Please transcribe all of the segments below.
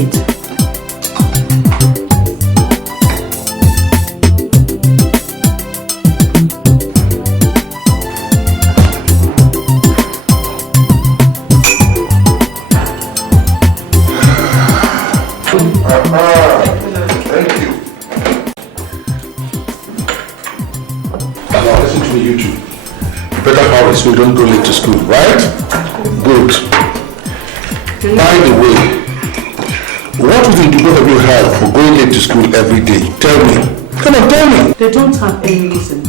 it. Thank you. Now listen to me, you two. You better hurry so you don't go late to school, right? Good. By the way, what will the both of you have for going late to school every day? Tell me. Come on, tell me. They don't have any reason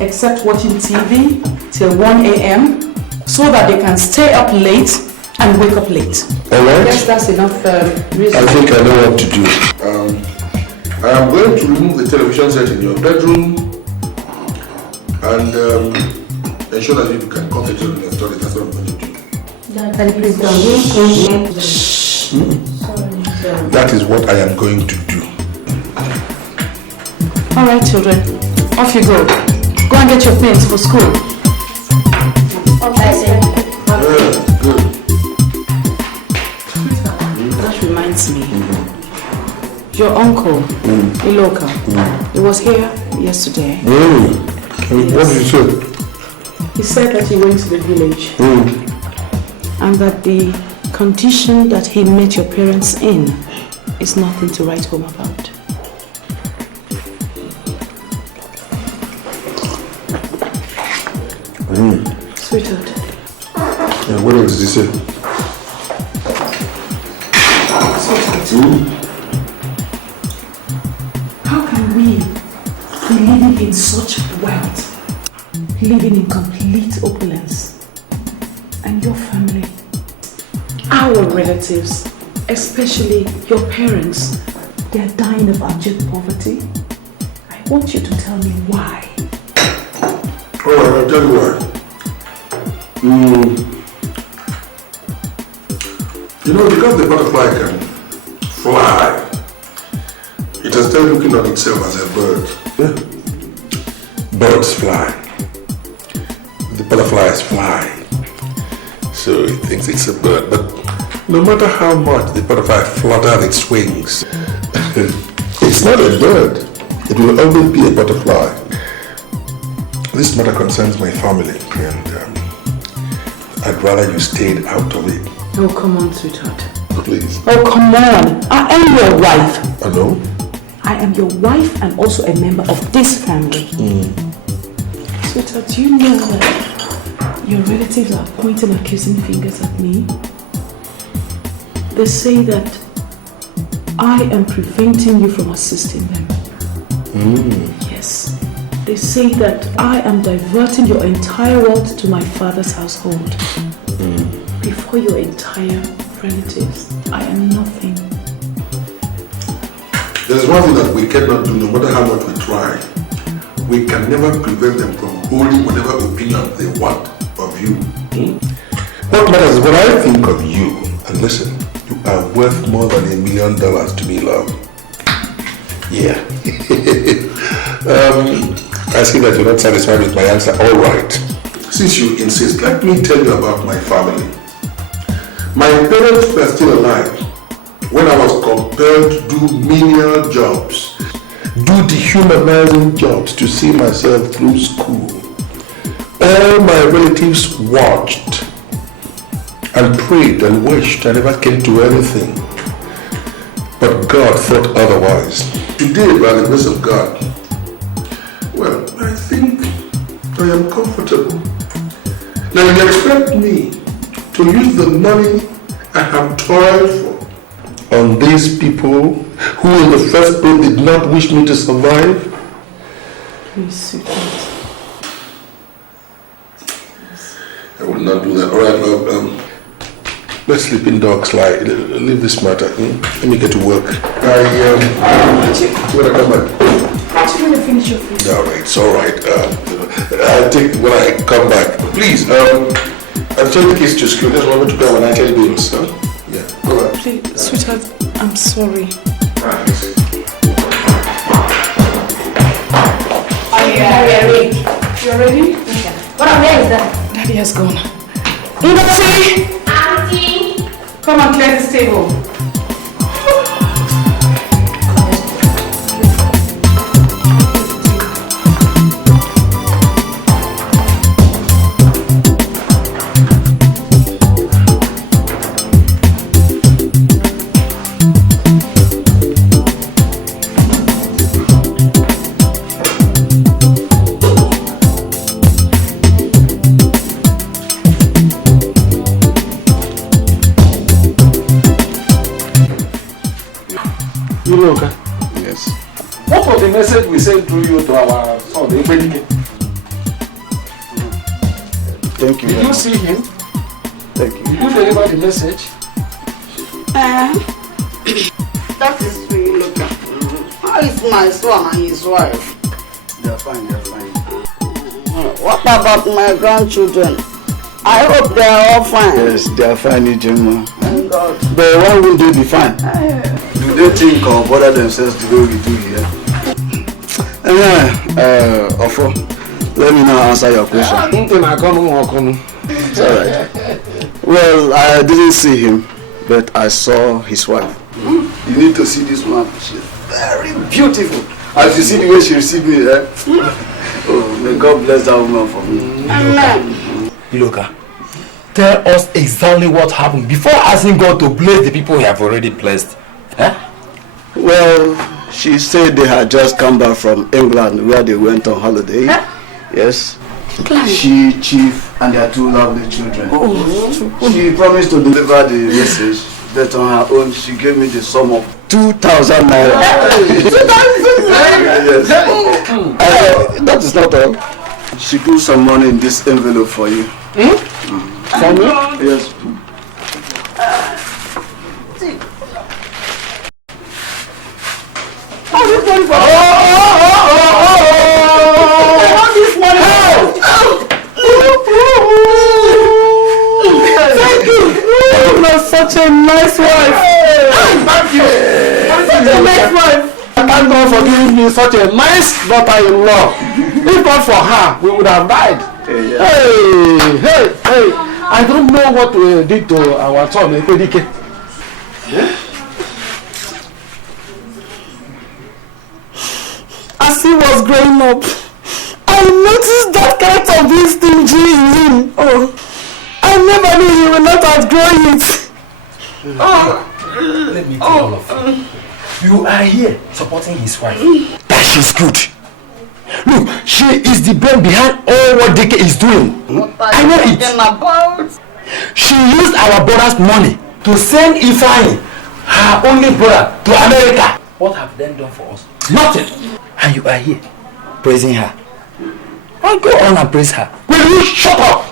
except watching TV till 1 a.m. so that they can stay up late and wake up late. Alright? Yes, that's enough reason. I think I know what to do. I am going to remove the television set in your bedroom and ensure that you can concentrate on your studies. That's what I'm going to do. Daddy, please don't. That is what I am going to do. Alright, children. Off you go. Go and get your pens for school. Okay, sir. Good. That reminds me. Your uncle, Edochie, he was here yesterday. What did you say? He said that he went to the village and that the condition that he met your parents in is nothing to write home about. Sweetheart. Yeah, what else did he say? Sweetheart. How can we be living in such wealth, living in complete opulence, and your family, our relatives, especially your parents, they are dying of abject poverty? I want you to tell me why. Alright, I'll tell you why. You know, because the butterfly can fly, it has started looking on itself as a bird. Yeah. Birds fly. The butterflies fly. So it thinks it's a bird. But no matter how much the butterfly flutters its wings, it's not a bird. It will always be a butterfly. This matter concerns my family, and I'd rather you stayed out of it. Oh, come on, sweetheart. Please. Oh, come on. I am your wife. I know. I am your wife and also a member of this family. Sweetheart, do you know that your relatives are pointing accusing fingers at me? They say that I am preventing you from assisting them. Yes. They say that I am diverting your entire wealth to my father's household. Before your entire relatives, I am nothing. There's one thing that we cannot do, no matter how much we try. We can never prevent them from holding whatever opinion they want of you. What matters is what I think of you. And listen, you are worth more than $1 million to me, love. Yeah. I see that you're not satisfied with my answer. All right. Since you insist, let me tell you about my family. My parents were still alive when I was compelled to do menial jobs, do dehumanizing jobs to see myself through school. All my relatives watched and prayed and wished I never came to anything. But God thought otherwise. Today, by the grace of God, well, I think I am comfortable. Now you expect me to use the money I have toiled for on these people who in the first place did not wish me to survive? Please, sweetheart. I will not do that. All right, well, let sleeping dogs lie. Leave this matter. Let me get to work. When I come back. Aren't you going to finish your food? All right, it's all right. I'll take when I come back. Please, I'll take the kids to school. Just want me to pay our 90 bills. Huh? Yeah, go ahead. Please, sweetheart, I'm sorry. Are you ready? You're ready? Okay. What on there is that? Daddy has gone. Edochie! Auntie! Come and clear this table. Iloka. Yes. What was the message we sent through you to our son, Edochie? Thank you. Did you see him? Thank you. Did you deliver the message? That is really look. How is my son and his wife? They are fine, they are fine. What about my grandchildren? I hope they are all fine. Yes, they are fine, Ijema. Thank God. But why would they be fine? Do they think or bother themselves the way we do here? Ofo, let me now answer your question. It's alright. Well, I didn't see him, but I saw his wife. You need to see this woman. She's very beautiful. As you see the way she received me, oh, may God bless that woman for me. Amen. Iloka, tell us exactly what happened before asking God to bless the people we have already blessed. Well, she said they had just come back from England where they went on holiday. Yes. She, Chief, and their two lovely children. She promised to deliver the message, but on her own, she gave me the sum of 2,000 naira. 2,000 naira? Yes. That is not all. She put some money in this envelope for you. For me? Yes. Such a nice wife! Thank you! Such a nice wife! Thank God for giving me such a nice daughter-in-law. If not for her, we would have died. Hey! I don't know what we did to our son, Edochie. As he was growing up, I noticed that kind of this stingy in him. Oh, I never knew he would not outgrow it. Let me tell all of you. You are here supporting his wife. That she's good. Look, she is the brain behind all what Deke is doing. I know it. About? She used our brother's money to send Ifeanyi, her only brother, to America. What have they done for us? Nothing. And you are here praising her. I'll go on and praise her. Will you shut up?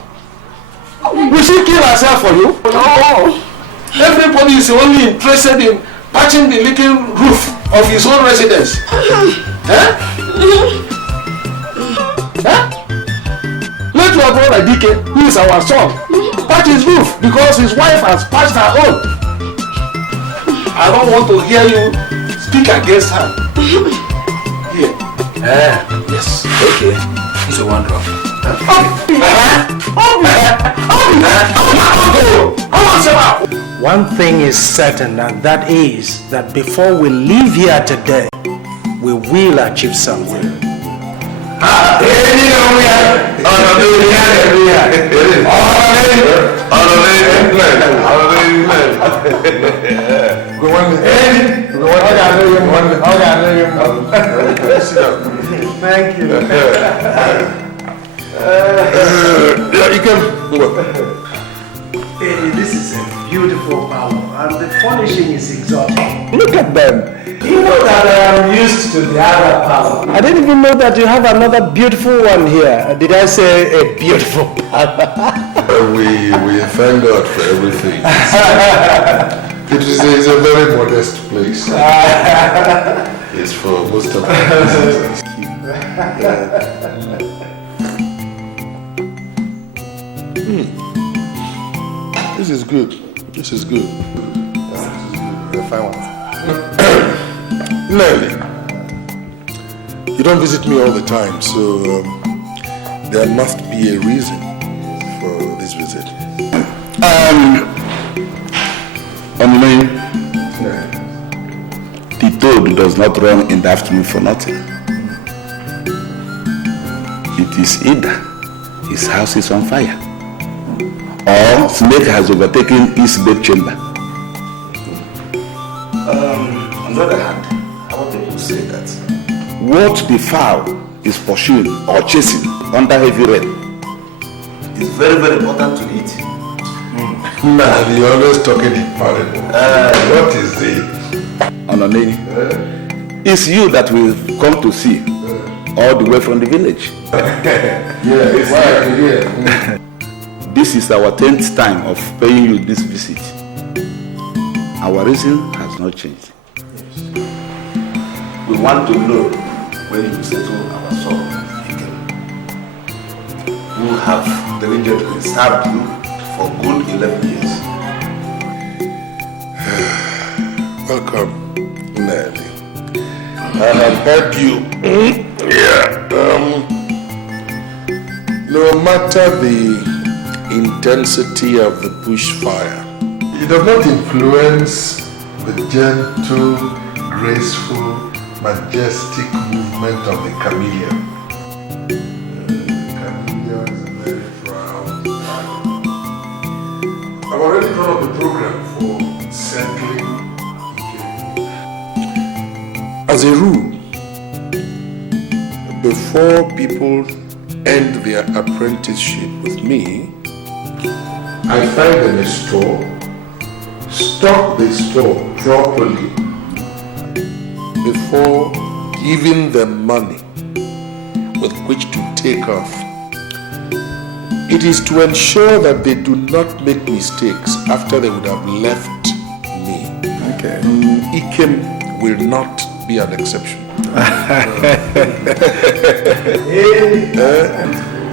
Will she kill herself for you? No. Everybody is only interested in patching the leaking roof of his own residence. Let your brother Dike, who is our son, patch his roof because his wife has patched her own. I don't want to hear you speak against her. Here. Yes. Okay. It's a wonder. One thing is certain, and that is that before we leave here today, we will achieve something. Thank you. You can. Hey, this is a beautiful parlor, and the furnishing is exotic. Look at them. You know that I am used to the other parlor. I didn't even know that you have another beautiful one here. Did I say a beautiful parlor? We thank God for everything. It's a very modest place. It's for most of our visitors. This is good. This is good. The fine one. Nelly, you don't visit me all the time, so there must be a reason for this visit. The toad does not run in the afternoon for nothing. It is either his house is on fire or snake has overtaken his bed chamber. On the other hand, our people say that what the fowl is pursuing or chasing under heavy rain is very, very important to eat. Man, you're always talking in parable. What is it? Nonini. It's you that we've come to see all the way from the village. Yes, why? This is our 10th time of paying you this visit. Our reason has not changed. Yes. We want to know when you settle our soul. We have diligently served you for good 11 years. Welcome, Nelly. I have heard you. No matter the intensity of the bushfire, it does not influence the gentle, graceful, majestic movement of the chameleon. Chameleon is a very proud animal. I've already drawn up a program for settling Ike. As a rule, before people end their apprenticeship with me, I find them a store, stock the store properly before giving them money with which to take off. It is to ensure that they do not make mistakes after they would have left me. Okay. Ikem will not be an exception.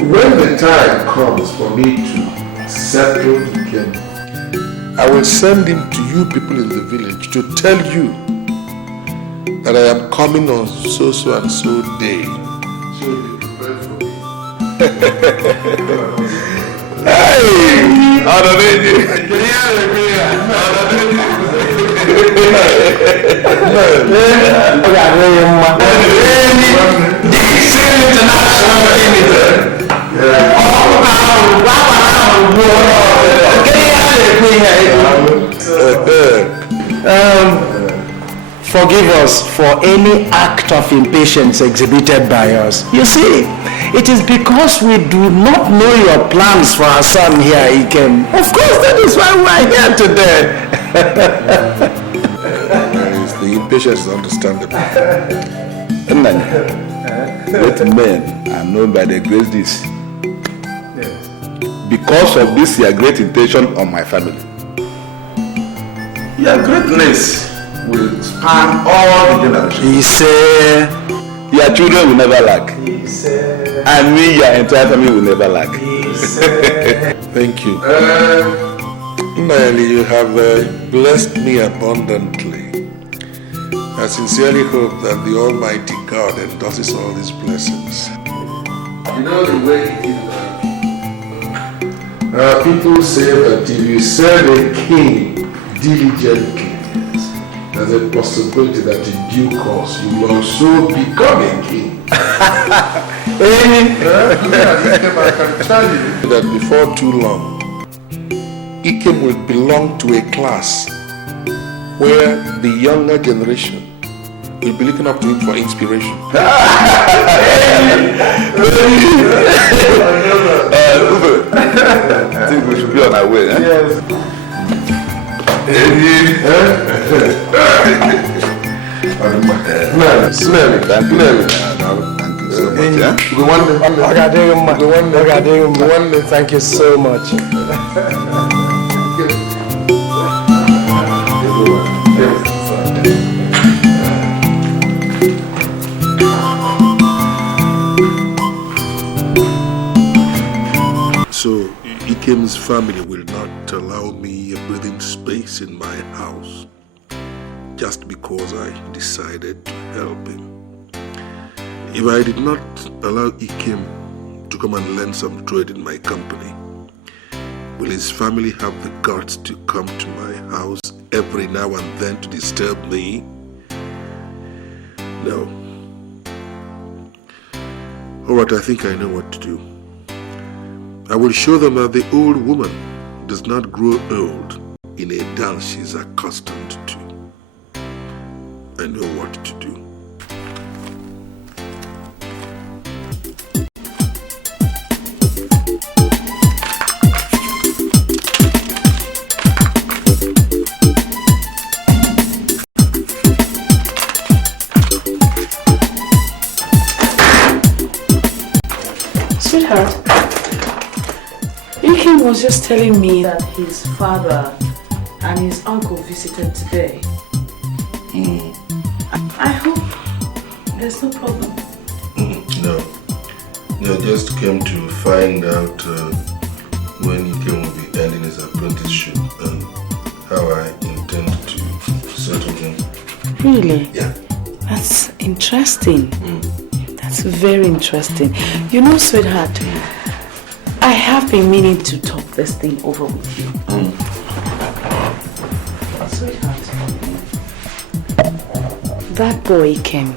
When the time comes for me to settle Ikem, I will send him to you people in the village to tell you that I am coming on so and so day. So be prepared for me. Hey! Forgive us for any act of impatience exhibited by us. You see, it is because we do not know your plans for our son here, Ikem. Of course, that is why we are here today. The impatience is understandable. Great men are known by their grace this. Because of this, your great intention on my family. Your greatness will span all the generations. He said, your children will never lack. And me, your entire family will never lack. Thank you. Nelly, you have blessed me abundantly. I sincerely hope that the Almighty God endorses all these blessings. You know the way it is. People say that if you serve a king diligently, there's a possibility that in due course you will also become a king. I can tell you that before too long, Ikem will belong to a class where the younger generation will be looking up to him for inspiration. I think we should be on our way. Eh? yes. Thank you so much. Thank you so much. So, Ikem's family will not allow me a breathing space in my house just because I decided to help him. If I did not allow Ikem to come and learn some trade in my company, will his family have the guts to come to my house every now and then to disturb me? No. Alright, I think I know what to do. I will show them that the old woman does not grow old in a dance she's accustomed to. I know what to do. Sweetheart, Ikem was just telling me that his father and his uncle visited today. I hope there's no problem. No. They just came to find out when Ikem will be ending his apprenticeship and how I intend to settle him. Really? Yeah. That's interesting. That's very interesting. You know, sweetheart, I have been meaning to talk this thing over with you. Sweetheart, that boy came.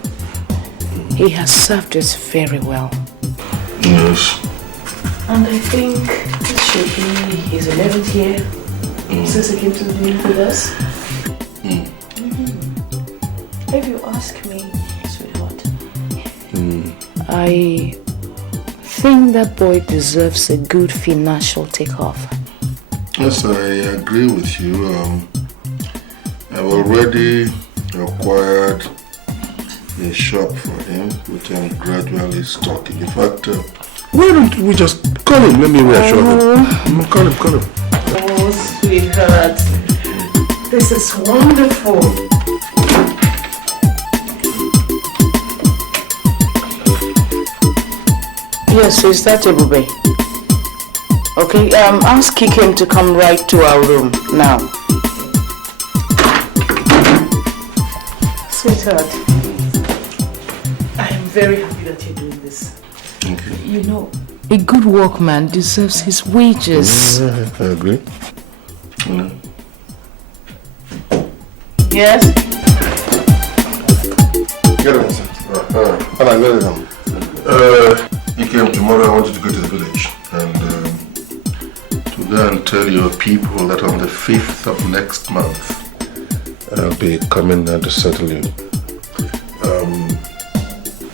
He has served us very well. Yes. And I think this should be his 11th year since he came to live with us. If you ask me, sweetheart, I think that boy deserves a good financial takeoff. Yes, I agree with you. I've already acquired a shop for him, which I'm gradually stocking. In fact, why don't we just call him? Let me reassure him. Call him. Oh, sweetheart, this is wonderful. Yes, is that Ebube? Okay, ask Kikem to come right to our room now. Sweetheart, I am very happy that you're doing this. Thank you. You know, a good workman deserves his wages. I agree. Yes? Get him, sir. Hold on, get him. Ikem, tomorrow I want you to go to the village and to go and tell your people that on the 5th of next month I'll be coming down to settle you.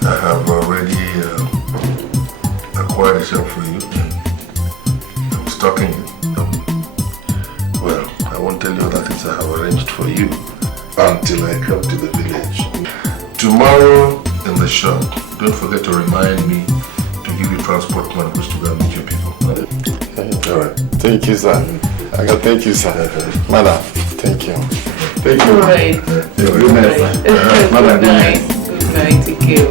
I have already acquired a shop for you and I'm stocking it. Well, I won't tell you all the things I have arranged for you until I come to the village. Tomorrow in the shop, don't forget to remind me to give you transport money just to go and meet your people. Alright. Thank you, sir. Thank you, sir. Madam, thank you. Thank you. Right. Good night, sir. Good night. Good night, Ikem.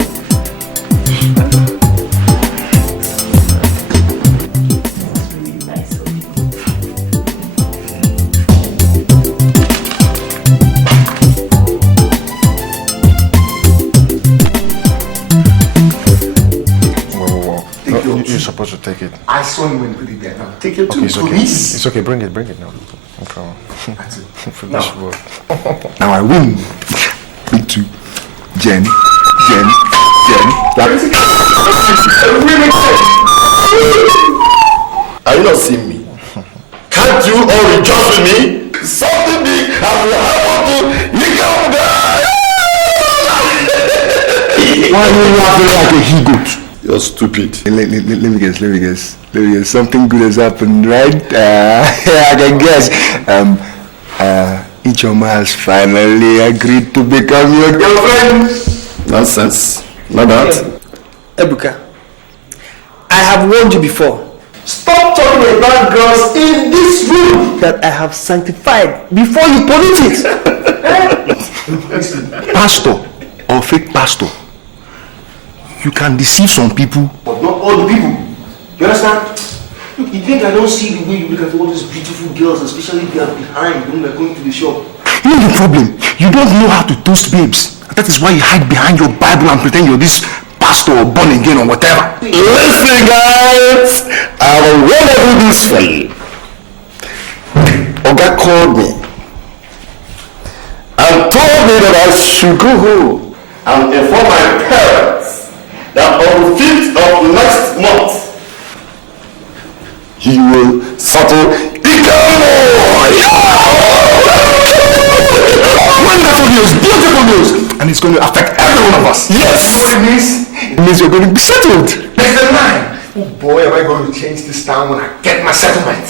You're supposed to take it. I saw you when you put it there. Now take it to It's okay. police. It's okay. Bring it now. No problem. That's it. For Now. this world. Now I win. Big two. Jen. Are you not seeing me? Can't you all rejoice with me? Something big has happened to Ikem guy. Why are you laughing like a he-goat? You're stupid. Let me guess. Something good has happened, right? I can guess. Ichoma has finally agreed to become your girlfriend. Nonsense. Not that. Ebuka, I have warned you before. Stop talking about girls in this room that I have sanctified before you pollute it. Pastor or fake pastor, you can deceive some people, but not all the people. You understand? Look, you think I don't see the way you look at all these beautiful girls, especially they are behind when they're going to the shop? You know the problem? You don't know how to toast babes. That is why you hide behind your Bible and pretend you're this pastor or born again or whatever. Listen, guys, I will want to do this for you. Oga called me and told me that I should go home and inform my parents that on the 5th of next month he will settle Wonderful news, beautiful news, and it's going to affect every one of us. Yes. You know what it means? It means you're going to be settled. Next in line. Oh boy, am I going to change this town when I get my settlement.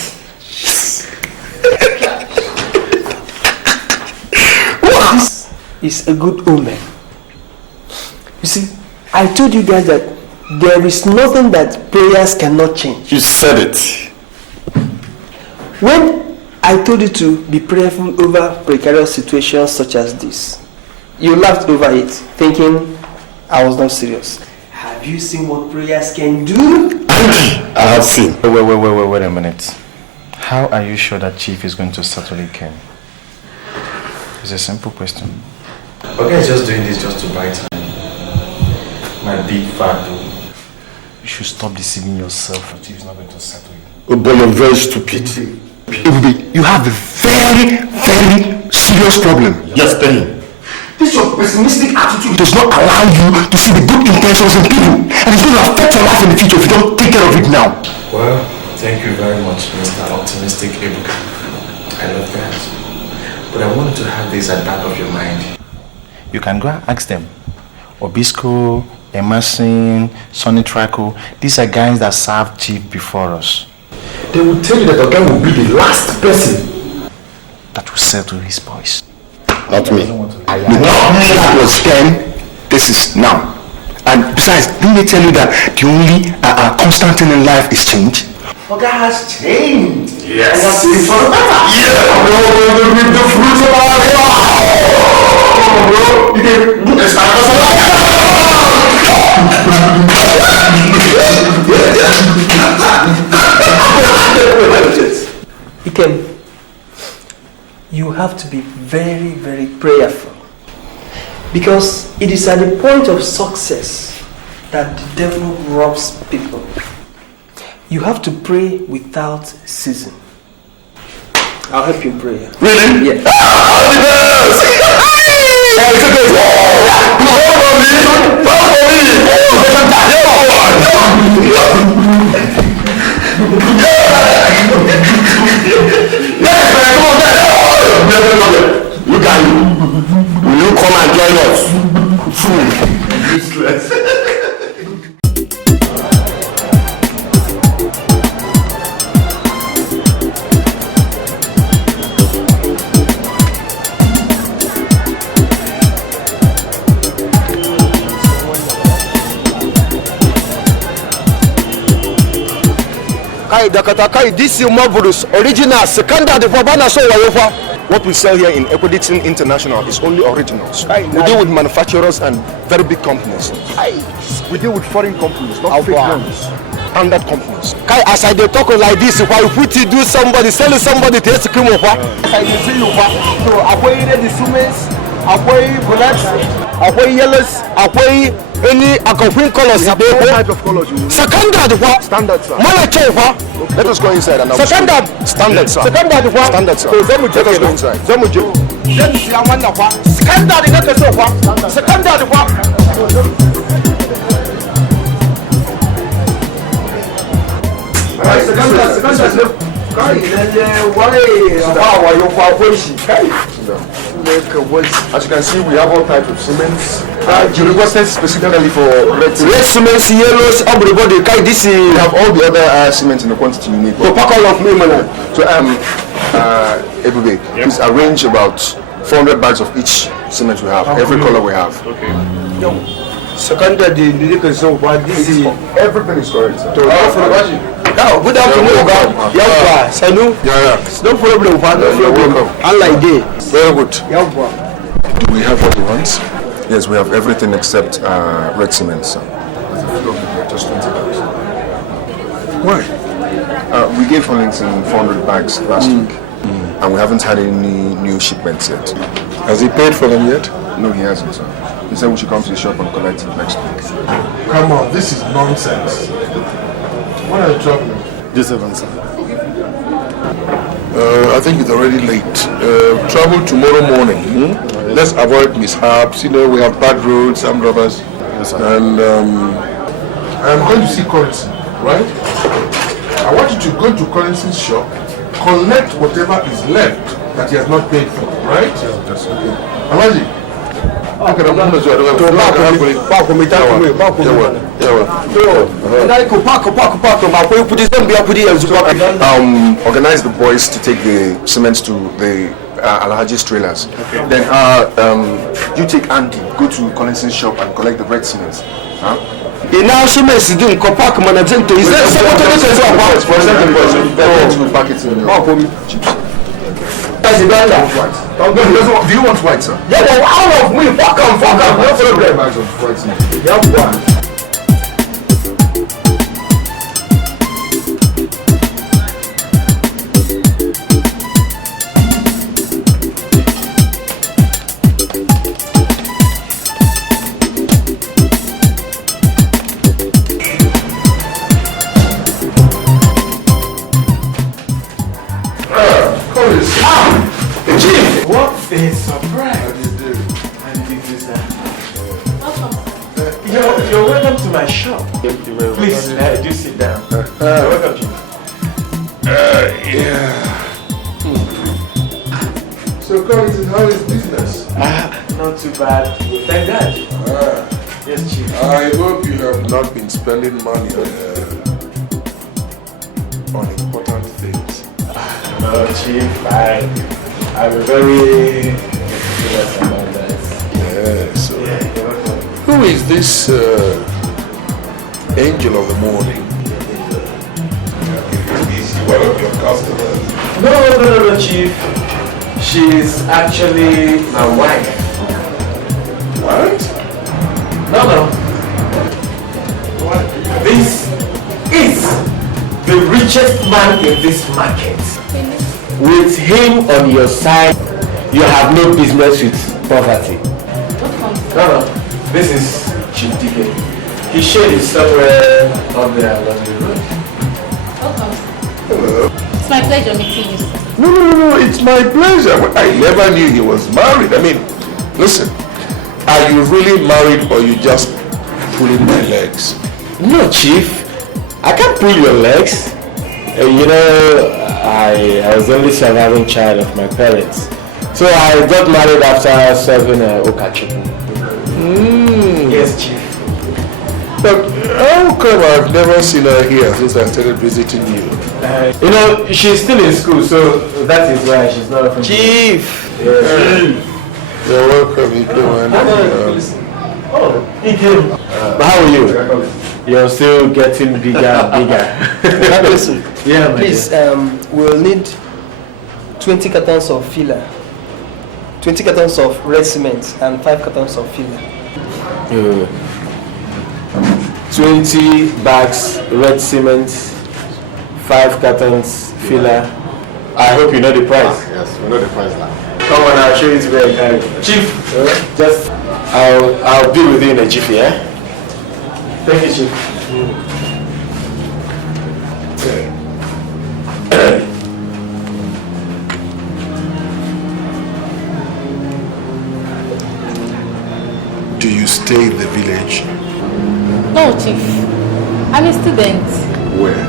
This is a good omen. You see, I told you guys that there is nothing that prayers cannot change. You said it. When I told you to be prayerful over precarious situations such as this, you laughed over it, thinking I was not serious. Have you seen what prayers can do? I have seen. Wait a minute. How are you sure that Chief is going to settle Ikem? It's a simple question. Okay, is just doing this just to buy time. My big fat dude. You should stop deceiving yourself. Chief is not going to settle you. But you're very stupid. You have a very, very serious problem. Yes, tell him. This your pessimistic attitude does not allow you to see the good intentions in people, and it's going to affect your life in the future if you don't take care of it now. Well, thank you very much, Mr. Optimistic Edochie. I love that. But I wanted to have this at the back of your mind. You can go and ask them. Obisco, Emerson, Sonny Traco, these are guys that served Chief before us. They will tell you that Oga will be the last person that will settle his boys. Not me. That was then, this is now. And besides, didn't they tell you that the only constant thing in life is change? Oga has changed. Yes. And that's it for better. Yeah, bro, with the fruits of our bro. You can do this. Ikem, you have to be very, very prayerful, because it is at the point of success that the devil robs people. You have to pray without ceasing. I'll help you in prayer. Really? Yeah. Look at you. Will you come and join us? Fool. Useless. This is marvelous. Original. What we sell here in Equidixon International is only originals. We deal with manufacturers and very big companies. We deal with foreign companies, not fake ones. Standard companies. As I talk like this, if I put it do somebody, sell somebody to the cream of I see you. So avoid the cements, avoid blacks, avoid yellows, avoid any aquafin colors. All types of colors. Standard, standard, sir. Let us go inside and standard, standard, sir. Standard, standard, sir. Let us go inside. Standard, As you can see, we have all types of cements. You requested specifically for red cements, yellows, everybody. This is. We have all the other cements in the quantity you need. So, Ebube, please arrange about 400 bags of each cement we have. Every color we have. Okay. Secondary, this is everything is correct, sir. Good afternoon, God. Yeah, Sanu. Yeah. No problem, Father. No problem. Unlike day. Very good. Yeah. Do we have what you want? Yes, we have everything except red cement, sir. Just 20 bags. Why? We gave Hollington 400 bags last week, and we haven't had any new shipments yet. Has he paid for them yet? No, he hasn't, sir. He said we should come to the shop and collect it next week. Come on, this is nonsense. When are you traveling? This evening, sir. I think it's already late. Travel tomorrow morning. Let's avoid mishaps. You know, we have bad roads, armed robbers. Yes, sir. And I'm going to see Currency, right? I want you to go to Currency's shop, collect whatever is left that he has not paid for, right? Yes, okay. Alaji. Okay, I'm going to organize the boys to take the cements to the Alhaji's trailers. Okay. Then you take Andy, go to Collinson's shop and collect the red cements. Huh? You now so messy doing Kopak Managento. Is there someone to listen to about? For example, boys, we'll pack it in your Do you want white, sir? Yeah, well, out of me, fuck on. No problem. Bags of white. Yeah, one. You're welcome to my shop. Please, do sit down. You're welcome, Chief. Yeah. So, Collins, how is business? Not too bad. Thank God. Yes, Chief. I hope you have not been spending money on important things. No, Chief. I'm very serious about that. Yeah, so. Yeah, you're welcome. Who is this angel of the morning? Is he one of your customers? No, Chief. She's actually my wife. What? No. This is the richest man in this market. With him on your side, you have no business with poverty. No. This is Chief DK. His shade is somewhere up there along the road. Hello. It's my pleasure meeting you, sir. No, it's my pleasure. I never knew he was married. I mean, listen, are you really married or you just pulling my legs? No, Chief. I can't pull your legs. I was the only surviving child of my parents. So I got married after serving Okachuku. Yes, Chief. But how come I've never seen her here since I started visiting you? She's still in school, so that is why she's not from Chief! Yes. You're welcome, you came he came. But how are you? You're still getting bigger and bigger. Listen, yeah, please, we'll need 20 cartons of filler, 20 cartons of red cement, and 5 cartons of filler. 20 bags red cement, 5 cartons filler. I hope you know the price. Yes, we know the price now. Come on, I'll show you where you carry. Chief, just I'll be with you in a jiffy, eh? Thank you, Chief. Do you stay in the village? No, Chief. I'm a student. Where?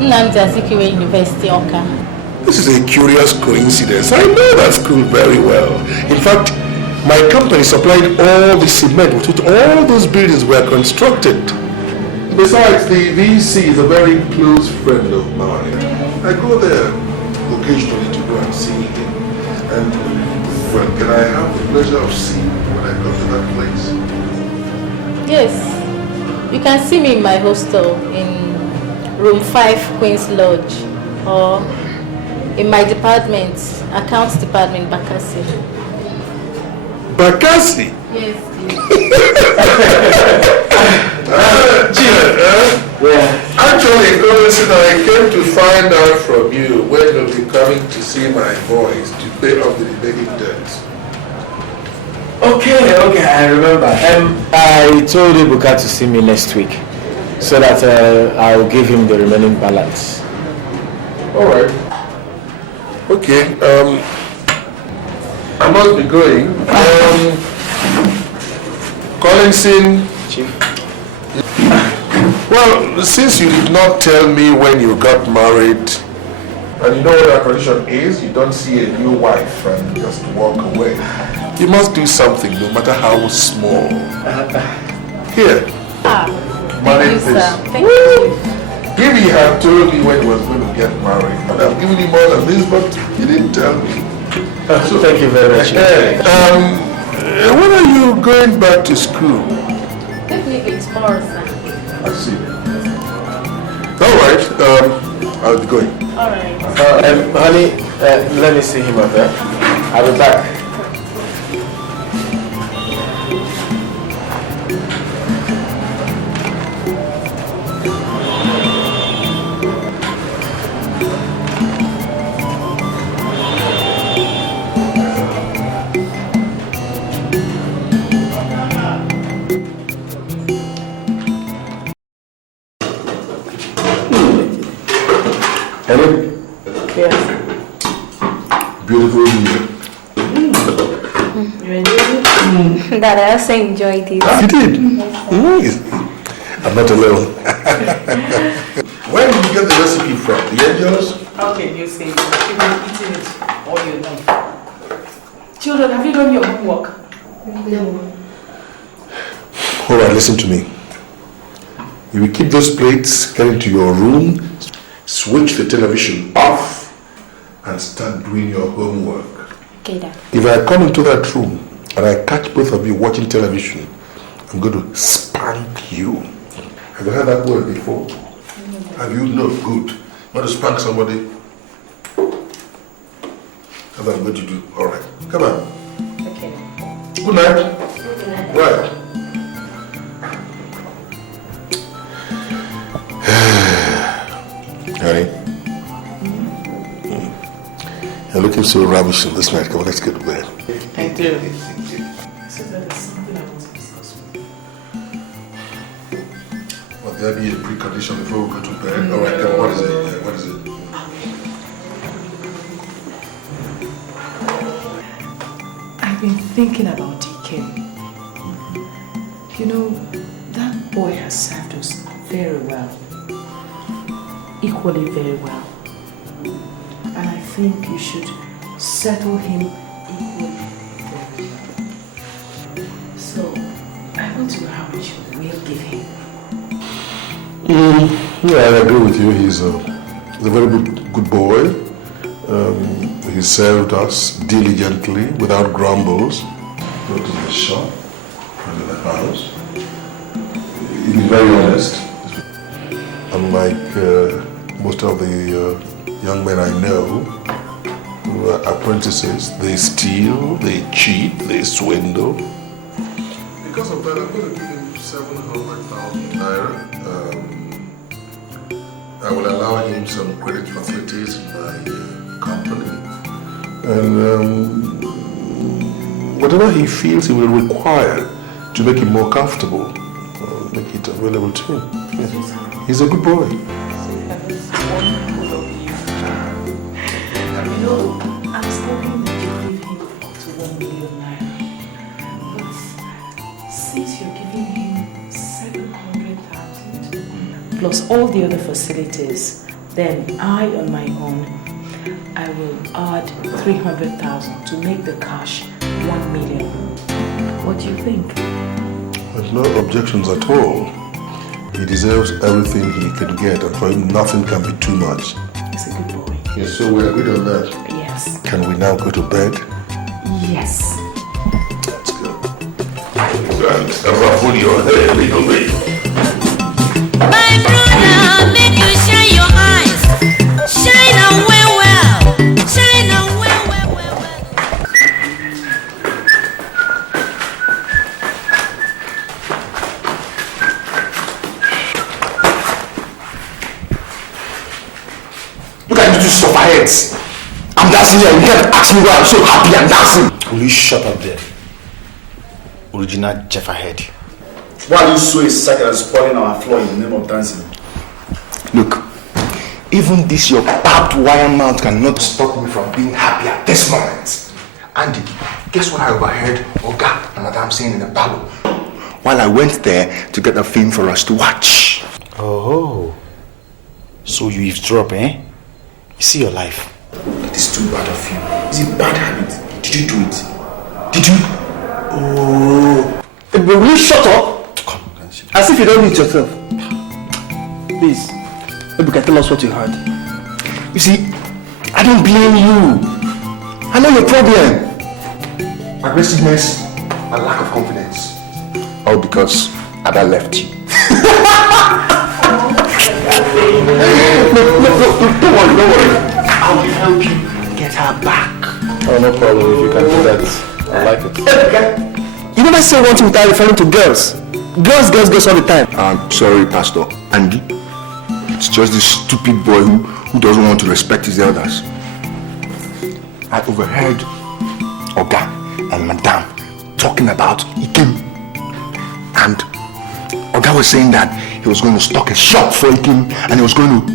Nnamdi Azikiwe University, Oka. This is a curious coincidence. I know that school very well. In fact, my company supplied all the cement with which all those buildings were constructed. Besides, the VC is a very close friend of mine. I go there occasionally to go and see him. And, well, can I have the pleasure of seeing you when I come to that place? Yes. You can see me in my hostel in room 5, Queen's Lodge. Or in my department, accounts department, Bakassi. Bakassi? Yes, Actually, I came to find out from you when you'll be coming to see my boys to pay off the remaining debts. Okay, I remember. I told Ibuka to see me next week so that I'll give him the remaining balance. Alright. Okay, I must be going. Collinson. Chief. Well, since you did not tell me when you got married, and you know what our condition is, you don't see a new wife and just walk away. You must do something, no matter how small. Here. Thank you, sir. Thank you. If he had told me when he was going to get married, I'd have given him more than this, but he didn't tell me. So, thank you very much. When are you going back to school? The currently in tomorrow, sir. I see. Alright, I'll be going. Alright. Honey, let me see him up there. I'll be back. Beautiful music. Dad, I also enjoyed it. You did? I'm not alone. Where did you get the recipe from? The angels? How can you say that? You've been eating it all your life. Children, have you done your homework? No. Alright, listen to me. You will keep those plates, get into your room, switch the television off, and start doing your homework. Okay, Dad. If I come into that room and I catch both of you watching television, I'm going to spank you. Have you heard that word before? Have you? No, good. You want to spank somebody? That's what I'm going to do. All right. Come on. Okay. Good night. Good night. Right. Honey? You're looking so ravishing this night. Come on, let's get to bed. I do. So there is something I want to discuss with you. Will there be a precondition before we go to bed? All right, come on, what is it? Yeah, what is it? I've been thinking about DK. You know, that boy has served us very well. Equally very well. And I think you should settle him equally very well. So, I want to know how much you will give him. Yeah, I agree with you. He's a very good boy. He served us diligently, without grumbles. Go to the shop, go to the house. He's very honest. Unlike most of the young men I know who are apprentices, they steal, they cheat, they swindle. Because of that, I'm going to give him 700,000 naira. I will allow him some credit facilities in my company. And whatever he feels he will require to make him more comfortable, make it available to him. Yeah. He's a good boy. You know, I was hoping that you give him up to 1 million naira. But since you're giving him 700,000 plus all the other facilities, then I, on my own, I will add 300,000 to make the cash 1 million. What do you think? There's no objections at all. He deserves everything he can get, and for him, nothing can be too much. He's a good boy. Yes, so we agreed on that. Yes. Can we now go to bed? Yes. Let's go. And ruffle your hair a little bit. My brother, make you shine your eyes. Shine away well. Shine away well. Look at you two sufferheads. I'm dancing here. You can't ask me why I'm so happy I'm dancing. Will you shut up there? Original Jefferhead. Why are you so excited and spoiling our floor in the name of dancing? Look, even this your barbed wire mouth cannot stop me from being happy at this moment. Andy, guess what I overheard Oga and Madame saying in the parlor while I went there to get a film for us to watch? Oh, so you eavesdrop, eh? You see your life. It is too bad of you. It's a bad habit. Did you do it? Did you? Oh. Will you shut up? As if you don't need yourself. Please, maybe you can tell us what you heard. You see, I don't blame you. I know your problem. Aggressiveness and lack of confidence. All because Ada left you. Don't worry. I will help you get her back. Oh, no problem. If you can do that, I like it. You never say one thing without referring to girls. Girls all the time. I'm sorry, Pastor. Andy, it's just this stupid boy who doesn't want to respect his elders. I overheard Oga and Madame talking about Ikim. And Oga was saying that he was going to stock a shop for Ikim and he was going to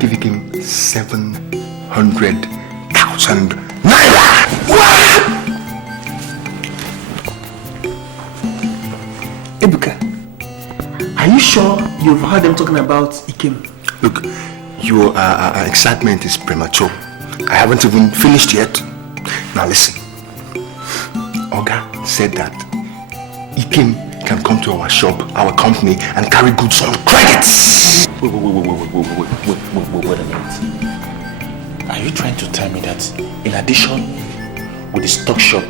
give Ikim 700,000 naira. What? Ebuka, are you sure you've heard them talking about Ikim? Look, your excitement is premature. I haven't even finished yet. Now listen. Oga said that Ikim can come to our shop, our company, and carry goods on credits. Wait a minute. Are you trying to tell me that in addition with the stock shop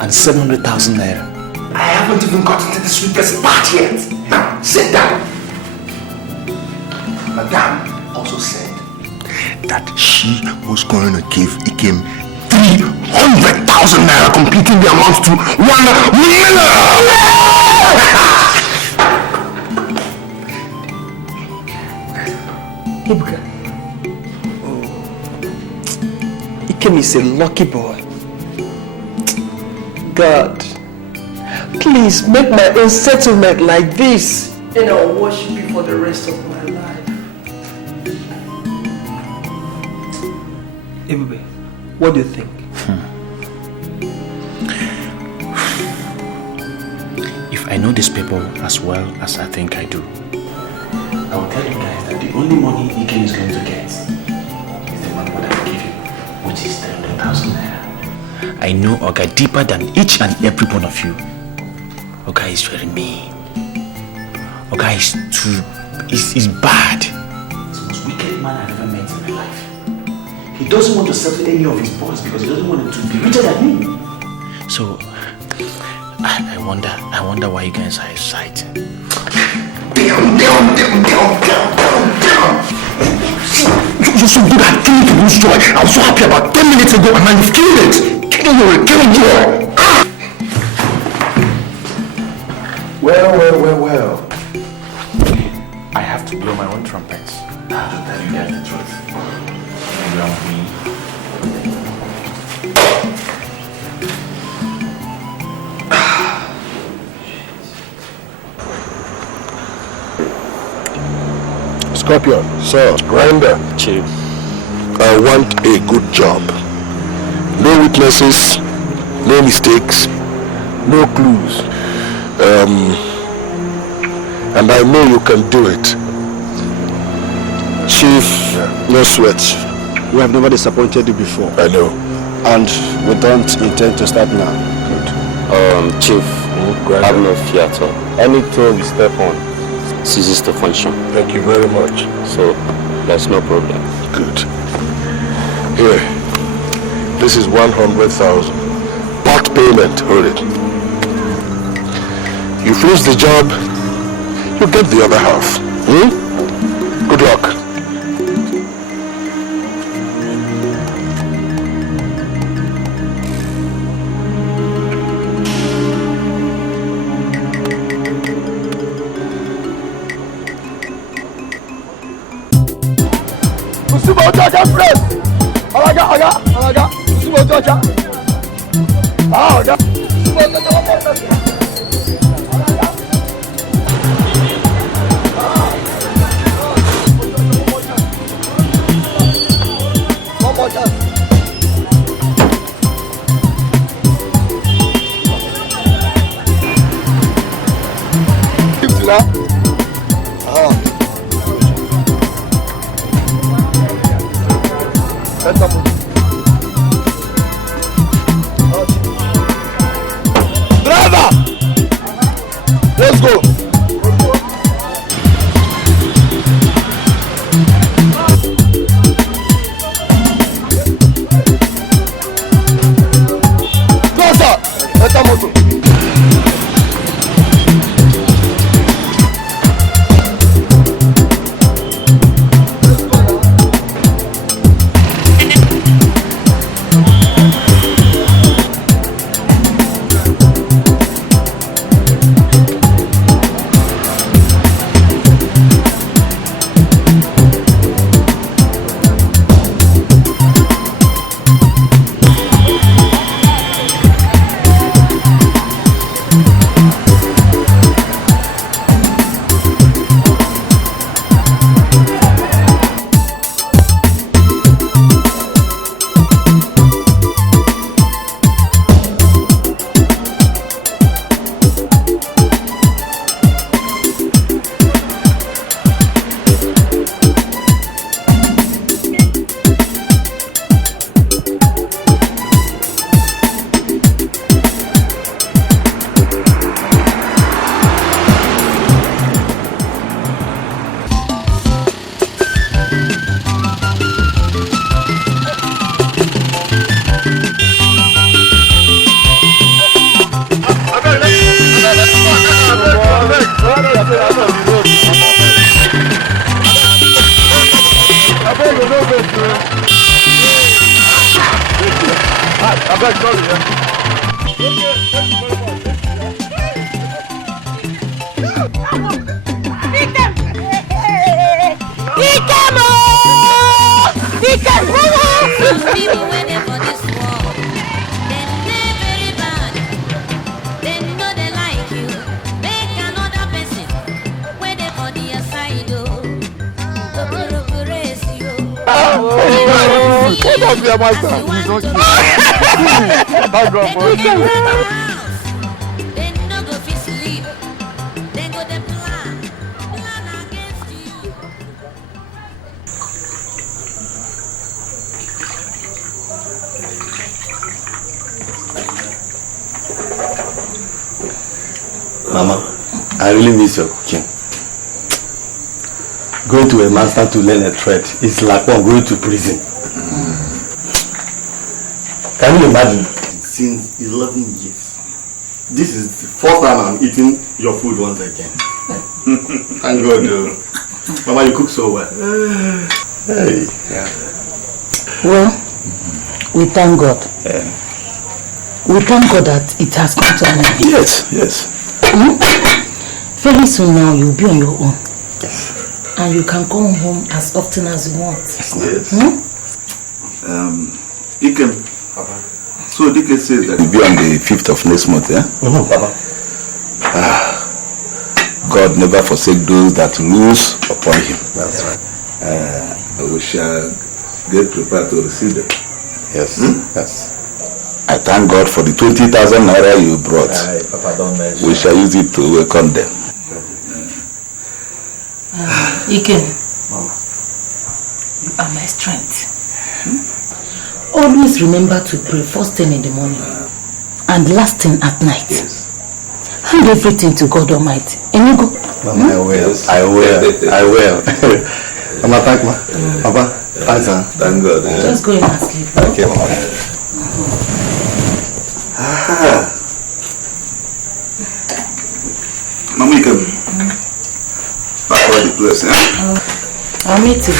and 700,000 naira? I haven't even gotten to the sweetest part yet. Now, sit down. Madame also said that she was going to give Ikim 300,000 naira, completing the amount to 1 million. Ebuka. Ikem is a lucky boy. God, please make my own settlement like this, and I'll worship you for the rest of my life. Ebube, what do you think? If I know these people as well as I think I do, I will tell you guys that the only money Ikem is going to get is the money that I give you, which is 300,000 naira. I know Oga deeper than each and every one of you. Oga is very mean. Oga is bad. He's the most wicked man I've ever met in my life. He doesn't want to settle any of his boys because he doesn't want them to be richer than him. So, I wonder why you guys are excited. Down. You're so good at killing people's joy. I was so happy about 10 minutes ago and now you've killed it. Killing you. Well. I have to blow my own trumpets. I have to tell you guys the truth. You love me. Scorpion, sir, Grinder. Chief. I want a good job. No witnesses, no mistakes, no clues. And I know you can do it. Chief, no sweat. We have never disappointed you before. I know. And we don't intend to start now. Good. Chief, have no fear at all. Any toe we step on ceases to function. Thank you very much. So, there's no problem. Good. Here, this is 100,000. Part payment, hold it. You finish the job, you get the other half. Good luck. Driver! Let's go! Go, sir! Enter motor. Mama, I really miss your cooking. Going to a master to learn a trade is like one going to prison. Can you imagine? Since 11 years, this is the first time I'm eating your food once again. Thank God. Mama, you cook so well. Hey. Yeah. Well, we thank God. Yeah. We thank God that it has come to an end. Yes, yes. Very soon now you'll be on your own. Yes. And you can come home as often as you want. Yes. Ikem. Papa. So Dike says that you'll be on the 5th of next month, yeah? Papa. God never forsake those that lose upon him. That's right. We shall get prepared to receive them. Yes, yes. I thank God for the 20,000 naira you brought. Papa, don't mention. We shall use it to welcome them. Iken, Mama, you are my strength. Always remember to pray first thing in the morning and last thing at night. Yes. Hand everything to God Almighty. And you go. Mama, I will. I will. I will. Mama, thank you. Papa, thanks, huh? Thank God. Just go in and sleep. Okay, Mama. Mama, you can back all the place, yeah? I'll meet you.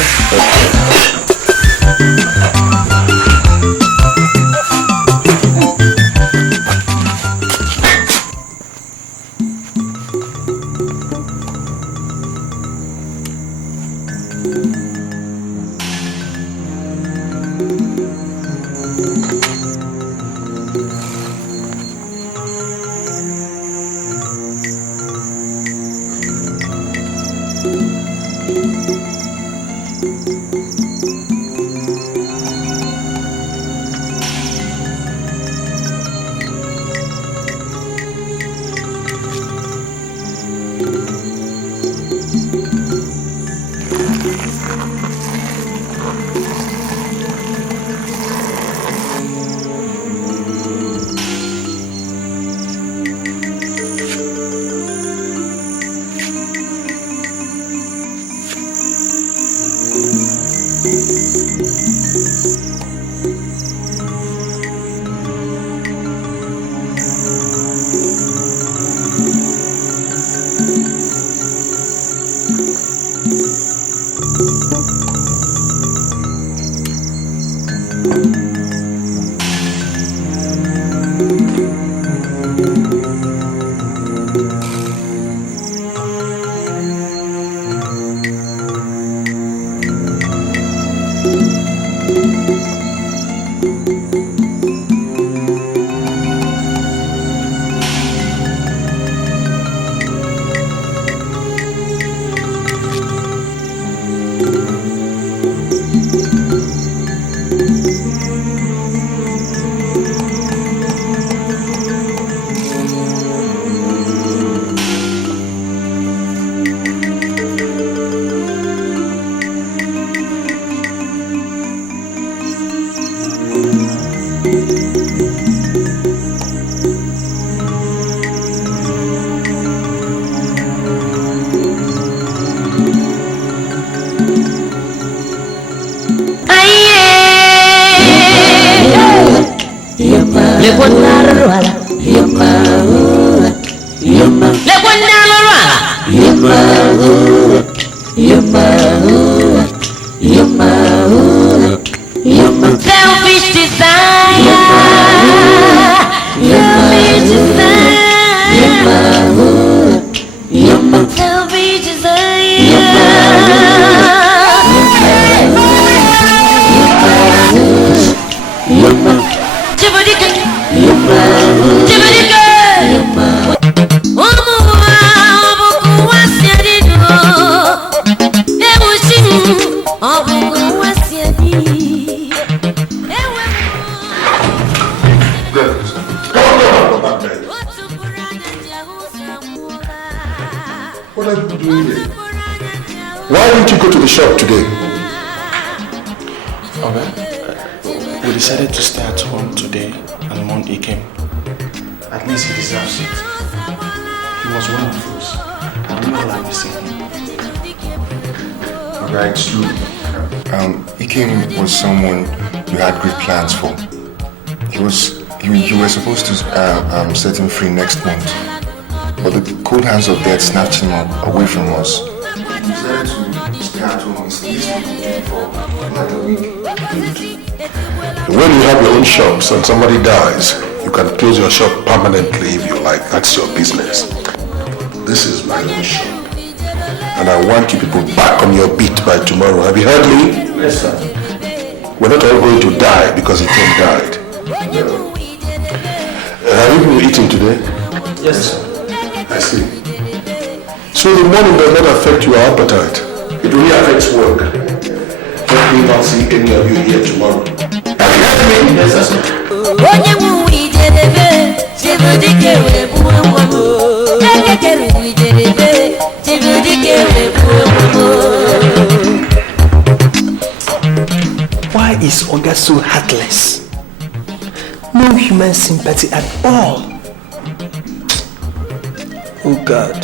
Selfish desire. What are you doing here? Why didn't you go to the shop today? We decided to stay at home today and mourn Ikem. At least he deserves it. He was one of us. And we all are missing him. Okay, it's true. Ikem was someone you had great plans for. You were supposed to set him free next month. But the cold hands of death snatched him away from us. We decided to stay at home and sleep for like a week. When you have your own shops and somebody dies, you can close your shop permanently if you like. That's your business. This is my own shop. And I want you people back on your beat by tomorrow. Have you heard me? Yes, sir. We're not all going to die because Ikem died. No. Have you been eating today? Yes, sir. I see. So the morning does not affect your appetite. It only affects work. Let me not see any of you here tomorrow. Have you heard me? Yes, sir. Why is Oga so heartless? No human sympathy at all. Oh God,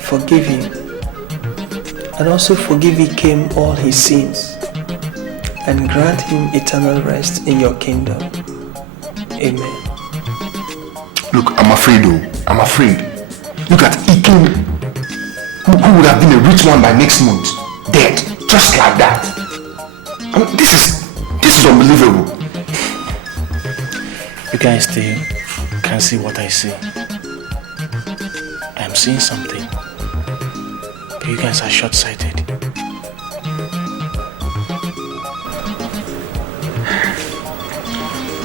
forgive him, and also forgive Ikem all his sins, and grant him eternal rest in your kingdom. Amen. Look, I'm afraid though. I'm afraid. Look at Ikem, who would have been a rich man by next month, dead, just like that. I mean, this is unbelievable. You guys still can't see what I see. I'm seeing something, but you guys are short-sighted.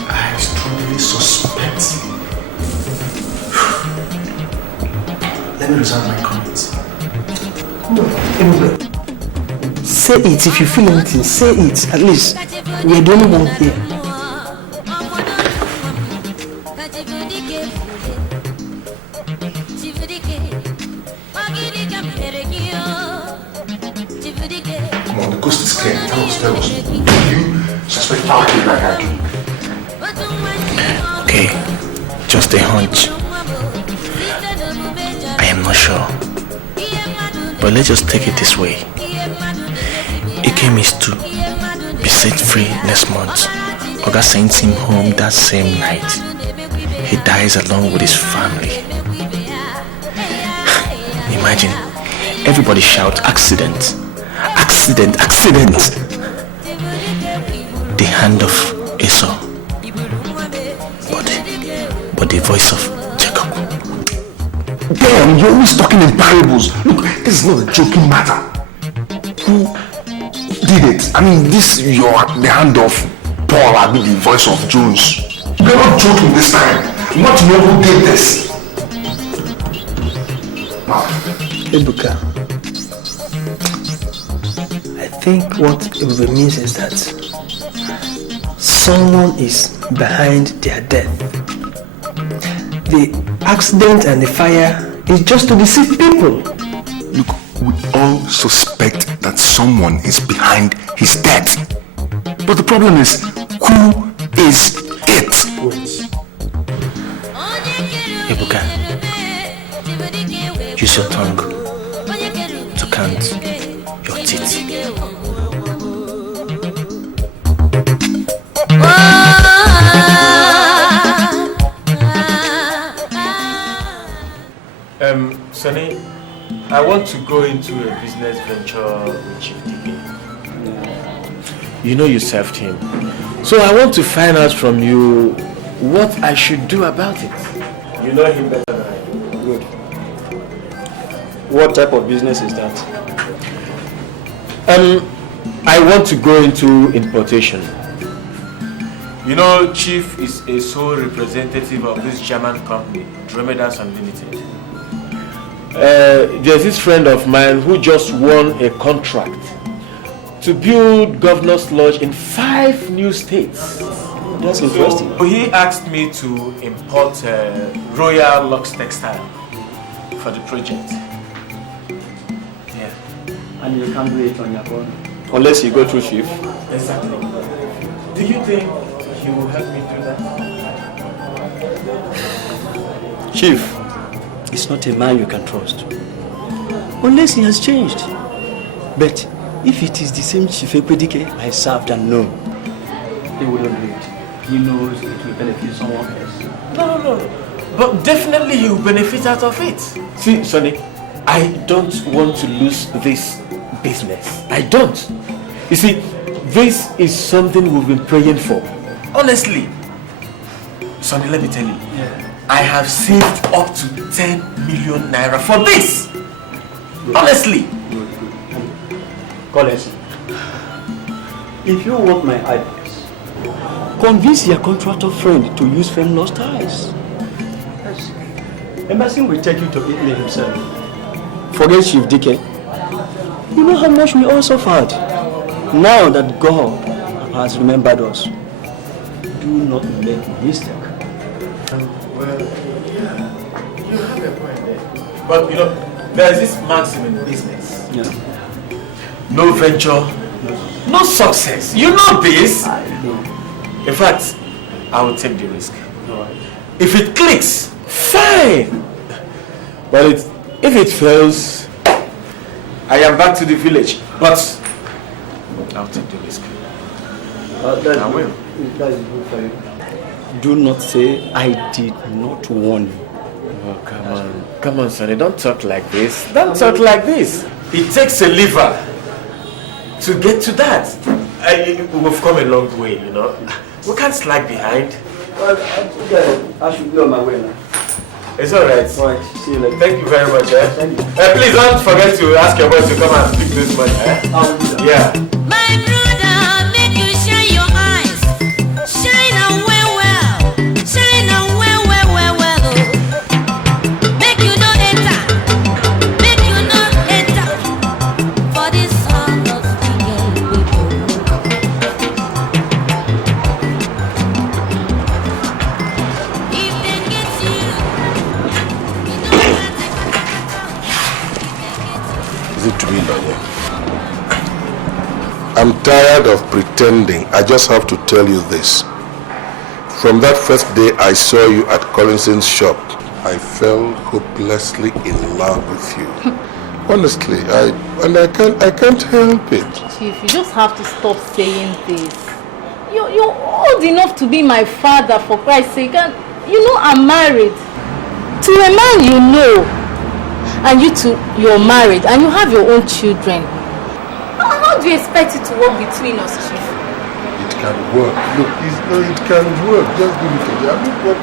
I strongly suspect. Let me reserve my comments. No, say it if you feel anything. Say it. At least we're the only one here. Come on, the ghost is scared. Tell us. Do you suspect party like I do? Okay, just a hunch. I am not sure. But let's just take it this way. Ikem is to be set free next month. Oga sends him home that same night. He dies along with his family. Imagine, everybody shout accident. Accident, accident. The hand of Esau. But the voice of Jacob. Damn, you're always talking in parables. Look, this is not a joking matter. Who did it? I mean, the hand of Paul, I mean the voice of Jones. We're not joking this time. We want to know who did this. Ebuka, I think what it means is that someone is behind their death. The accident and the fire is just to deceive people. Look, we all suspect that someone is behind his death. But the problem is, who is it? Ebuka, use your tongue to count your teeth. Sonny, I want to go into a business venture with Chief DB. You know you served him. So I want to find out from you what I should do about it. You know him better than I do. Good. What type of business is that? I want to go into importation. You know, Chief is a sole representative of this German company, Dromedas Unlimited. There's this friend of mine who just won a contract to build Governor's Lodge in 5 new states. That's interesting. So he asked me to import Royal Lux Textile for the project. Yeah. And you can't do it on your own? Unless you go through Chief? Exactly. Do you think he will help me do that? Chief is not a man you can trust. Unless he has changed. But if it is the same Chief Ekwedike I served and known, he wouldn't do it. He knows it will benefit someone else. No. But definitely he will benefit out of it. See, Sonny, I don't want to lose this business. I don't. You see, this is something we've been praying for. Honestly, Sonny, let me tell you. Yeah. I have saved up to 10 million naira for this. Good. Honestly. Good. Collins, if you want my advice, convince your contractor friend to use Femlo's ties. Yes. Embassy will take you to Italy himself. Forget Chief Dike. You know how much we all suffered. Now that God has remembered us, do not make a mistake. Well, yeah, you have a point there. But you know, there is this maxim in business. Yeah. No venture, no success. You know this. I know. In fact, I will take the risk. Right. If it clicks, fine. But if it fails, I am back to the village. But I'll take the risk. I will. That is good for you. Do not say I did not warn you. Oh, come on, Sonny. Don't talk like this. Don't talk like this. It takes a liver to get to that. We've come a long way, you know. We can't slag behind. Well, I should be on my way now. It's alright. Alright, see you later. Thank you very much. Thank you. Please don't forget to ask your boys to come and speak this money. I will do that. Yeah. My brother, make you shine your eyes. Shine away well. Shine away well. Make you no enter. Make you no enter. For this song of wicked people. If they get you, Is it to me, Lawyer? I'm tired of pretending. I just have to tell you this. From that first day I saw you at Collinson's shop, I fell hopelessly in love with you. Honestly, I can't help it. Chief, you just have to stop saying this. You're old enough to be my father, for Christ's sake, and you know I'm married to a man you know, and you're married and you have your own children. How do you expect it to work between us, Chief? It can work. Look, it can work. Just give it a try. I mean, what?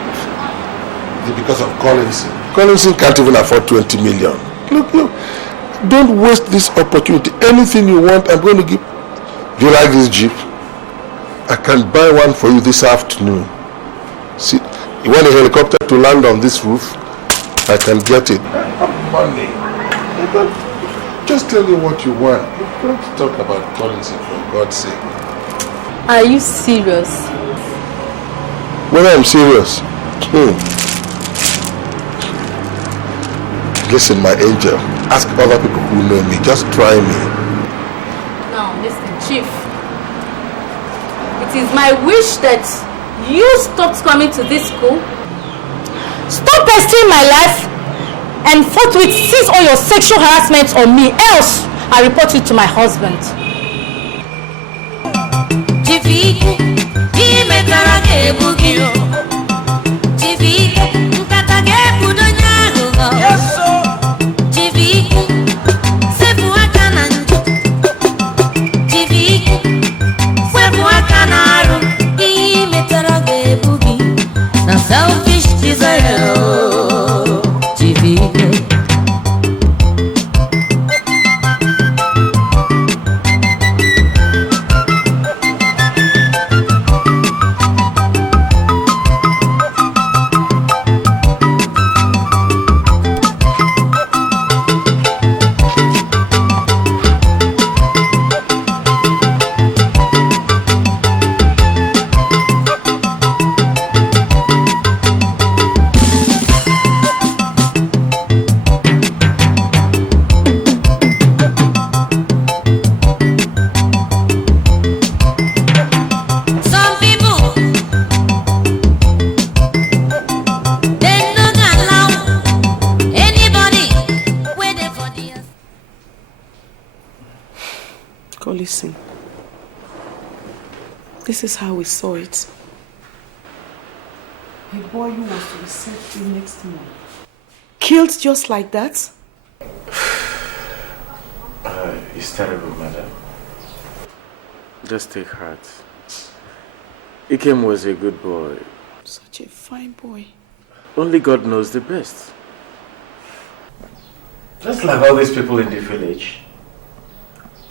It's because of Collinson. Collinson can't even afford 20 million. Look. Don't waste this opportunity. Anything you want, I'm going to give. Do you like this Jeep? I can buy one for you this afternoon. See, you want a helicopter to land on this roof? I can get it. Money. Just tell me what you want. Don't talk about Collinson, for God's sake. Are you serious? Whether I'm serious? Listen, my angel. Ask other people who know me. Just try me. Now, listen, Chief. It is my wish that you stop coming to this school, stop pestering my life, and forthwith cease all your sexual harassment on me. Else, I report you to my husband. Listen, this is how we saw it. A boy who was to be set free next month. Killed just like that? It's terrible, madam. Just take heart. Ikem was a good boy. Such a fine boy. Only God knows the best. Just like all these people in the village.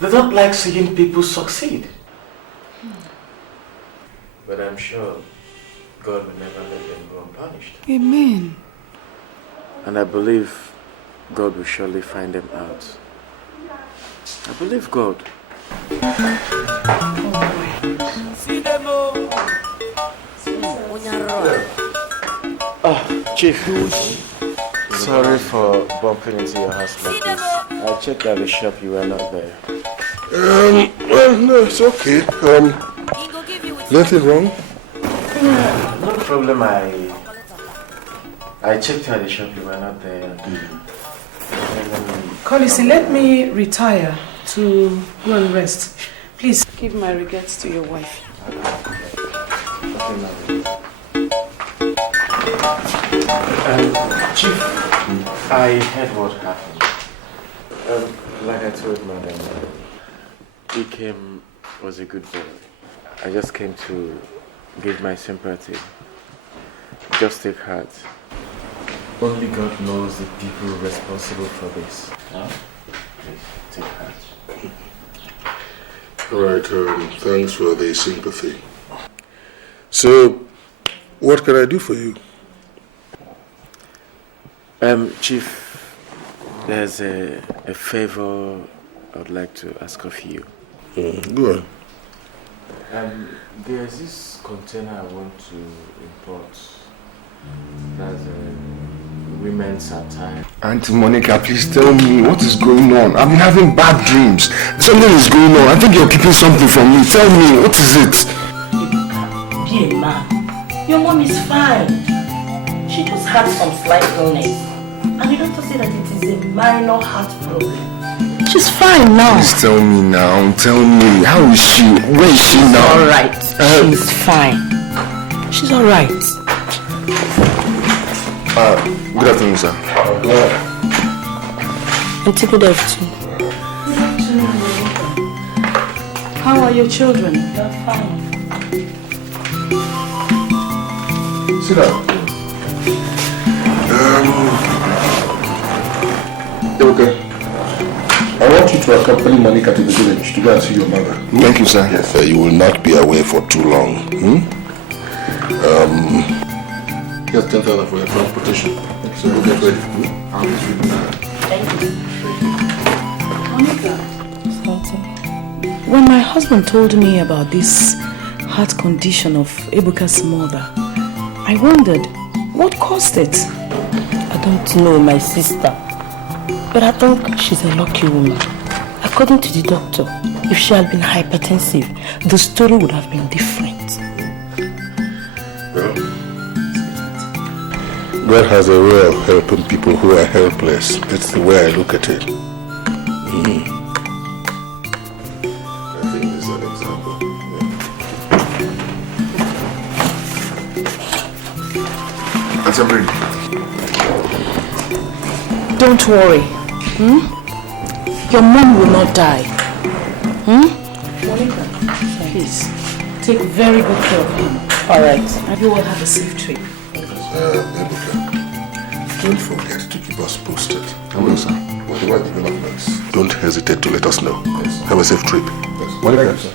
They don't like seeing people succeed. But I'm sure God will never let them go unpunished. Amen. And I believe God will surely find them out. I believe God. Oh, Chief. Sorry for bumping into your house like this. I checked at the shop, you were not there. Well, no, it's okay. Nothing wrong? No problem. I checked at the shop, you were not there. Collisi, let me retire to go and rest. Please give my regards to your wife. Chief, I heard what happened. Like I told Madam, Ikem was a good boy. I just came to give my sympathy. Just take heart. Only God knows the people responsible for this. Huh? Please, take heart. Alright, thanks for the sympathy. So, what can I do for you? Chief, there's a favor I'd like to ask of you. Go on. There's this container I want to import. That's women's attire. Auntie Monica, please tell me what is going on. I've been having bad dreams. Something is going on. I think you're keeping something from me. Tell me, what is it? Be a man. Your mom is fine. She just had some slight illness. And the doctor said that it is a minor heart problem. She's fine now. Please tell me now. Tell me. How is she? Where is she now? Alright. She's fine. She's alright. Good afternoon, sir. Auntie, good afternoon. How are your children? They're fine. Sit down. Okay. I want you to accompany Monica to the village to go and see your mother. Thank you, sir. Yes, you will not be away for too long. Here's 10,000 for your transportation. So we'll get ready. I'll be with you now. Thank you. Monica. When my husband told me about this heart condition of Ebuka's mother, I wondered, what caused it? I don't know, my sister. But I think she's a lucky woman. According to the doctor, if she had been hypertensive, the story would have been different. Well, God has a way of helping people who are helpless. That's the way I look at it. I think this is an example. That's a break. Don't worry. Your mom will not die. Monica, please, take very good care of him. Alright. And you will have a safe trip. Ebuka, don't forget to keep us posted. I will, sir. Whatever developments, don't hesitate to let us know. Yes. Have a safe trip. Yes. Welcome, sir.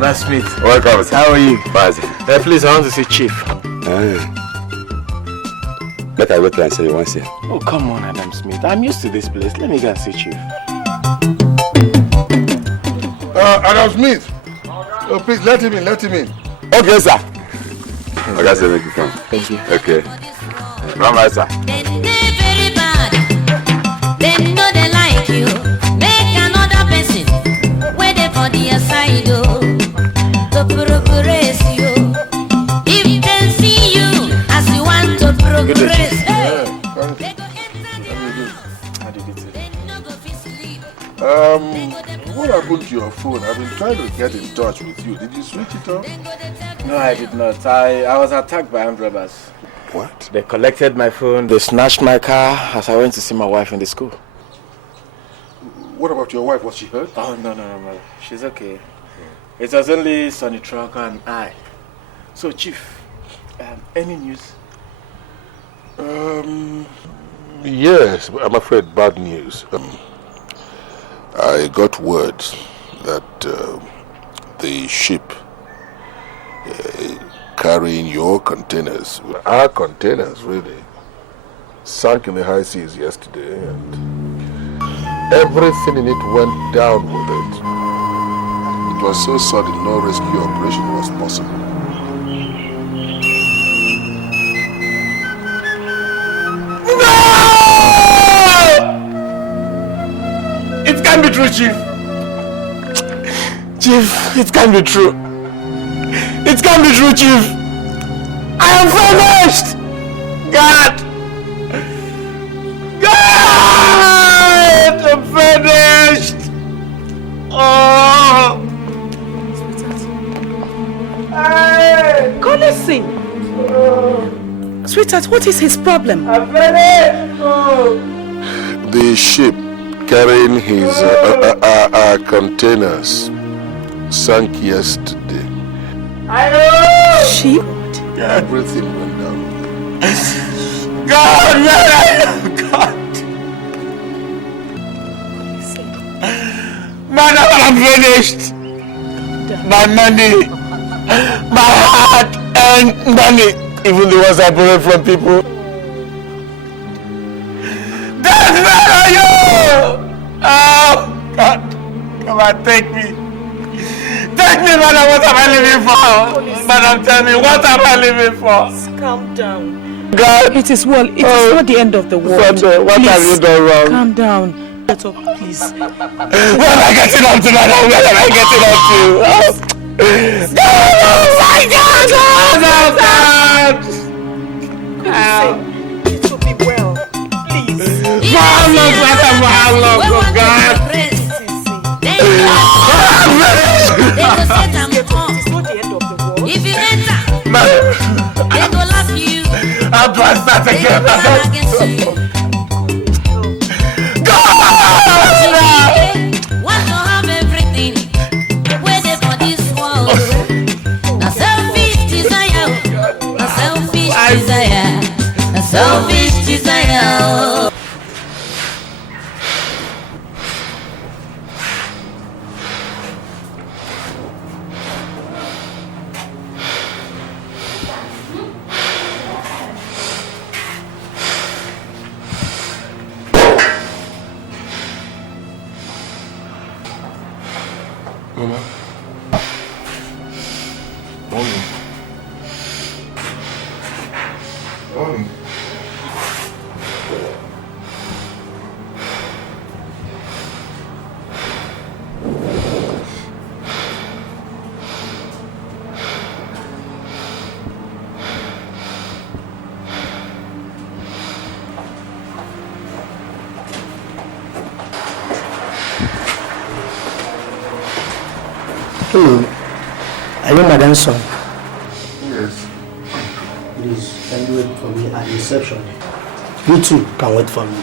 That's Smith. Welcome. How are you? Fine. Please, I want to see Chief. Let I wait and say you want to see. Oh, come on, Adam Smith. I'm used to this place. Let me go and see Chief. Adam Smith. Oh, please, let him in, let him in. Okay, sir. Okay, sir, make you come. Thank you. Okay. Come on, sir. They very bad. They know they like you. Make another person. Wait for the side, oh. To progress you. If they see you as you want to progress, hey. What happened to your phone? I've been trying to get in touch with you. Did you switch it off? No, I did not. I was attacked by armed robbers. What? They collected my phone. They snatched my car as I went to see my wife in the school. What about your wife? Was she hurt? Oh, no. She's okay. It was only Sonny Trucker and I. So, Chief, any news? Yes, but I'm afraid bad news. I got word that the ship carrying your containers, our containers really, sank in the high seas yesterday, and everything in it went down with it. It was so sudden, no rescue operation was possible. It can't be true, Chief. Chief, it can't be true. It can't be true, Chief. I am finished. God, I'm finished. Oh. Hey. Collison. Sweetheart, what is his problem? I'm finished. The ship carrying his containers sank yesterday. I know. Ship? Everything went down. God, man, God. Man, I'm finished. My money, my heart, and money, even the ones I borrowed from people. That's where are you? Oh, God, come on, take me. Take me, madam, what am I living for? Madam, tell me, what am I living for? Calm down. God. It is well. It is not the end of the world. Sunday, what have you done wrong? Calm down. Get up, please. Where am I getting up to, madam? Where am I getting up to? Oh my God! It will be well. Please. For how long, madam? For how long? Oh, God. If you enter, they go love you. How do I start again? Want to have everything, waiting for this world. A selfish desire, a selfish desire, a selfish desire. Mama. Mommy. Mommy. Hello. Are you Madam's son? Yes. Please, can you wait for me at the reception? You too can wait for me.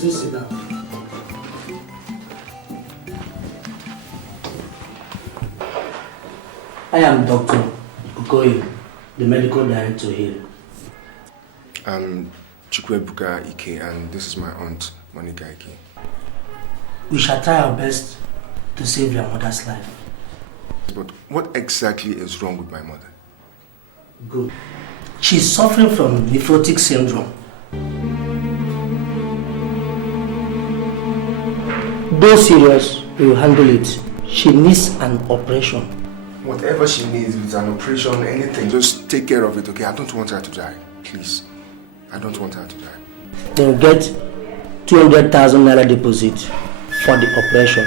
Please sit down. I am Dr. Okoye, the medical director here. I'm Chukwura Ike, and this is my aunt, Monica Ike. We shall try our best to save your mother's life. But what exactly is wrong with my mother? Good. She's suffering from nephrotic syndrome. Though serious, we will handle it. She needs an operation. Whatever she needs, with an operation, anything, just take care of it, okay? I don't want her to die. Please. I don't want her to die. Then get 200,000 naira deposit for the operation.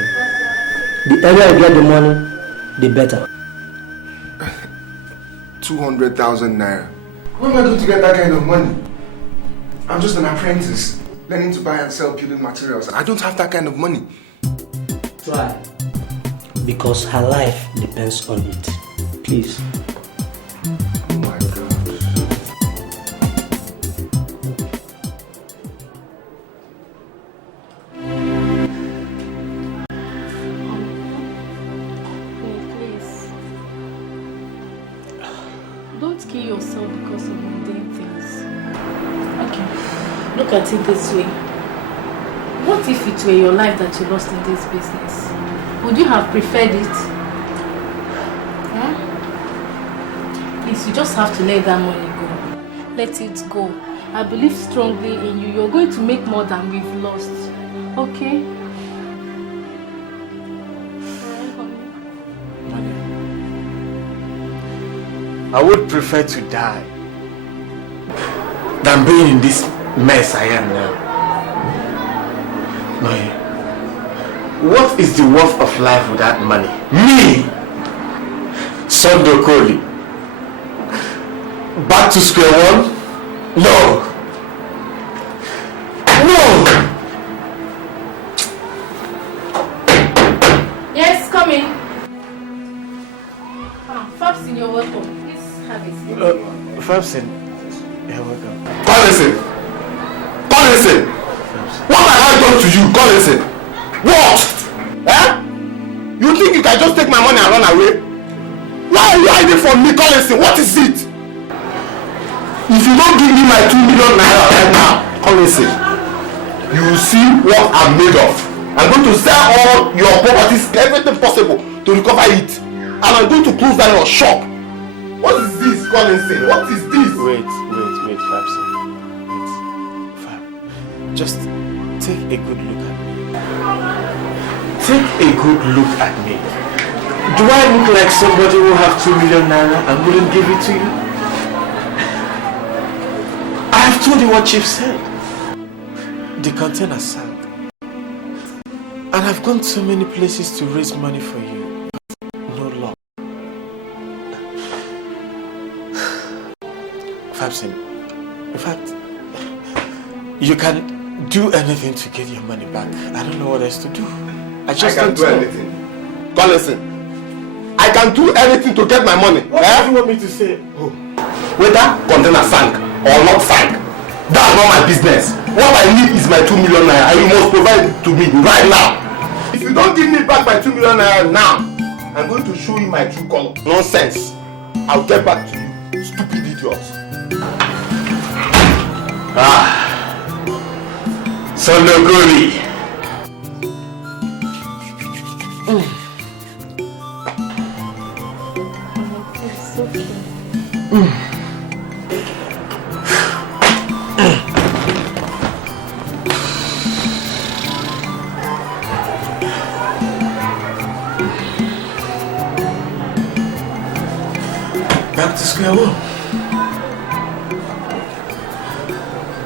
The earlier you get the money, the better. 200,000 naira. Where am I going to get that kind of money? I'm just an apprentice, learning to buy and sell building materials. I don't have that kind of money. Try. Because her life depends on it. Please. Oh my God. Please. Don't kill yourself because of mundane things. Okay. Look at it this way. What if it were your life that you lost in this business? Would you have preferred it? Huh? Please, you just have to let that money go. Let it go. I believe strongly in you. You're going to make more than we've lost. Okay? I would prefer to die than being in this mess I am now. No, what is the worth of life without money? Me, Sondokoli, back to square one? No. No. Yes, come in. Fabsin, you're welcome. Please have it. Fabsin, you're welcome. Collison! Collison! What have I done to you, Collison? What? Eh? You think you can just take my money and run away? Why are you hiding from me, Collison? What is it? If you don't give me my 2 million naira right now, Collison, you will see what I'm made of. I'm going to sell all your properties, everything possible to recover it. And I'm going to close down your shop. What is this, Collison? What is this? Wait, Fabsin. Wait. Fab, just take a good look at me. Take a good look at me. Do I look like somebody who have 2 million naira and wouldn't give it to you? I have told you what Chief said. The container sank. And I've gone to many places to raise money for you. No luck. Fabson, in fact, you can do anything to get your money back. I don't know what else to do. I can do anything. Go listen. I can do anything to get my money. What do you want me to say? Oh. Whether container sank or not sank, that's not my business. What I need is my 2 million naira and you must provide it to me right now. If you don't give me back my 2 million naira now, I'm going to show you my true color. Nonsense. I'll get back to you, stupid idiots. Sonogori. Back to square one.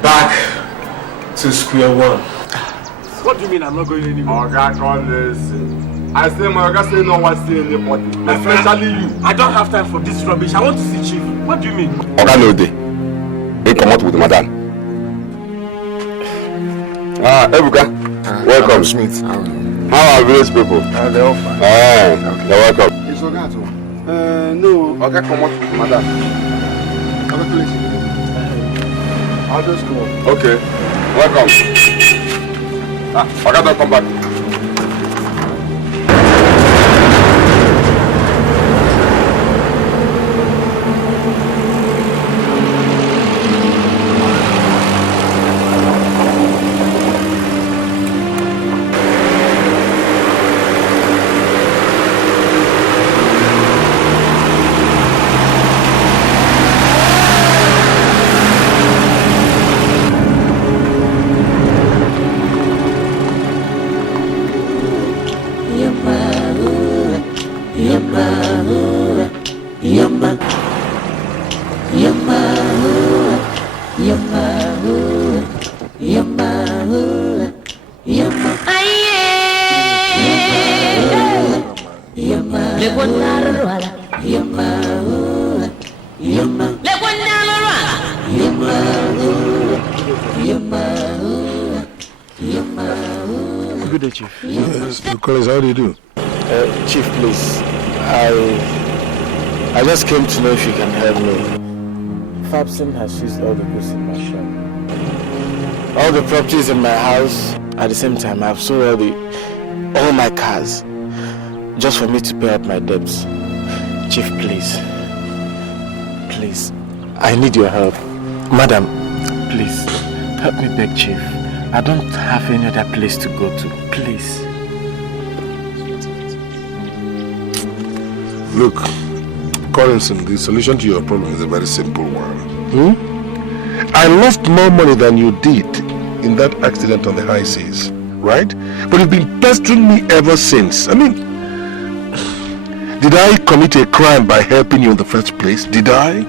Back to square one. What do you mean I'm not going anywhere? Oga, come listen. I say my Oga say no one see anybody, especially you. I don't have time for this rubbish. I want to see Chief. What do you mean? Oga no dey. He come out with the madam. Ebuka, welcome. Smith. How are village people? They're all fine. You're welcome. It's Oga too. No, Oga come out with the madam. Oga, please. I'll just go. Okay, welcome. Oga don't come back. Good day, Chief. Yes, Nicholas, how do you do? Chief, please. I just came to know if you can help me. Fabson has used all the goods in my shop. All the properties in my house. At the same time, I've sold all my cars. Just for me to pay up my debts. Chief, please. Please. I need your help. Madam, please. Help me beg Chief. I don't have any other place to go to. Please. Look, Collinson, the solution to your problem is a very simple one. I lost more money than you did in that accident on the high seas, right? But you've been pestering me ever since. I mean, did I commit a crime by helping you in the first place? Did I?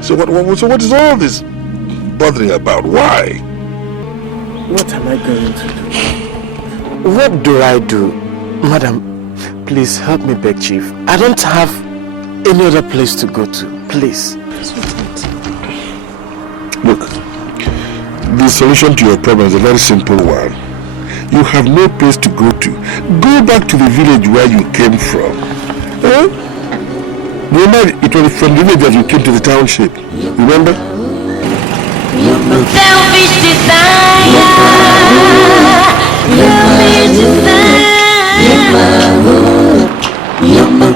So what is all this bothering about? Why? What am I going to do? What do I do? Madam, please help me beg Chief. I don't have any other place to go to. Please. Look, the solution to your problem is a very simple one. You have no place to go to. Go back to the village where you came from. Remember, it was from the village that you came to the township. Remember? Selfish desire.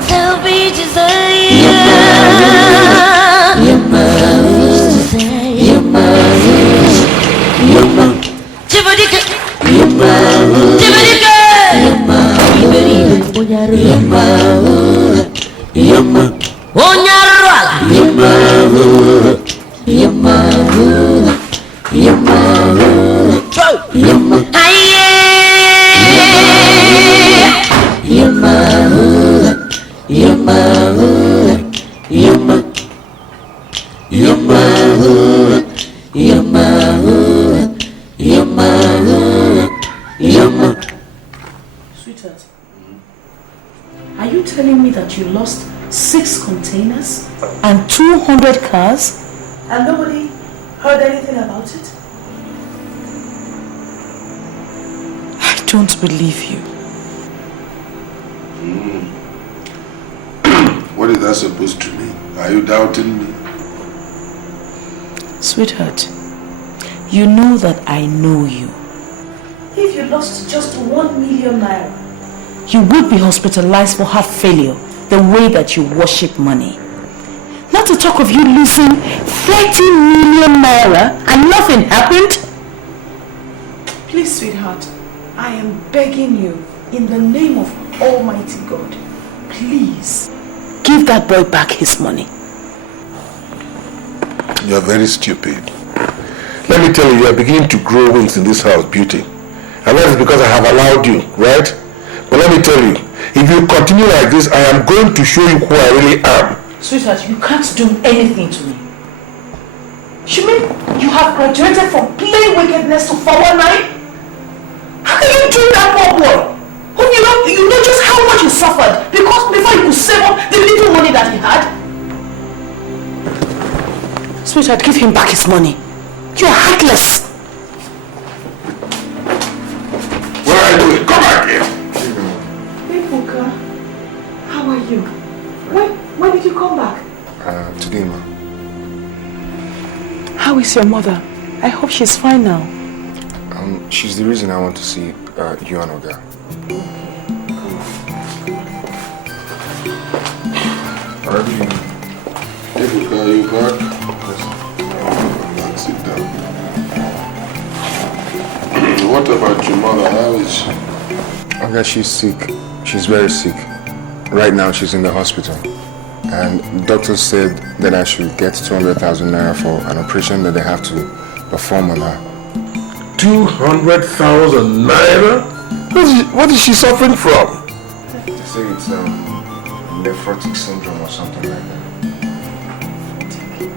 Selfish Sweetheart, are you telling me that you lost 6 containers and 200 cars and nobody heard anything about it? I don't believe you. What is that supposed to mean? Are you doubting me? Sweetheart, you know that I know you. If you lost just 1 million naira, you would be hospitalized for heart failure the way that you worship money. Not to talk of you losing 30 million naira and nothing happened. Please, sweetheart, I am begging you in the name of Almighty God, please give that boy back his money. You are very stupid. Let me tell you, you are beginning to grow wings in this house, Beauty. And that is because I have allowed you, right? But let me tell you, if you continue like this, I am going to show you who I really am. Sweetheart, you can't do anything to me. You mean you have graduated from plain wickedness to 419? How can you do that, poor boy? Whom you know just how much he suffered because before you could save up the little money that he had? Sweetheart, give him back his money. You are heartless. What are you doing? Come back here. Hey, Puka. How are you? When did you come back? Today, ma. How is your mother? I hope she's fine now. She's the reason I want to see you and Oga. Hey, Puka, are you back? Sit down. What about your mother? How is she? Oga, she's sick. She's very sick. Right now, she's in the hospital. And doctors said that I should get 200,000 naira for an operation that they have to perform on her. 200,000 naira? What is she suffering from? They say it's nephrotic syndrome or something like that.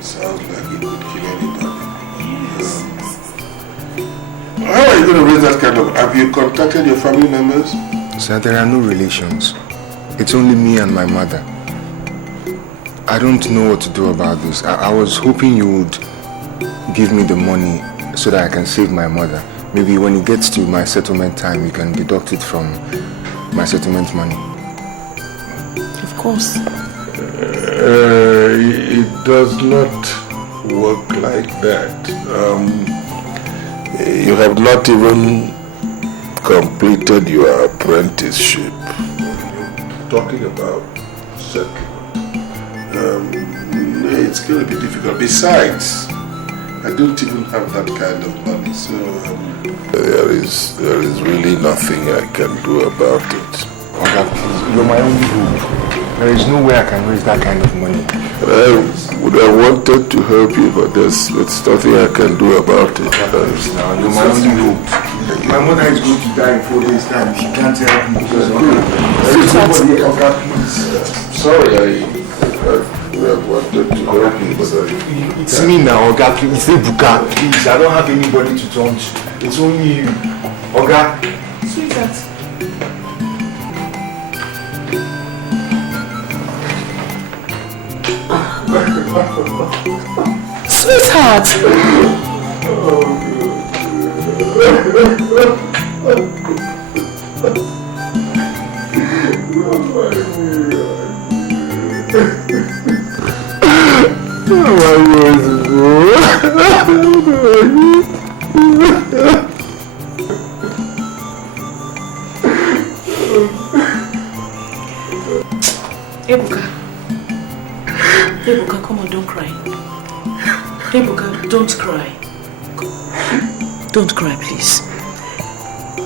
Sounds like it could kill anybody. Yes. How are you going to raise that kind of... Have you contacted your family members? Sir, there are no relations. It's only me and my mother. I don't know what to do about this. I was hoping you would give me the money so that I can save my mother. Maybe when it gets to my settlement time, you can deduct it from my settlement money. Of course. It does not work like that. You have not even completed your apprenticeship. Talking about settlement. It's going to be difficult. Besides, I don't even have that kind of money, so there is really nothing I can do about it. Oga, please, you're my only hope. There is no way I can raise that kind of money. I would have wanted to help you, but there's nothing I can do about it. Now, you're my only hope. My mother is going to die in 4 days' time. She can't help me. Sorry, I wanted to help you, but it's me now, Oga. Please, Buka. Please, I don't have anybody to turn to. It's only you, Oga. Sweetheart. Sweetheart! Ebuka, come on, don't cry. Ebuka, don't cry. Don't cry, please.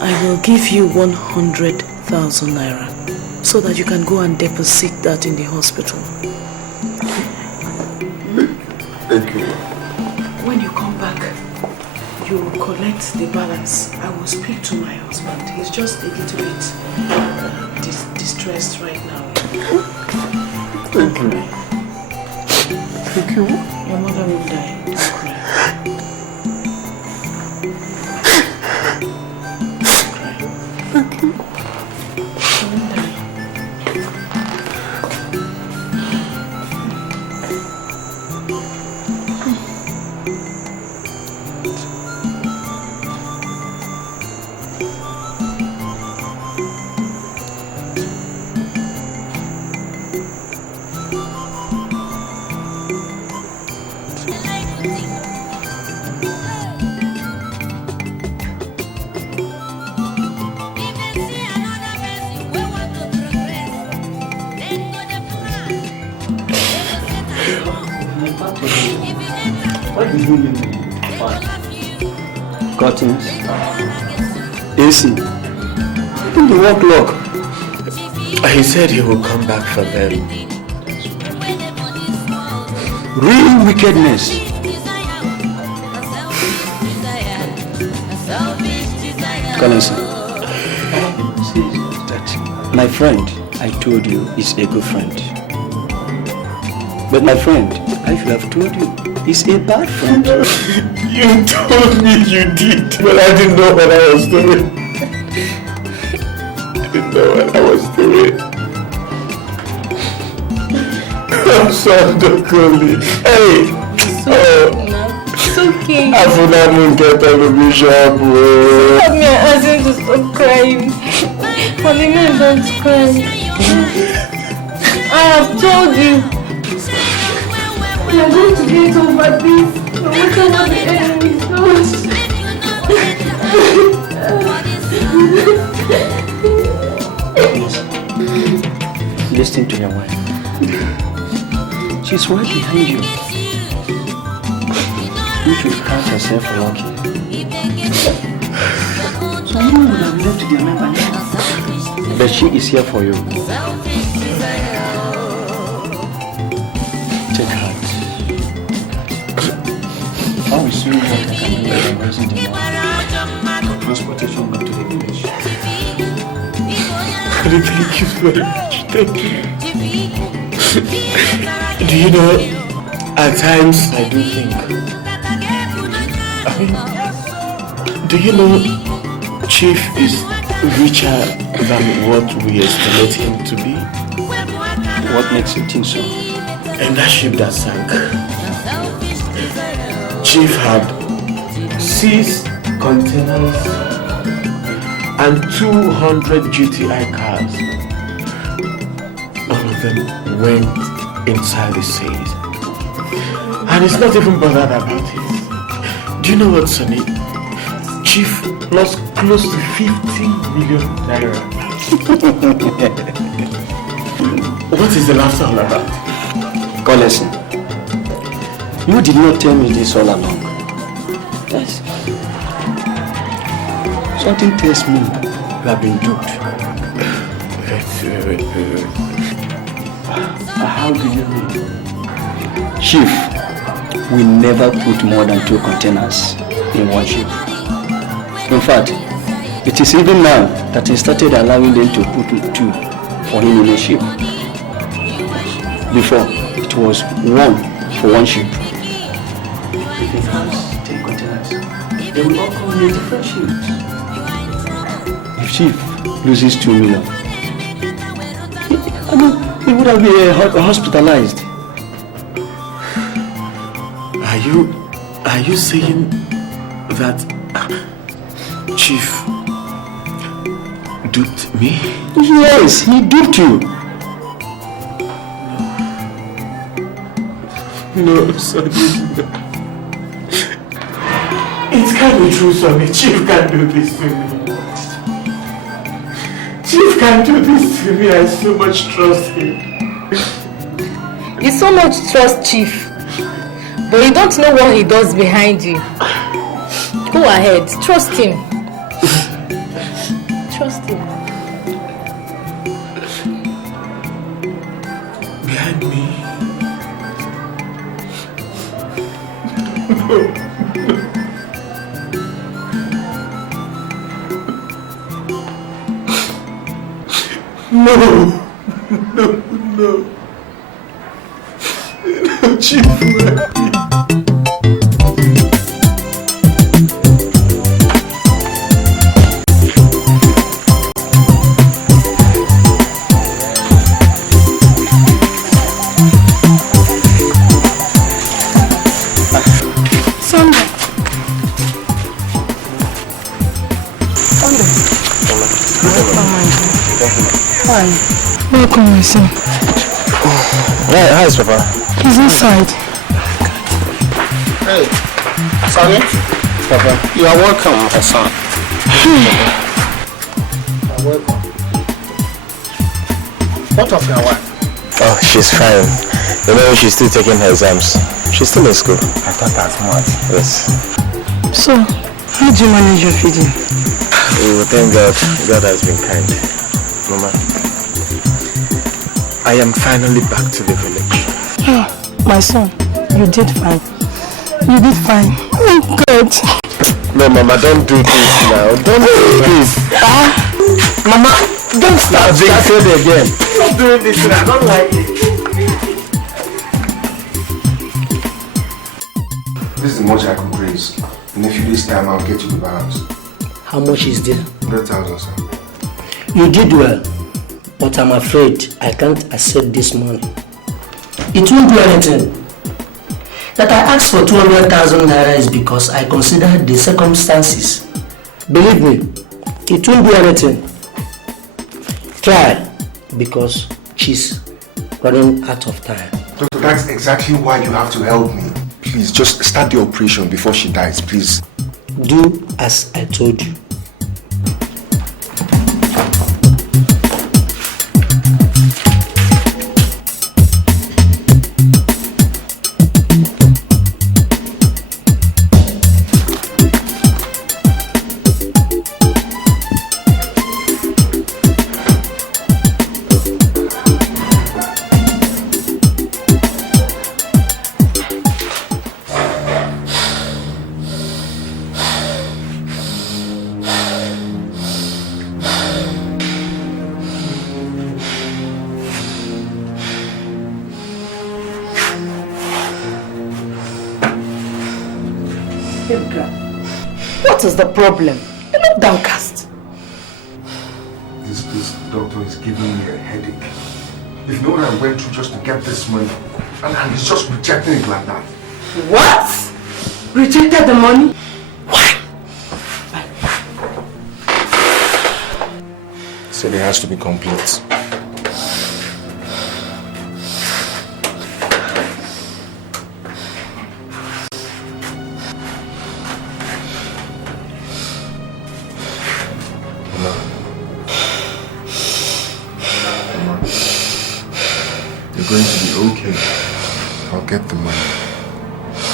I will give you 100,000 naira so that you can go and deposit that in the hospital. Thank you. When you come back, you will collect the balance. I will speak to my husband. He's just a little bit distressed right now. Thank you. Thank you. Your mother will die. Don't cry. Thank you. What did you leave? Curtains. AC. Open the walk lock. He said he will come back for them. Real wickedness. Collinson. My friend, I told you, is a good friend. But my friend, I should have told you, is a bad friend. You told me you did, but I didn't know what I was doing. I didn't know what I was doing. I'm sorry, Dokoli. Hey! It's okay. I forgot to get television. Stop me and ask him to stop crying. Honey, man, don't cry. I have told you. We are going to get over this, no matter what the enemy does. Listen to your wife. She's right behind you. You should count yourself lucky. Someone would have left their member now. But she is here for you. Take heart. I will see what I can do by raising the money. Transportation back to the village. Thank you very much. Thank you. Do you know, at times I do think, do you know Chief is richer than what we estimate him to be? What makes you think so? And that ship that sank, Chief had 6 containers and 200 GTI cars. All of them went inside the seas. And he's not even bothered about it. Do you know what, Sonny? Chief lost close to 50 million naira. What is the laughter all about? Collinson, you did not tell me this all along. Yes. Something tells me you have been duped. Wait. How do you mean? Chief, we never put more than 2 containers in one ship. In fact, it is even now that he started allowing them to put 2 for him in a ship. Before, it was 1 for one ship. If he has 10 containers, they will all come in different ships. If Chief loses 2 million, he would have been hospitalized. Are you saying that Chief duped me? Yes, he duped you. No, Sonny. It can't be true, Sonny. Chief can't do this to me. Chief can't do this to me. I so much trust him. You so much trust Chief, but you don't know what he does behind you. Go ahead, trust him. Trust him. Behind me? No. No, Chief. Welcome, my son. Hi, Papa. He's inside. Hey, sorry? Papa. You are welcome, my son. You're welcome. What of your wife? Oh, she's fine. You know, she's still taking her exams. She's still in school. I thought as much. Yes. So, how do you manage your feeding? Oh, thank God. God has been kind. Mama, I am finally back to the village. Oh, my son, you did fine. You did fine. Oh, God. No, Mama, don't do this now. Don't do this. Mama, don't start it again. Don't do this. I don't like it. This is the much I could raise. In a few days' time, I'll get you the balance. How much is there? 100,000, sir. You did well, but I'm afraid I can't accept this money. It won't do anything. That I asked for 200,000 naira is because I considered the circumstances. Believe me, it won't do anything. Try, because she's running out of time. Doctor, that's exactly why you have to help me. Please, just start the operation before she dies, please. Do as I told you. What is the problem? You look downcast. This doctor is giving me a headache. If no one I went through just to get this money, and he's just rejecting it like that. What? Rejected the money? Why? Said it has to be complete. You're going to be okay. I'll get the money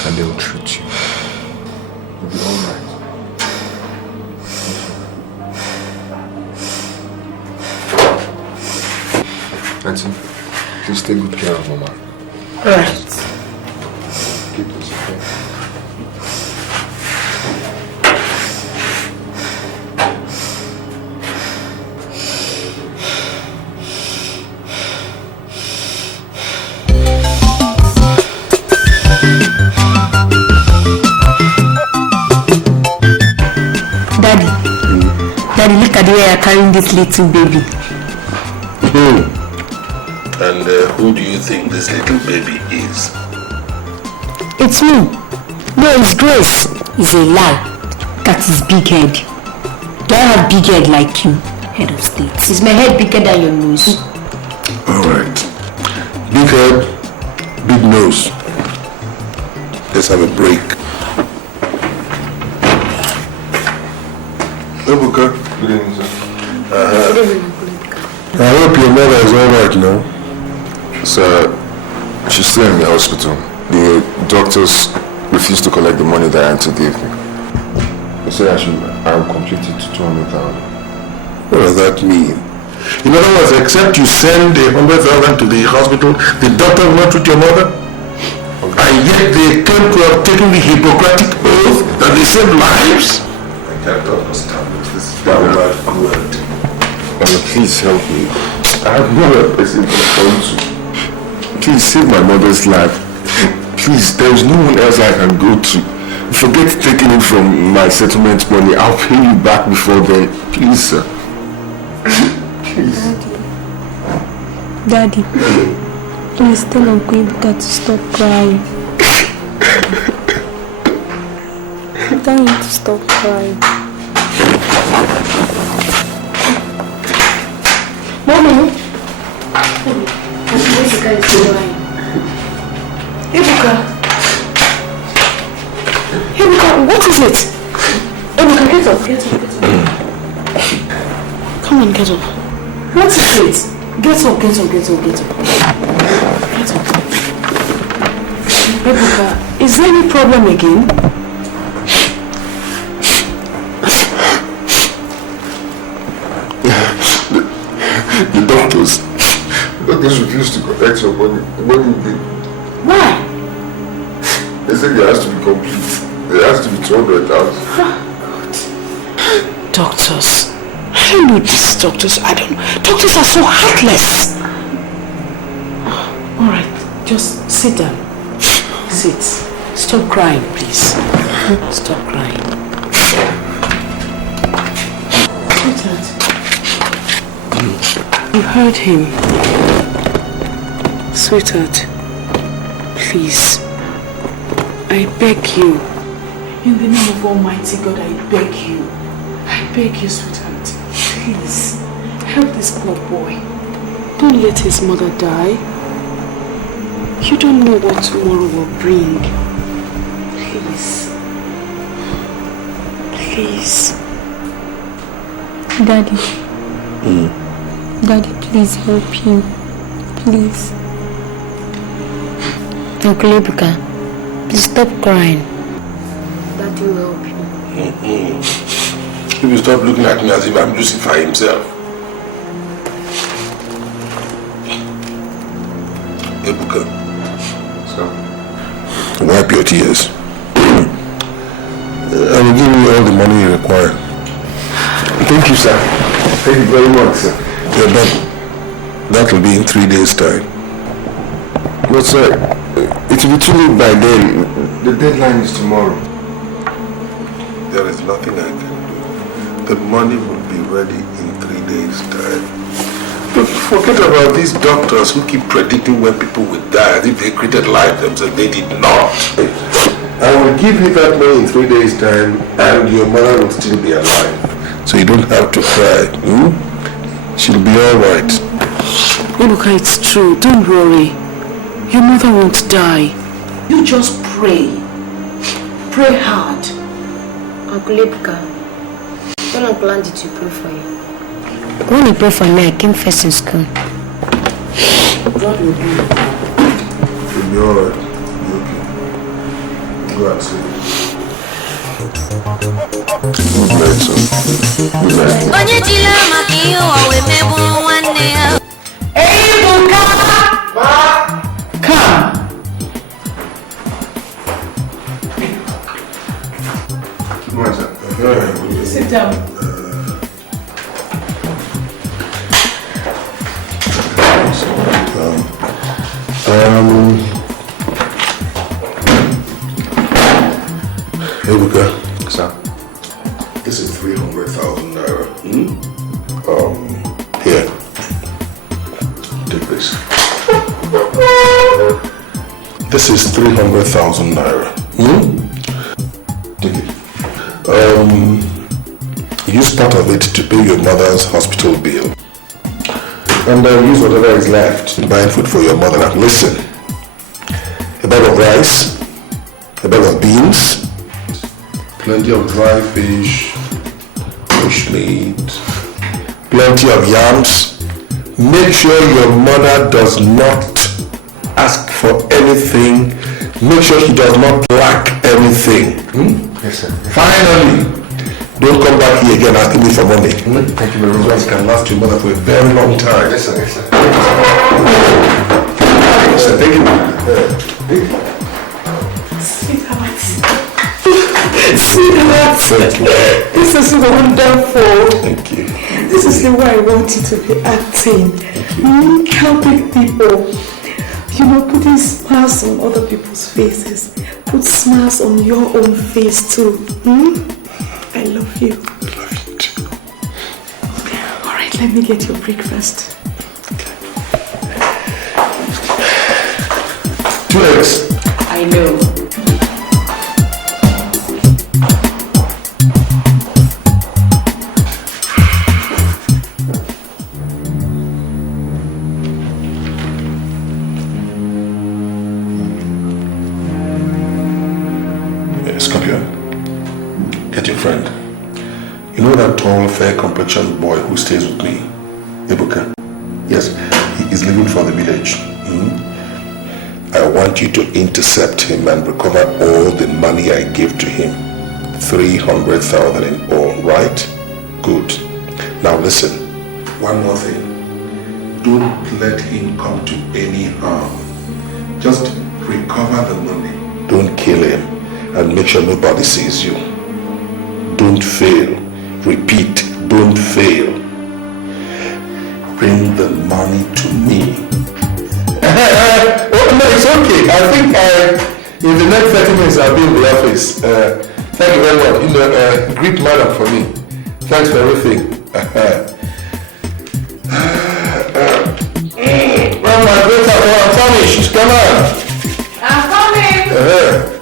and they'll treat you. You'll be alright. Auntie, please take good care of Mama. Alright. Keep this okay. Daddy, look at the way you're carrying this little baby. And who do you think this little baby is? It's me. No, it's Grace. It's a lie. That's his big head. Do I have big head like you? Head of state. Is my head bigger than your nose? Alright. Big head, big nose. Let's have a break. Ebuka. Good evening, sir. I hope your mother is alright now. Sir, she's still in the hospital. The doctors refused to collect the money that Auntie gave me. They said I'll complete it to 200,000. What does that mean? In other words, except you send the 100,000 to the hospital, the doctor will not treat your mother? Okay. And yet they claim to have taken the Hippocratic oath that they save lives? I can't understand this bad word. Please help me. I have no other person to come to. Please save my mother's life. Please, there is no one else I can go to. Forget taking it from my settlement money. I'll pay you back before then. Please, sir. Please. Daddy, please tell Uncle Ibuka to stop crying. Tell him to stop crying. Mommy! Ibuka is crying. Ibuka! Ibuka, what is it? Ibuka, get up, get up, get up. Come on, get up. What is it? Get up, get up, get up, get up. Get up. Ebuka, is there any problem again? The doctors refused to collect your money. Why? They said it has to be complete. It has to be 200,000. Doctors. I know these doctors. Doctors are so heartless. Alright, just sit down. Sit. Stop crying, please. Stop crying. Sweetheart. You heard him. Sweetheart, please. I beg you. In the name of Almighty God, I beg you. I beg you, sweetheart. Please, help this poor boy. Don't let his mother die. You don't know what tomorrow will bring. Please. Please. Daddy. Daddy, please help him. Please. Uncle Ebuka, please stop crying. Daddy will help him. He will stop looking at me as if I'm Lucifer himself. Ebuka. Sir. Wipe your tears. I will give you all the money you require. Thank you, sir. Thank you very much, sir. Yeah, but that will be in 3 days' time. But sir, it will be too late by then. The deadline is tomorrow. There is nothing I can do. The money will be ready in 3 days' time. But forget about these doctors who keep predicting when people will die as if they created life themselves. They did not. I will give you that money in 3 days' time and your mother will still be alive. So you don't have to cry. She'll be alright. Ebuka, it's true. Don't worry. Your mother won't die. You just pray. Pray hard. Uncle Ebuka, when Uncle Andy to pray for you? When you pray for me, I came first in school. God will do it. You'll be alright. You'll be okay. Go and sleep. Good night, son. Good night. Onye jila maka ihe ụwa wee megbuo nwanne ya. Ebuka! Come. Come on, sir. Sit down. Ebuka. Sir. This is 300,000 naira. Here. Take this. This is 300,000 naira. Take it. Use part of it to pay your mother's hospital bill. And use whatever is left to buy food for your mother. And listen, a bag of rice, a bag of beans, plenty of dry fish, bush meat, plenty of yams. Make sure your mother does not ask for anything. Make sure she does not lack anything. Yes, sir. Finally, don't come back here again asking me for money. Thank you very much. This can last your mother for a very long time. Yes, sir. Yes, sir. Yes, sir. Thank you. Sweetheart. Sweetheart. This is wonderful. Thank you. This is the way I want you to be acting. Helping people. You know, putting smiles on other people's faces. Put smiles on your own face too. I love you. I love you too. Alright, let me get your breakfast. 2 eggs. I know. Scorpion, get your friend. You know that tall, fair-complexioned boy who stays with me? Ebuka? Yes, he is leaving for the village. I want you to intercept him and recover all the money I gave to him. 300,000 in all, right? Good. Now listen, one more thing. Don't let him come to any harm. Just recover the money. Don't kill him and make sure nobody sees you. Don't fail. Repeat, don't fail. Bring the money to me. Oh, no, it's okay. I think in the next 30 minutes I'll be in the office. Thank you very much. Greet madam for me. Thanks for everything. Well, my daughter, I'm famished. Come on. I'm coming.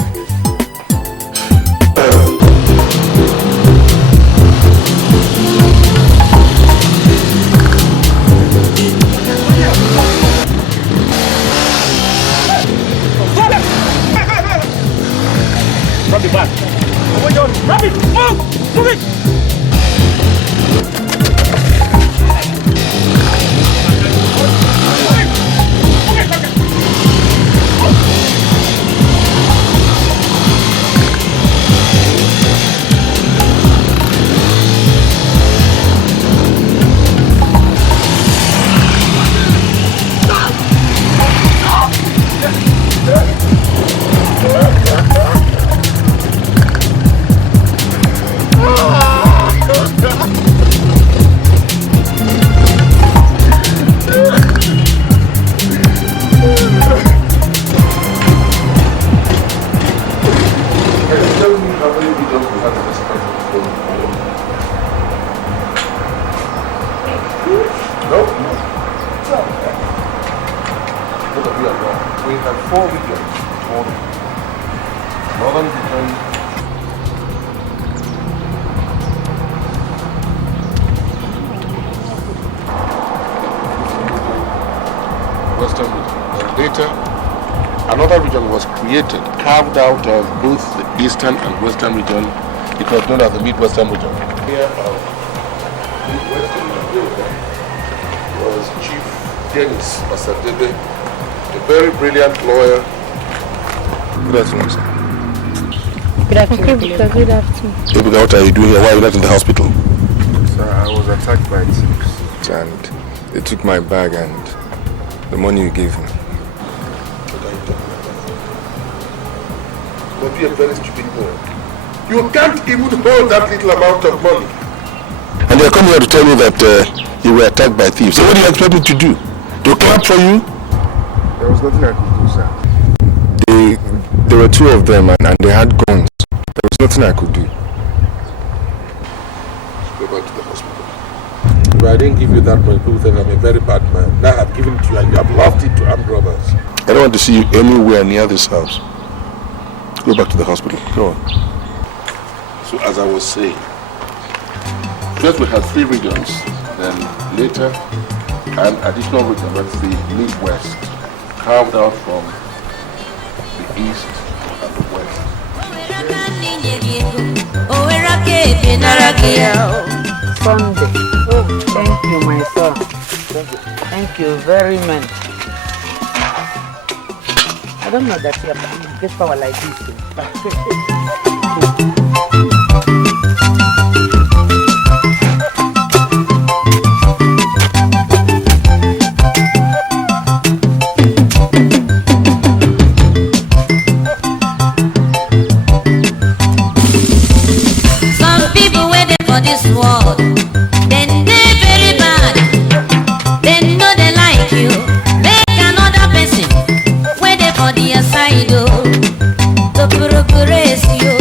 Drop it back. Oh my God. Drop it. Move. Move it. Carved out of both the eastern and western region. It was known as the Midwestern region. Here, Midwestern region was Chief Dennis Osadebe, a very brilliant lawyer. Good afternoon, sir. Good afternoon. Good afternoon. Ebuka, what are you doing here? Why are you not in the hospital? Sir, I was attacked by thieves and they took my bag and the money you gave me. But be a very stupid boy. You can't even hold that little amount of money. And you're coming here to tell me that you were attacked by thieves. So what do you expect me to do? To clap for you? There was nothing I could do, sir. There were two of them and they had guns. There was nothing I could do. Go back to the hospital. If I didn't give you that money, people think I'm a very bad man. Now I've given it to you and you have lost it to armed robbers. I don't want to see you anywhere near this house. Go back to the hospital. Go on. So as I was saying, first we had 3 regions, then later an additional region, that's the Midwest, carved out from the East and the West. Sunday. Oh, thank you, my son. Thank you very much. I don't know that you get power like this. Some people waiting for this world. Then they very bad. They know they like you. Make another person waiting for the aside. The progress you.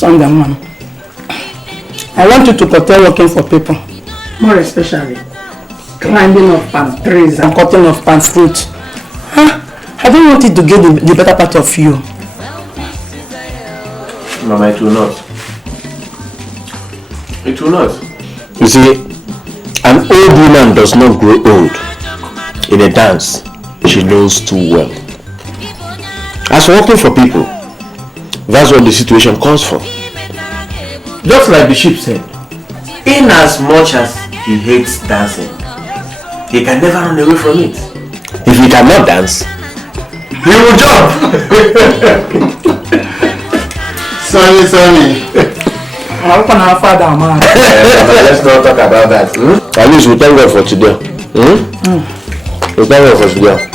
Sunday, man. I want you to continue working for people. More especially, climbing of palm trees and cutting of palm fruit. Huh? I don't want it to get the better part of you. Mama, it will not. It will not. You see, an old woman does not grow old. In a dance, she knows too well. As for working for people, that's what the situation calls for. Just like the sheep said, in as much as he hates dancing, he can never run away from it. If he cannot dance, he will jump. Sorry. How can our father, man? Let's not talk about that. At least we thank God for today. We thank God for today.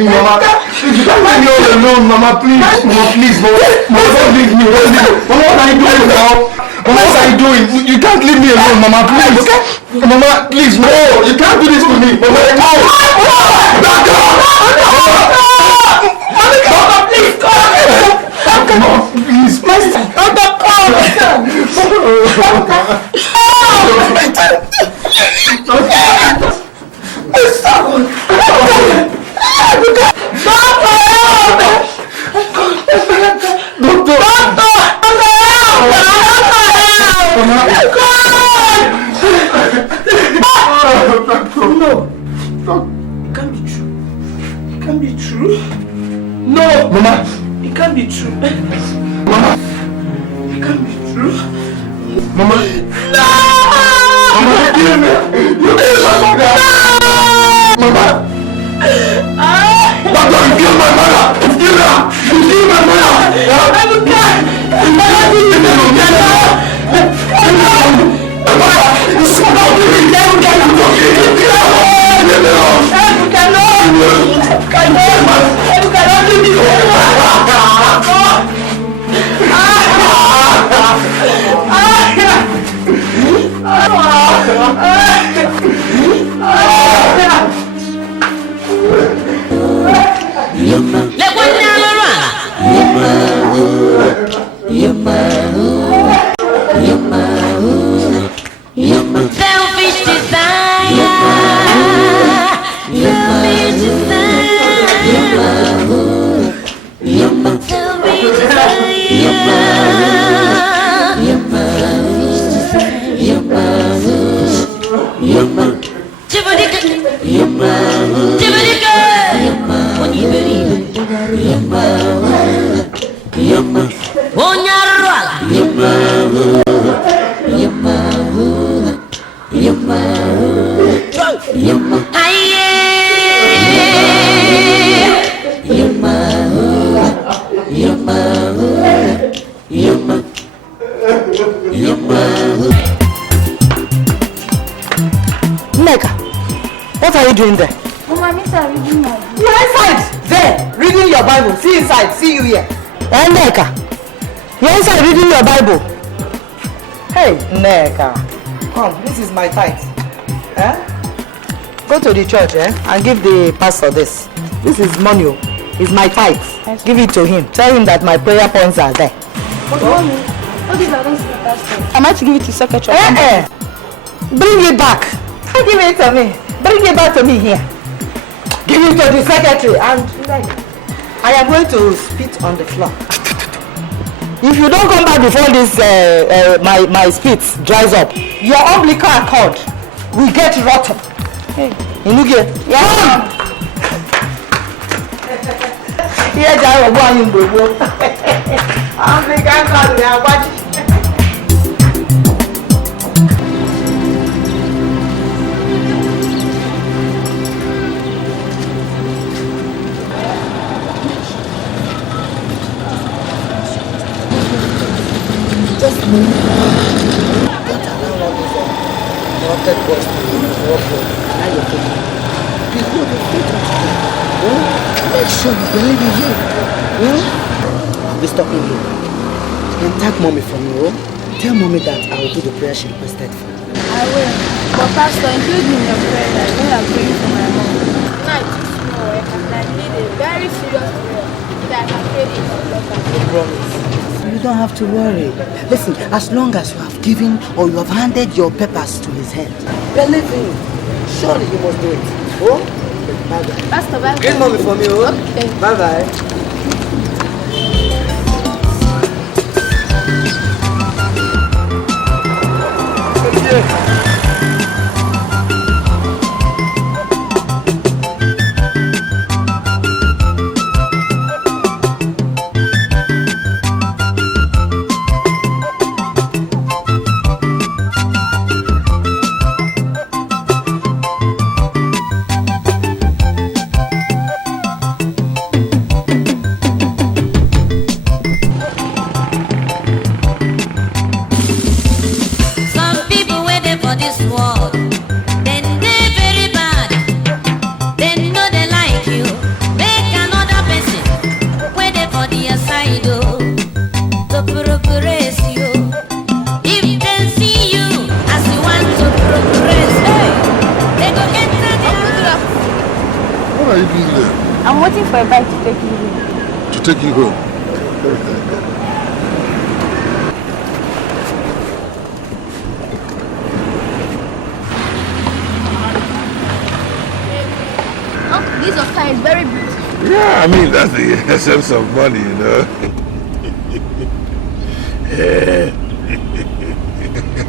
Mama, if you can't leave me all alone, Mama, please. Mama, please, Mama, don't leave me. Don't leave me. Mama, what are you doing now? Mama, what are you doing? You can't leave me alone, Mama, please. Mama, please, no. You can't do this to me. Mama, no. Mama, please, Mama, please. Mama, it can't be true. Mama, it can't be true. Mama, no! Mama, you kill me. You kill my mother. Mama, Doctor, you killed my mother. You killed her. You killed my mother. Selfish desire. Nneka, what are you doing there? Mama, Miss, I'm reading my book. You're inside there, reading your Bible. See inside, see you here. Hey, Nneka, you're inside reading your Bible. Hey, Nneka, come, this is my tithe. Go to the church and give the pastor this. This is money, it's my tithe. Yes. Give it to him. Tell him that my prayer points are there. But Mommy, what if I don't see the pastor? I might give it to secretary. Bring it back. Don't give it to me. Bring it back to me here. Give it to the secretary and I am going to spit on the floor. If you don't come back before this my spit dries up, your umbilical cord will get rotten. Hey, Inuge. Yeah. Here, Jaro, go on, you umbilical cord, we are watching. Just move. What around all this wanted boys to work for. Now you're taking it. Behold the faith of God. Make sure you believe in Him. I'll be stopping you. Contact Mommy from you. Tell Mommy that I will do the prayer she requested for. I will. But Pastor, include me in your prayer when I'm praying for my mom. Tonight, I need a very serious prayer. You don't have to worry. Listen, as long as you have given or you have handed your papers to his hand, believe him. Surely you must do it. Oh? Bye-bye. Pastor, bye-bye. Get mommy for me, oh? Okay. Bye-bye. I'm waiting for a bike to take you home. To take you home? Uncle, this of time is very beautiful. Yeah, I mean, that's the essence of money, you know.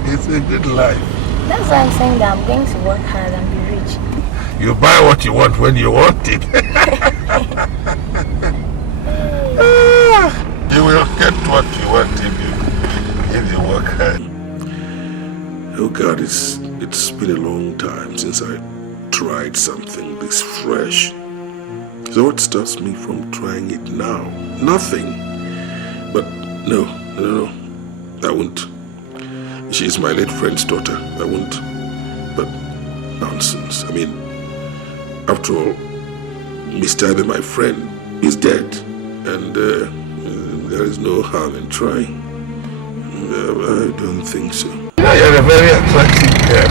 It's a good life. That's why I'm saying that I'm going to work hard and be rich. You buy what you want when you want it. You will get what you want if you work hard. Oh God, it's been a long time since I tried something this fresh. So what stops me from trying it now? Nothing. But no, I won't. She's my late friend's daughter. I won't. But nonsense. I mean, after all, Mr. Ibe, my friend, is dead. And there is no harm in trying. I don't think so. You're a very attractive girl.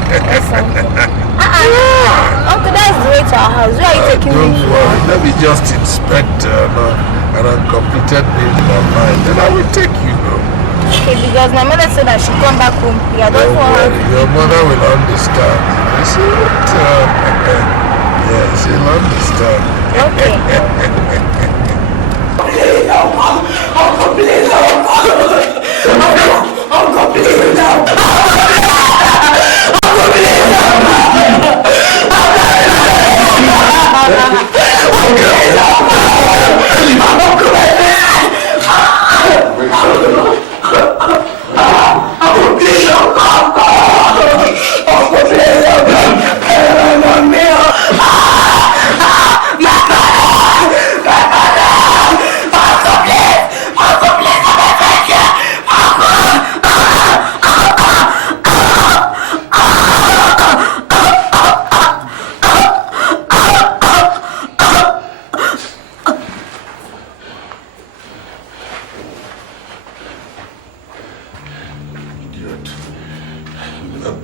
Uncle, that is the way to our house. Where are you taking me? Don't worry. Let me just inspect an uncompleted bill in my mind. Then I will take you home. Okay, because my mother said I should come back home. Yeah, don't worry. Your mother will understand. You see what? Yeah, she'll understand. Okay. Uncle, please, Uncle, please,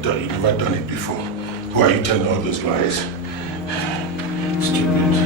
You've never done it before. Who are you telling all those lies? Stupid.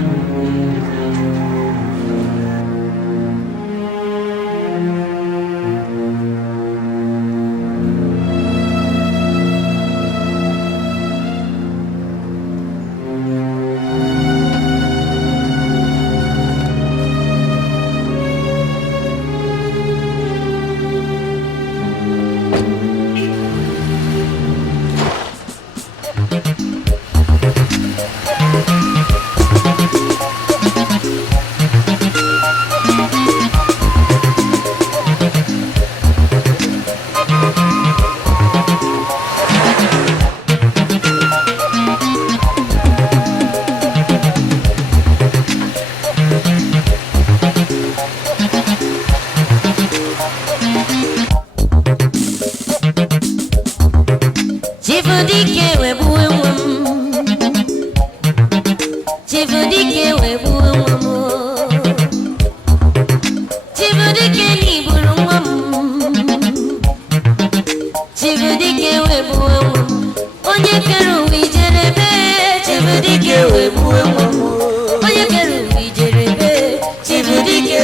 Chibudike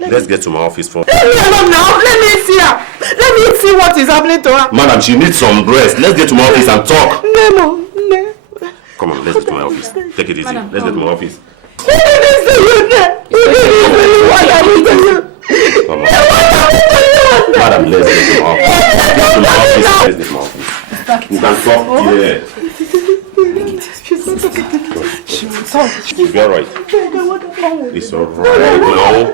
Let's get to my office for. Let me alone now. Let me see her. Let me see what is happening to her. Madam, she needs some rest. Let's get to my office and talk. No. Come on, let's get to my office. Take it easy. Madam, let's get to my office. Who did this to you? What have you done? Come on. Madam, let's get to my office. Let's get to my office. We can talk here. You'll be alright. It's alright now.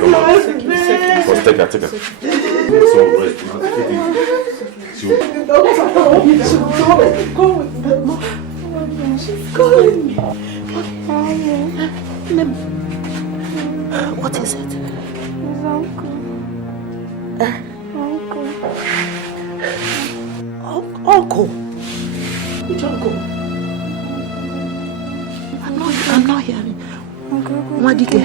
Come on. First, take her. It's alright. What is it? His uncle. Uncle? Which uncle? I'm not hearing. What did you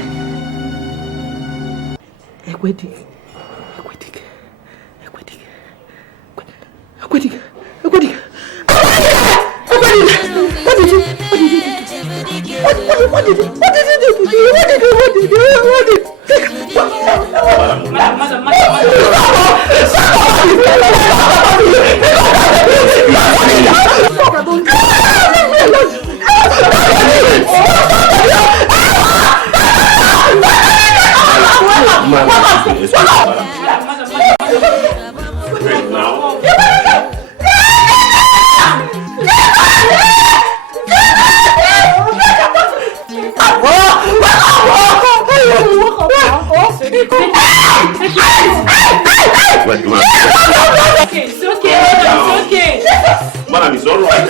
Madam, it's alright.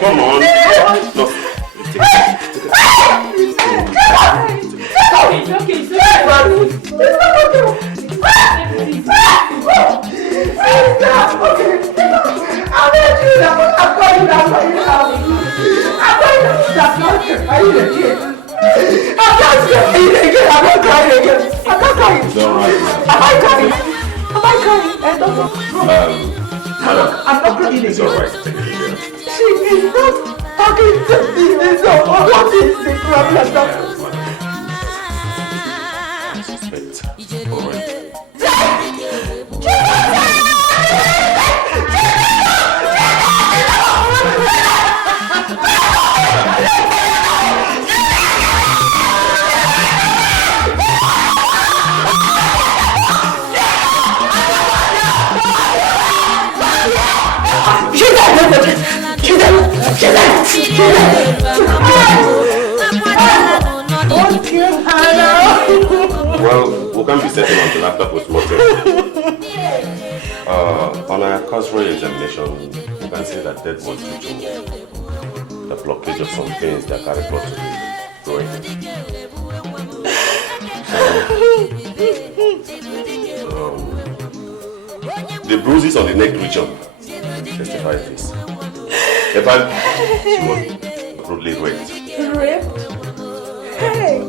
Come on. No. Madam, I'm not crying. It's alright. She is not talking to me. What is the problem? Alright. Well, we can't be setting until after postmortem. On our casual examination, we can say that death was due to the blockage of some veins that carry blood to the brain. The bruises on the neck region testify this. In fact, she was brutally raped. Raped? Hey!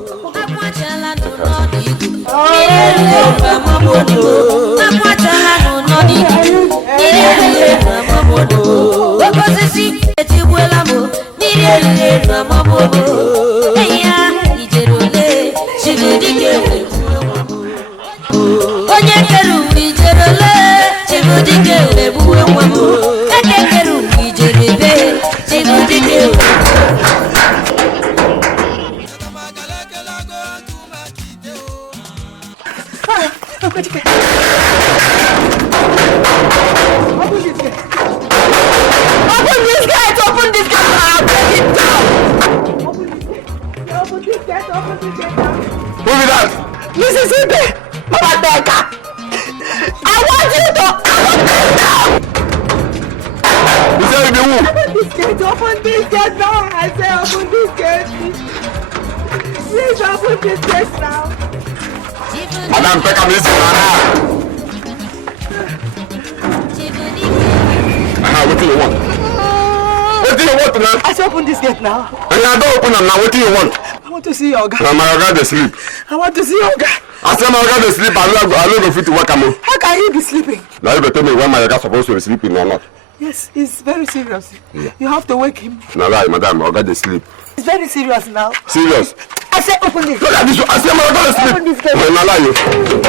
Sleep. I want to see Oga. I said my Oga dey sleep. I no go fit to work am. How can he be sleeping? Now you better tell me when my Oga supposed to be sleeping or not. Yes, it's very serious. Yeah. You have to wake him. No lie, madam. My Oga dey sleep. It's very serious now. Serious? I said open this. Look at this. I said my Oga dey sleep. Open this gate. No lie you.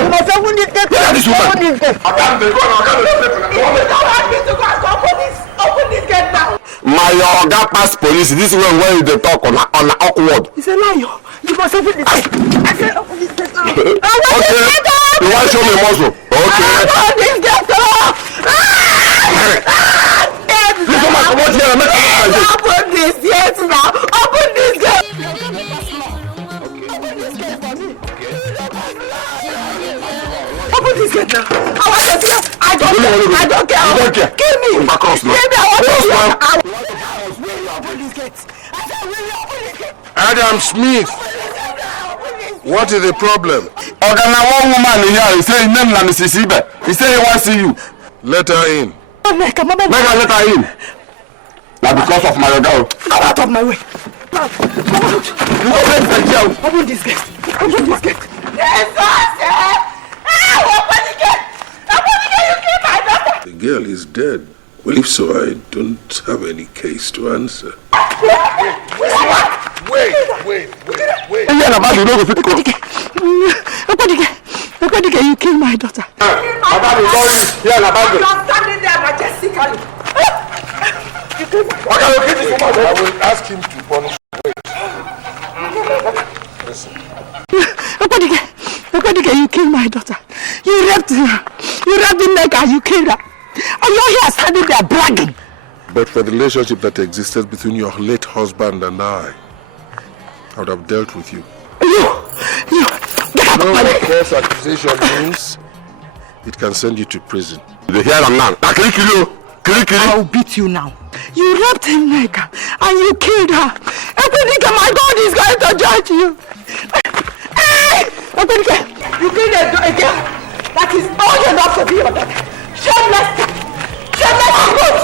You must open this gate. Look at this woman. Open this gate. I can't go. My Oga dey sleep. You don't want me to go and open this. Open this gate now. My Oga pass police. This is when they talk on awkward. He's a liar. You must open this gate. I said open this gate now. Okay. You want to show me muscle? Okay. Open this gate now. This woman come out here and make a open this gate now. Open this gate. Open this gate now. I want to see. I don't care. You don't care. Kill me. Back off now. Kill me. I want to see. Adam Smith, what is the problem? Oga, na one woman here. He say his name na Mrs. Ibe. He say he want to see you. Let her in. Make her let her in. Now because of my Oga. Come out of my way. Come out. You go break the jail. Open this gate. Open this gate. Yes, sir. Open the gate. Open the gate. You killed my daughter. The girl is dead. Well, if so, I don't have any case to answer. Wait. You killed my daughter. You're standing there majestically. I will ask him to punish. Listen. You killed my daughter. You raped her. You raped the neck and you killed her. And you're here standing there bragging. But for the relationship that existed between your late husband and I would have dealt with you. You get out of my way. False accusation means it can send you to prison. You hear them now. I will beat you now. You raped him, Neka, and you killed her. Epenika, my God is going to judge you. Hey! Epenika, you killed a girl that is old enough to be your daughter. Shameless good.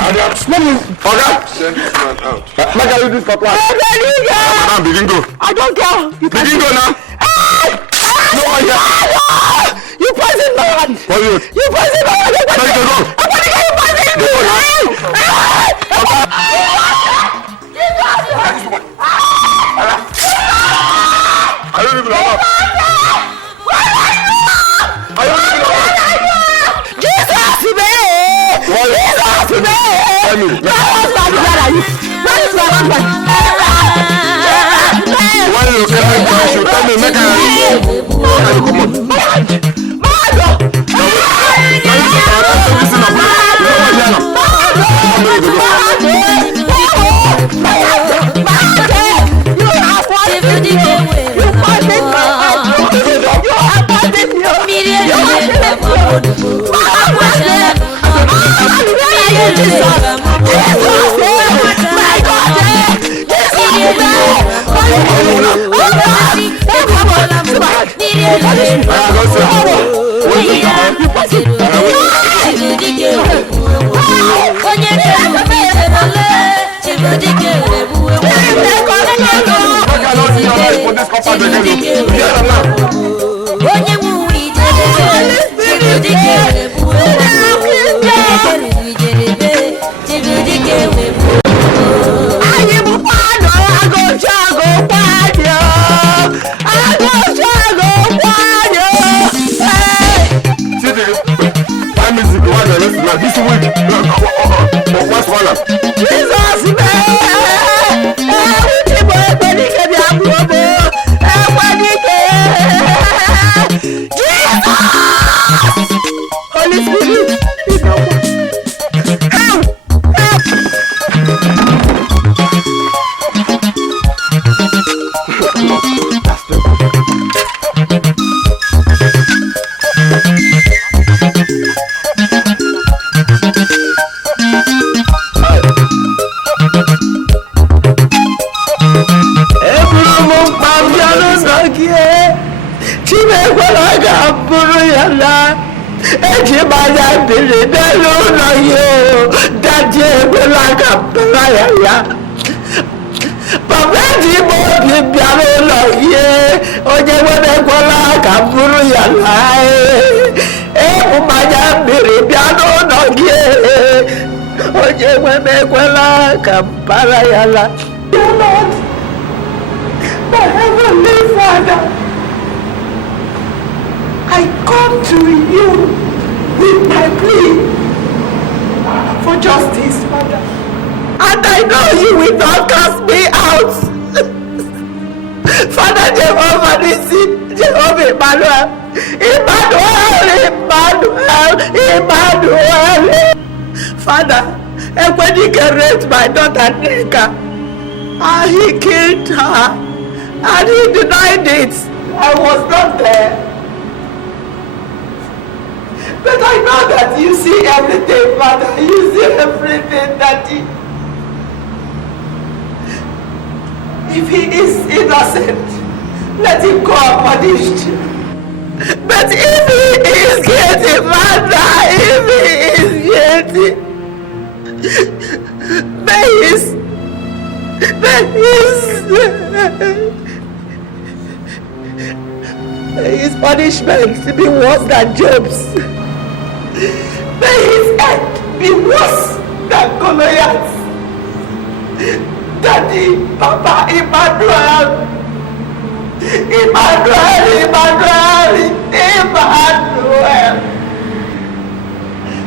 Adam, let me. Oga, send this man out. Make I use this for class. Madam, begin go. I don't care. You begin go now. No one here. You poison my hand. What you? You poison my hand. Let me go. Epenika, you poison me. I don't even know. Jesus, man! Jesus, man! My husband, where are you? Where is my husband? Why you tell me, make I come on. My husband! He killed her and he denied it. I was not there. But I know that you see everything, Father. You see everything, Daddy. If he is innocent, let him go unpunished. But if he is guilty, Father, if he is guilty, may his punishment be worse than Job's. May his end be worse than Goliath's. Daddy, Papa, Emmanuel.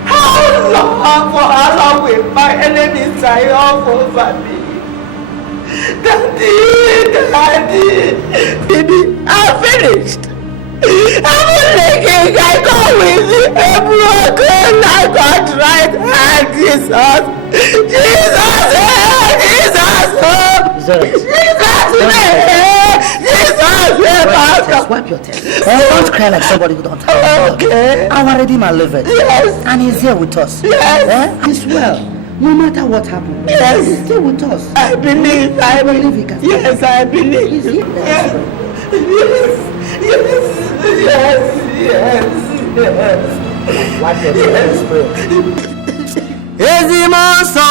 How long will my enemies triumph over me? Daddy, I'm finished. I'm thinking I go with you. A broken like right hand, Jesus. Just wipe your tears. Don't cry like somebody who don't have okay. Our Redeemer liveth. Yes. And he's here with us. Yes. He's well. No matter what happens. Yes. He's still with us. I believe. I believe he can. Yes, I believe. He's here. Yes. Wipe your tears. Ezimonso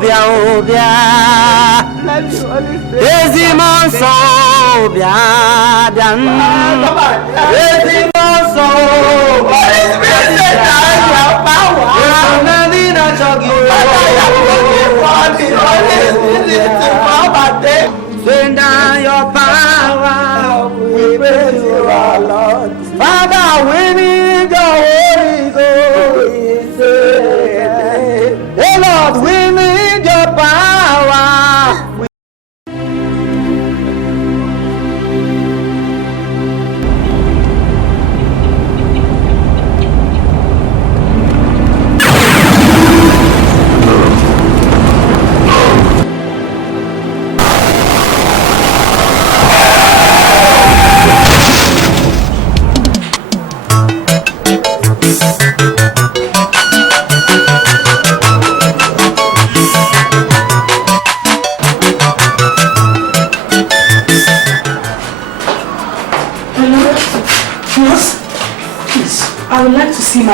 bia obia. Ezimonso bia bia. Ezimonso. What is business now? Your power. Nandina chogi. Send down your power. We praise you, our Lord. Father, we need your Holy Ghost. Oh Lord, we need your power.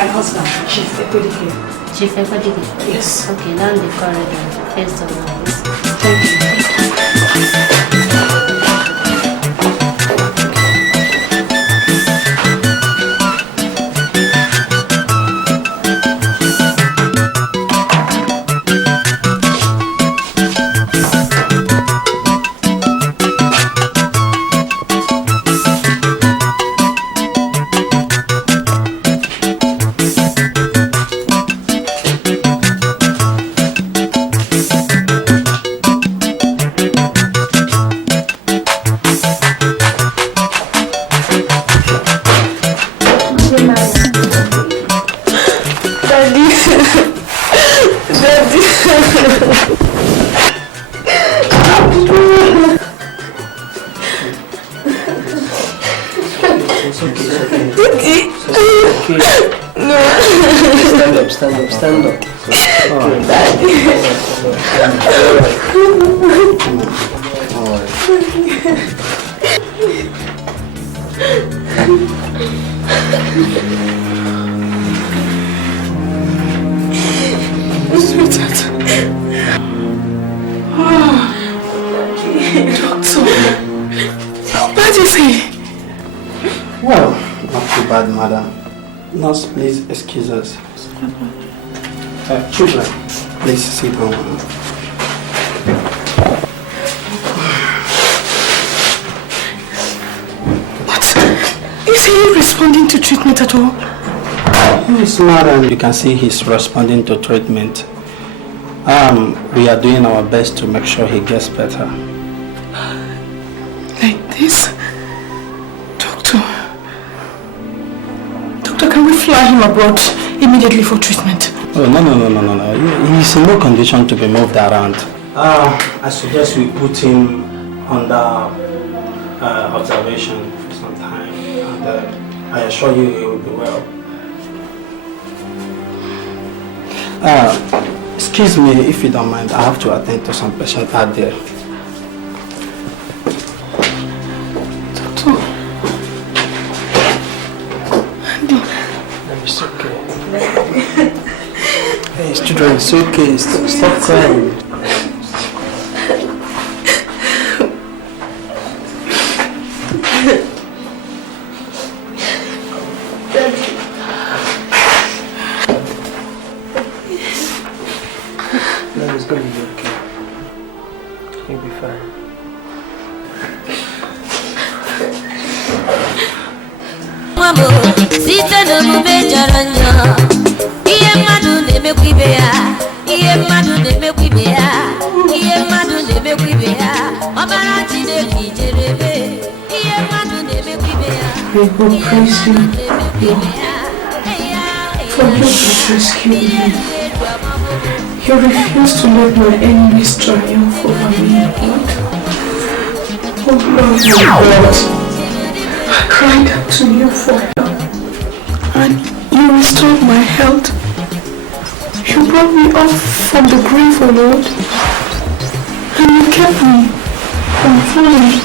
my husband, Chief Edochie. Chief Edochie? Yes. Okay, now in the corridor. First of all. Thank you. Stand up. Sweetheart. Doctor, how bad is he? Well, not too bad, madam. Nurse, please excuse us. Children, please sit down. What? Is he responding to treatment at all? Yes, madam. You can see he's responding to treatment. We are doing our best to make sure he gets better. Like this? Doctor, can we fly him abroad immediately for treatment? Oh, no. He's in no condition to be moved around. I suggest we put him under observation for some time, and I assure you he will be well. Excuse me if you don't mind, I have to attend to some patients out there. Doctor, Andy. It's okay. Hey, children, it's okay. Stop crying. No, it's going to be okay. You'll be fine. Sita no mubejaranya, iye madu ne mekwibeya, iye madu ne mekwibeya, iye madu ne mekwibeya, obarachi ne kijerebe, iye madu ne mekwibeya. We will praise you, Lord, for you have rescued me. You refuse to let my enemies triumph over me, Lord. Oh Lord, my God, I cried out to you for help, and you restored my health. You brought me off from the grave, O Lord, and you kept me from falling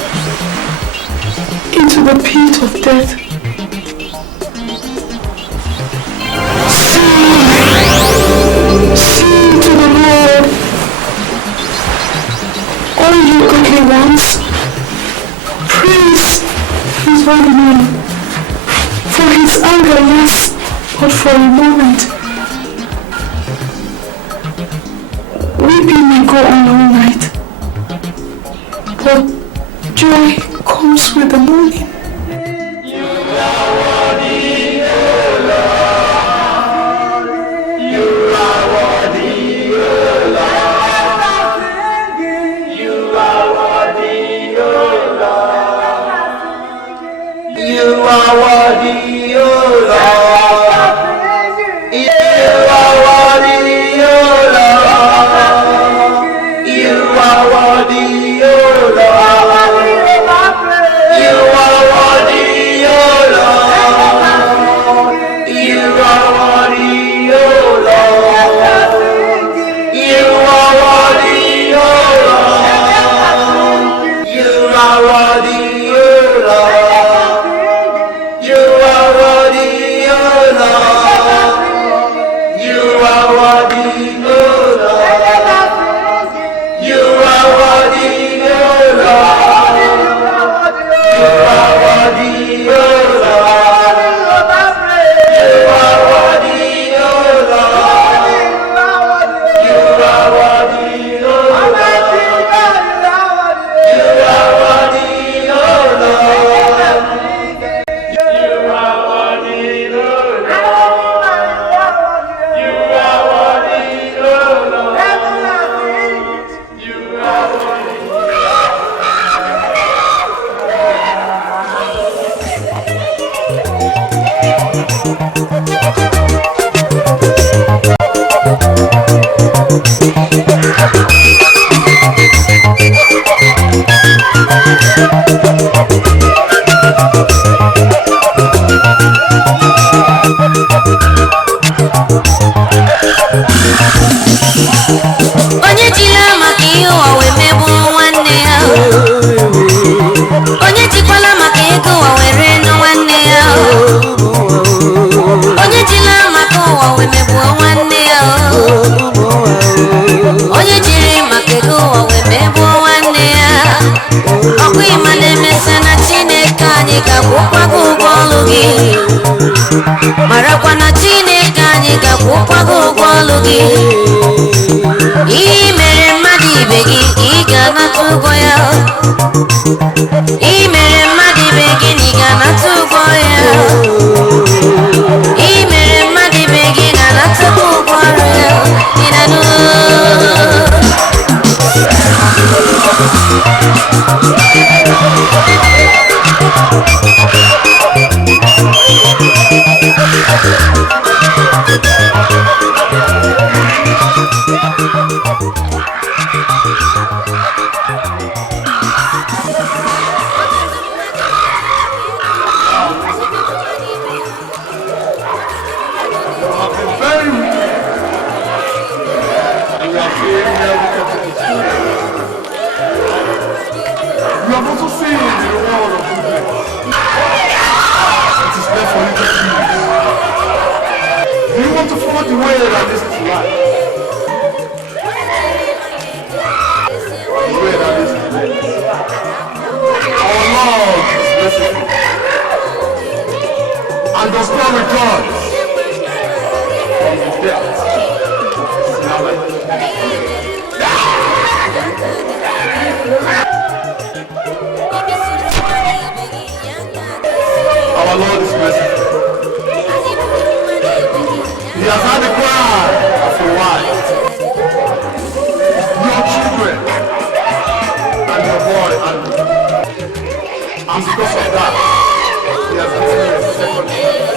into the pit of death. Sing to the Lord, all you godly ones. Praise his holy name, for his anger lasts but for a moment. Weeping may go on all night, but joy comes with the morning. You are Onye jila maka ihe ụwa wee megbu nwanne ya. Onye jikwala maka ego ụwa were nụ nwanne ya. Onye jila maka ụwa wee megbu nwanne ya. Onye jiri maka ego ụwa wee megbu nwanne ya. Ọkwa ịma na-emesa na Chineke anyị ga-akwụkwa gị ụgwọ ọlụ gị. Marakwa na Chineke anyị ga-akwụkwa gị ụgwọ ọlụ gị. Ihe mere mmadụ ibe gị, ị ga-anata ụgwọ ya. Ihe mere mmadụ ibe gị, ị ga-anata ụgwọ ya. Ihe mere mmadụ ibe gị, ga-anata ụgwọ ọrụ ya. Ị na-anụ? And does not rejoice from the death. Our Lord is merciful. He has had a cry of a wife, your children, and your boy, and because of that, he has given you a second chance.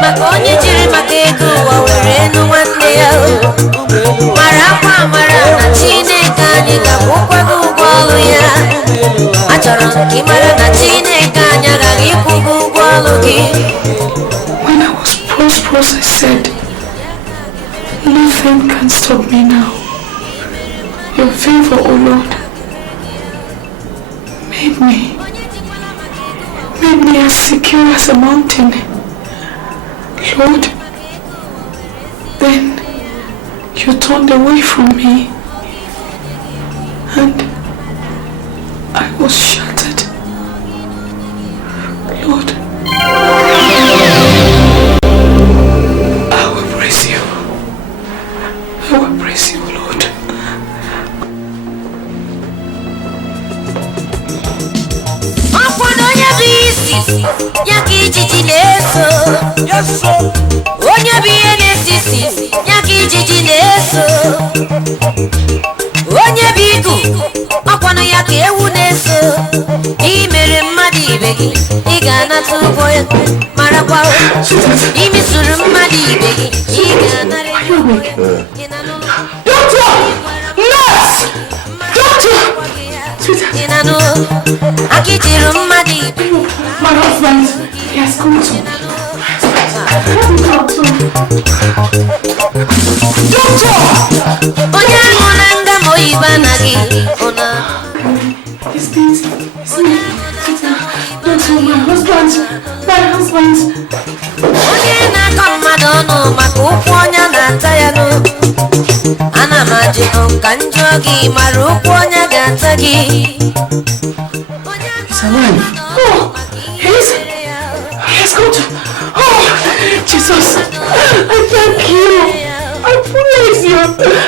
Maka onye jiri maka ego ụwa were nụ nwanne ya. Mara akwa amara na Chineke anyị ga-akwụkwa gị ụgwọ ọlụ ya. Achọrọ m ka ị mara na Chineke anyị agaghị ịkwụ gị ụgwọ ọlụ gị. When I was prosperous, I said, nothing can stop me now. Your favor, O Lord, made me as secure as a mountain. Lord, then you turned away from me and I was shattered. Lord, I will praise you. I will praise you, Lord. Ya ka ijiji na-eso. Onye bụ ihe na-esisi ya ka ijiji na-eso. Onye bụ igu ọkwanụ ya ka ewu na-eso. Ị mere mmadụ ibe gị, ị ga-anata ụgwọ ya. Marakwa imi sụrụ mmadụ ibe gị, ị ga-anara ụgwọ ya. Doctor! Nurse! Doctor! Ị na-anụ akịtịrị mmadụ ibe. My husband, he has come to. Doctor! Onye ahụ na nga ma oyibo anaghị. Doctor, my husband. My husband. Onye na-akọ mmadụ ọnụ maka ụkwụ onye na-ata ya nụ. Ana m ajụ ka njọ gị mara ụkwụ onye ga-ata gị. He's alive. Oh, he's good. Oh, Jesus. I thank you. I praise you.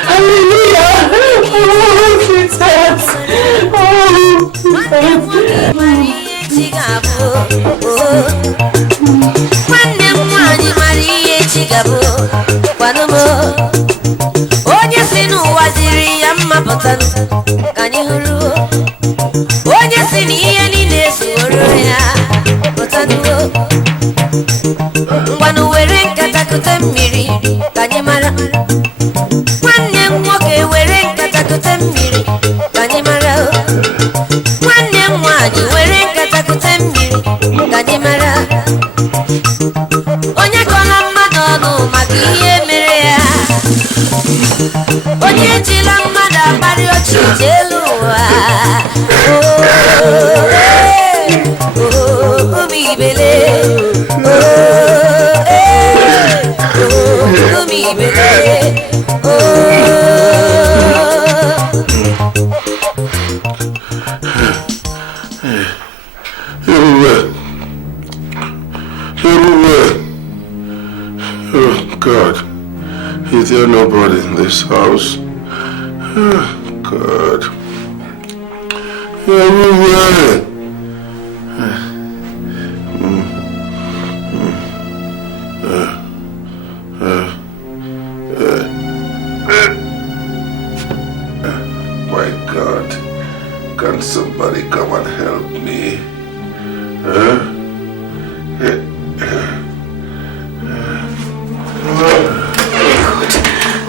Hallelujah. Oh, sweetheart. Nwanne m nwaanyị mara ihe chi ga-abụ. Kwanụ m onye si n'ụwa ziri ya mma pụta ka anyị hụrụ. Onye si na ihe niile zuoro ya pụta n'ugo. Ngwanụ were nkata kute mmiri ka anyị mara. Nwanne m nwoke were nkata kute mmiri ka anyị mara. Nwanne m nwaanyị were nkata kute mmiri ka anyị mara. Onye kọrọ mmadụ ọnụ maka ihe mere ya. Onye ejila mmadụ akparị ọchị elu ụwa. Ụmụ ibele. Ụmụ ibele. Everywhere. Oh God, is there nobody in this house? Oh God. Everywhere. My God, can somebody come and help me?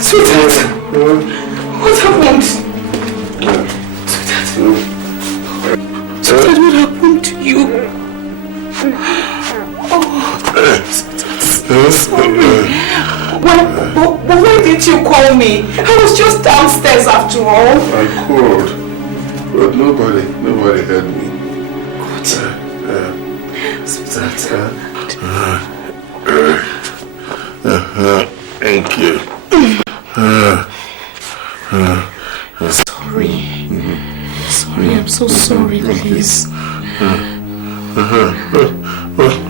Sweetheart, what happened? Sweetheart, what happened to you? Oh, sweetheart, sorry. Why didn't you call me? I was just downstairs after all. I called, but nobody heard me. Good. Sweetheart. Thank you. Sorry. Sorry, I'm so sorry, please.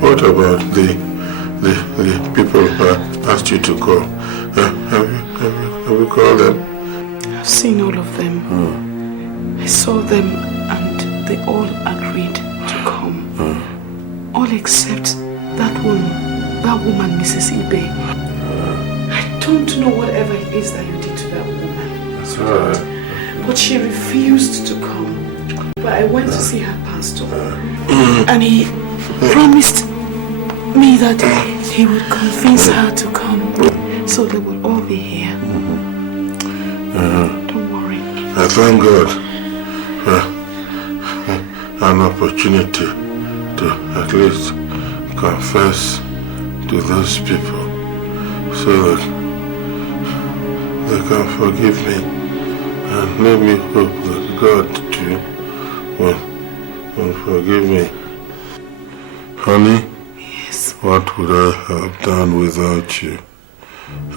What about the people who asked you to call? Have you called them? I've seen all of them. I saw them and they all agreed to come. All except that woman, Mrs. Ibe. I don't know whatever it is that you did to that woman. That's right. But she refused to come. But I went to see her pastor. And he promised me that he would convince her to come. So they will all be here. Don't worry. I thank God for an opportunity to at least confess to those people so that they can forgive me, and let me hope that God too will forgive me. Honey? Yes? What would I have done without you?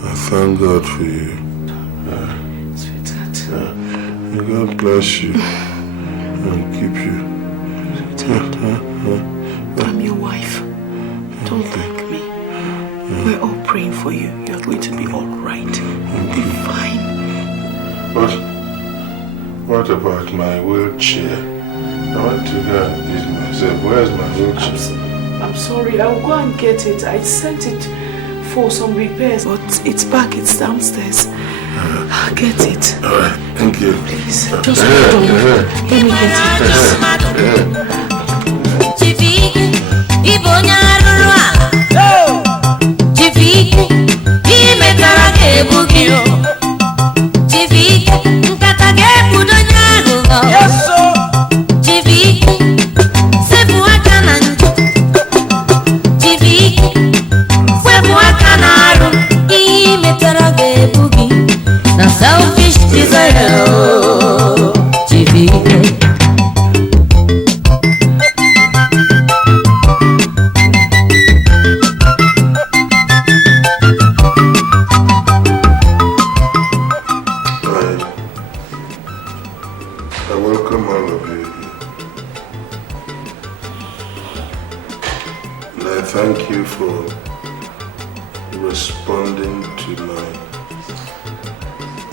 I thank God for you. Sweetheart. God bless you and keep you. I'm your wife. Don't thank me. We're all praying for you. You're going to be all right. Be fine. What about my wheelchair? I want to go and use myself. Where's my wheelchair? I'm sorry. I'll go and get it. I sent it for some repairs, but it's back. It's downstairs. I'll get it. All right. Thank you. Please, just hold on. Let me get it. Selfish desire, TV. And I thank you for responding to my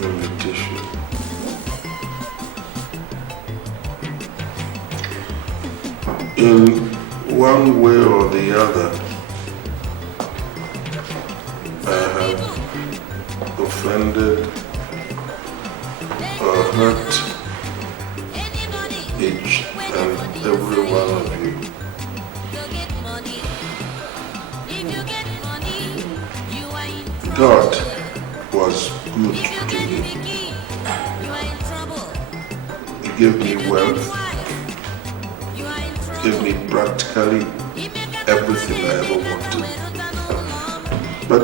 invitation. In one way or the other, I have offended or hurt each and every one of you. God was good to me. He gave me wealth, gave me practically everything I ever wanted. But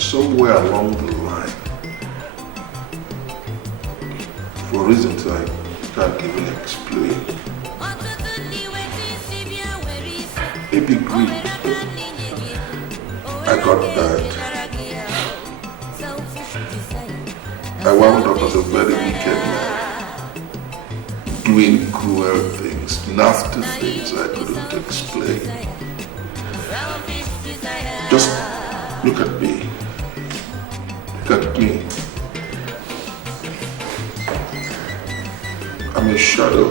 somewhere along the line, for reasons I can't even explain, maybe greed, I got bad. I wound up as a very wicked man, doing cruel things, nasty things I couldn't explain. Just look at me. Look at me. I'm a shadow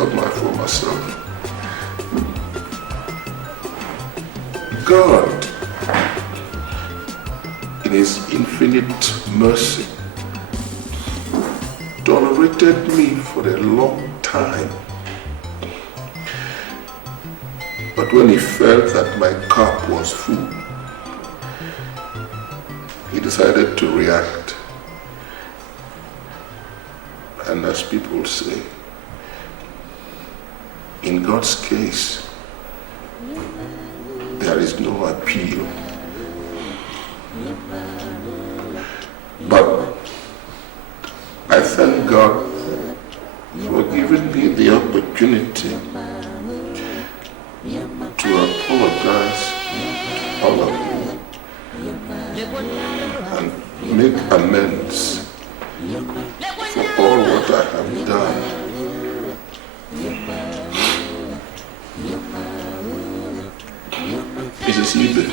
of my former self. God, in His infinite mercy, tolerated me for a long time. But when He felt that my cup was full, He decided to react. And as people say, in God's case, there is no appeal. But I thank God for giving me the opportunity to apologize to all of you and make amends for all what I have done. Mrs. Ibe,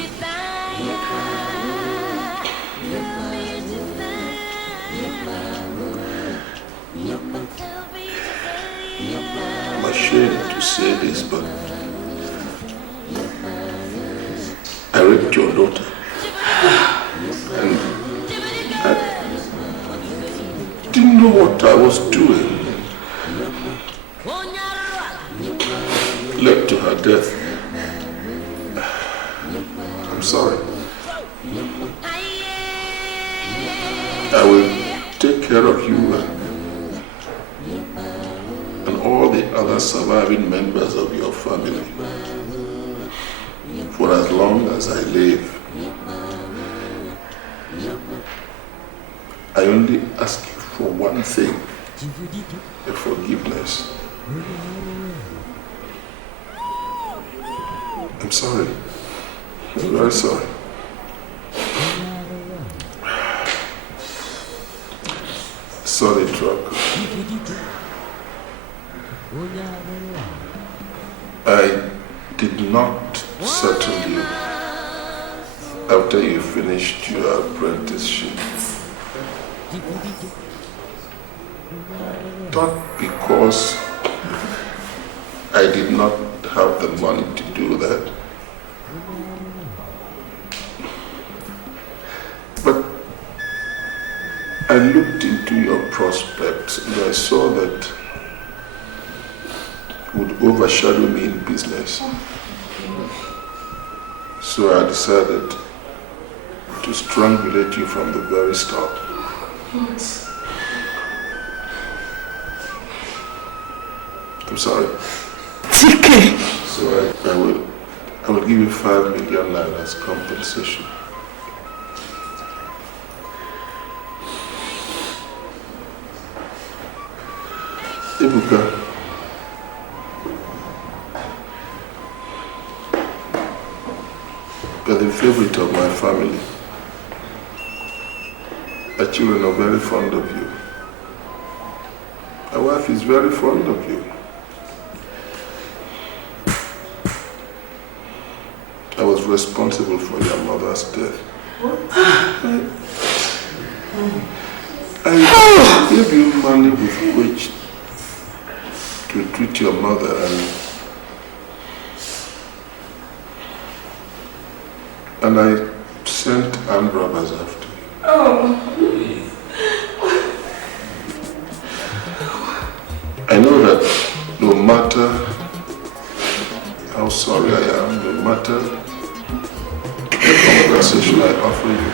I'm ashamed to say this, but I raped your daughter. And I didn't know what I was doing. Led to her death. I'm sorry. I will take care of you and all the other surviving members of your family for as long as I live. I only ask you for one thing, a forgiveness. I'm sorry. I'm very sorry. Sorry, Truck. I did not settle you after you finished your apprenticeship. Not because I did not have the money to do that, but I looked into your prospects and I saw that it would overshadow me in business. So I decided to strangulate you from the very start. I'm sorry. TK. So I will give you 5 million naira as compensation. Ibuka, you're the favorite of my family. My children are very fond of you. My wife is very fond of you. I was responsible for your mother's death. I gave you money with which to treat your mother, and I sent armed robbers after you. I know that no matter how sorry I am, no matter the compensation I offer you,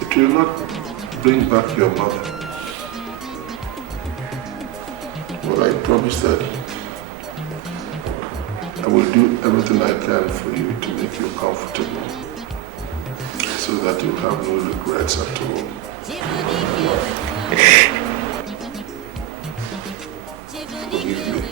it will not bring back your mother. But I promise that I will do everything I can for you to make you comfortable so that you have no regrets at all. Forgive me.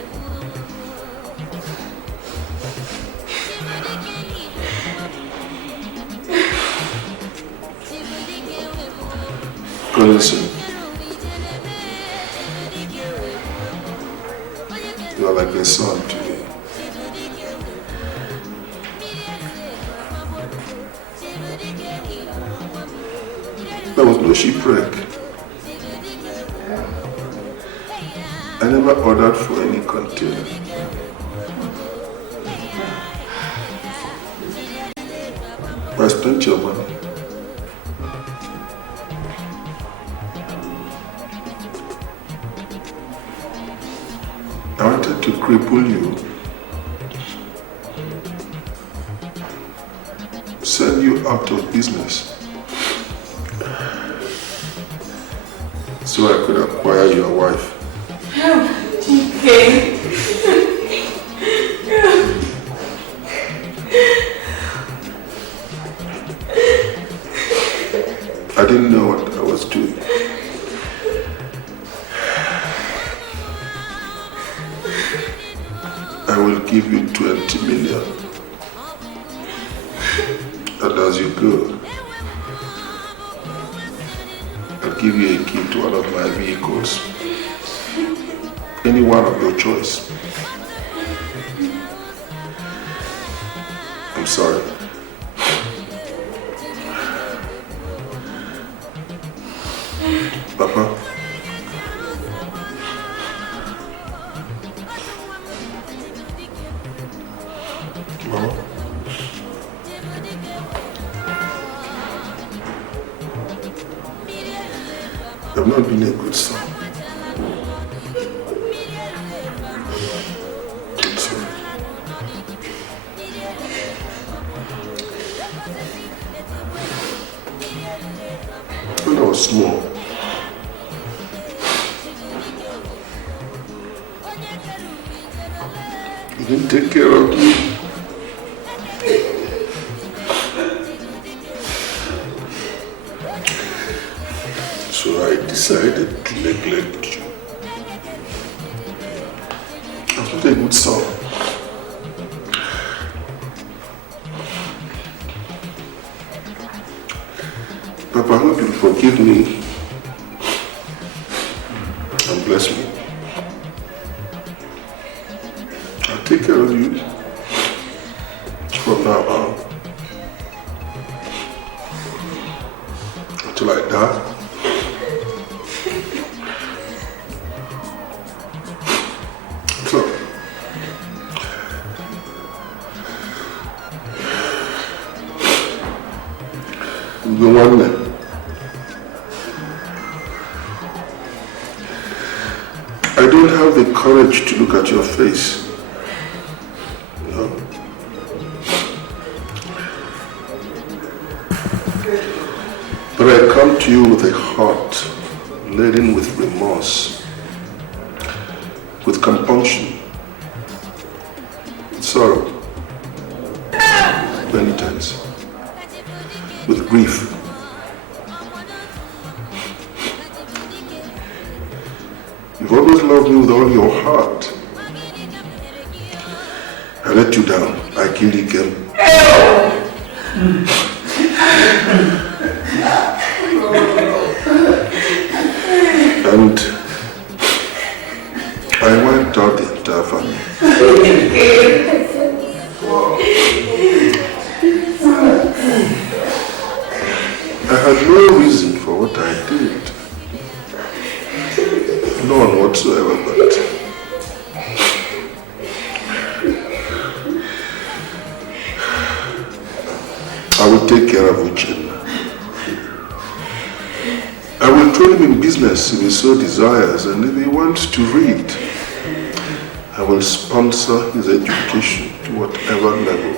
Listen, you are like a son to me. There was no shipwreck. I never ordered for any container. I spent your money. I wanted to cripple you, send you out of business, so I could acquire your wife. Okay. I didn't know what I was doing. I will give you 20 million. And as you go, I'll give you a key to one of my vehicles. Any one of your choice. I'm sorry. Papa? Mama? I've not been a good son. I'm sorry. When I was small, he didn't take care of me. So I decided to neglect you. I was not a good son. Papa, I hope you'll forgive me and bless me. I'll take care of you from now on until I die. So, we'll go one day. I don't have the courage to look at your face. No. But I come to you with a heart laden with remorse, with compunction, with sorrow, penitence, with grief. You've always loved me with all your heart. I let you down. I killed Ikem. And I wiped out the entire family. I had no reason for what I did. None whatsoever, but I will take care of Uchenna. I will train him in business if he so desires, and if he wants to read, I will sponsor his education to whatever level.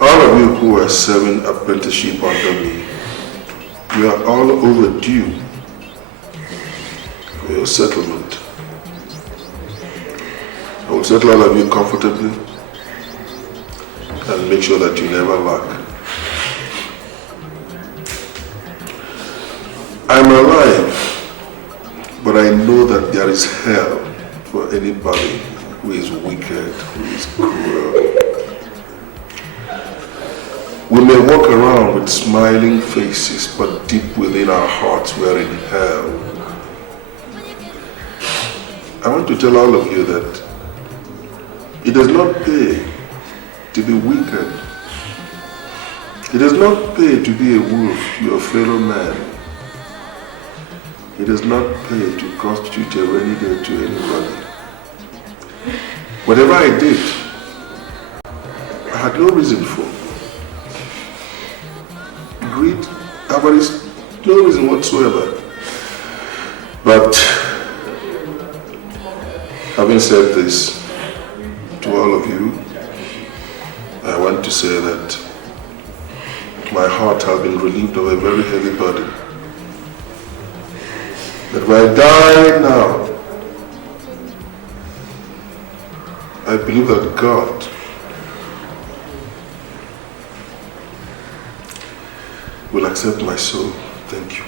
All of you who are serving apprenticeship under me, you are all overdue for your settlement. I will settle all of you comfortably and make sure that you never lack. I'm alive, but I know that there is hell for anybody who is wicked, who is cruel. We may walk around with smiling faces, but deep within our hearts we are in hell. I want to tell all of you that it does not pay to be wicked. It does not pay to be a wolf to your fellow man. It does not pay to constitute a rainy day to anybody. Whatever I did, I had no reason for. Greed, avarice, no reason whatsoever. But having said this to all of you, I want to say that my heart has been relieved of a very heavy burden. That when I die now, I believe that God will accept my soul. Thank you.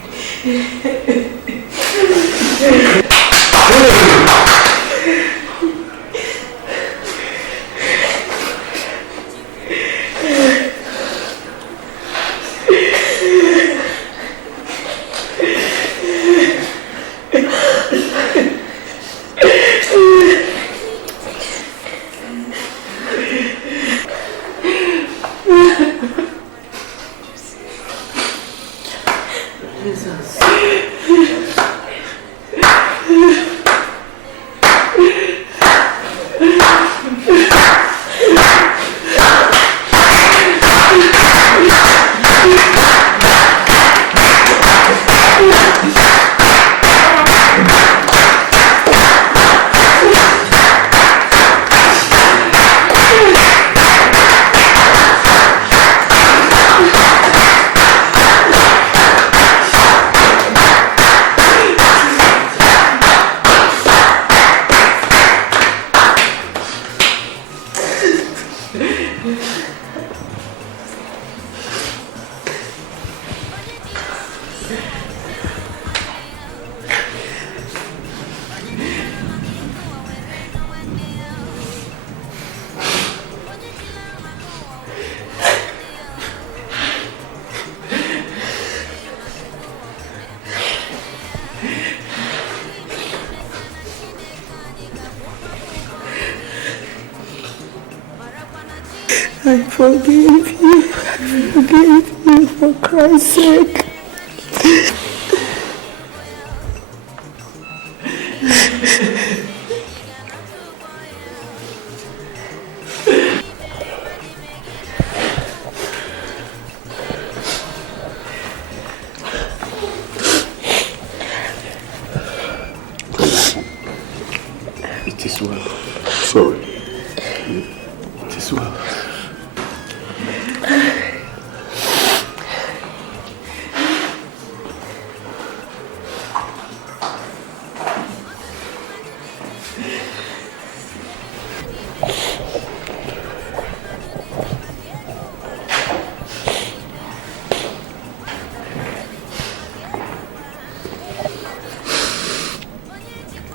I forgive you. I forgive you for Christ's sake. It is well. Sorry. It is well.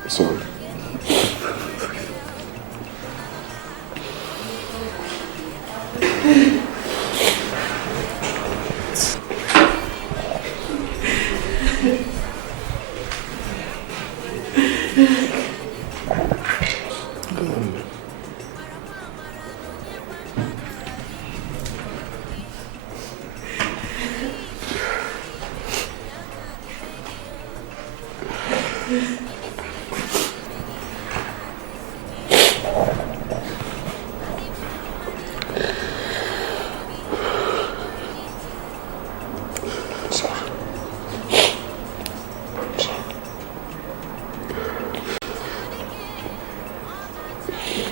Sorry.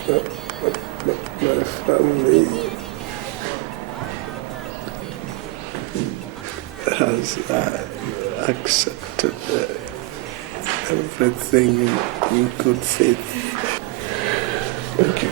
my family has accepted everything in good faith. Thank you.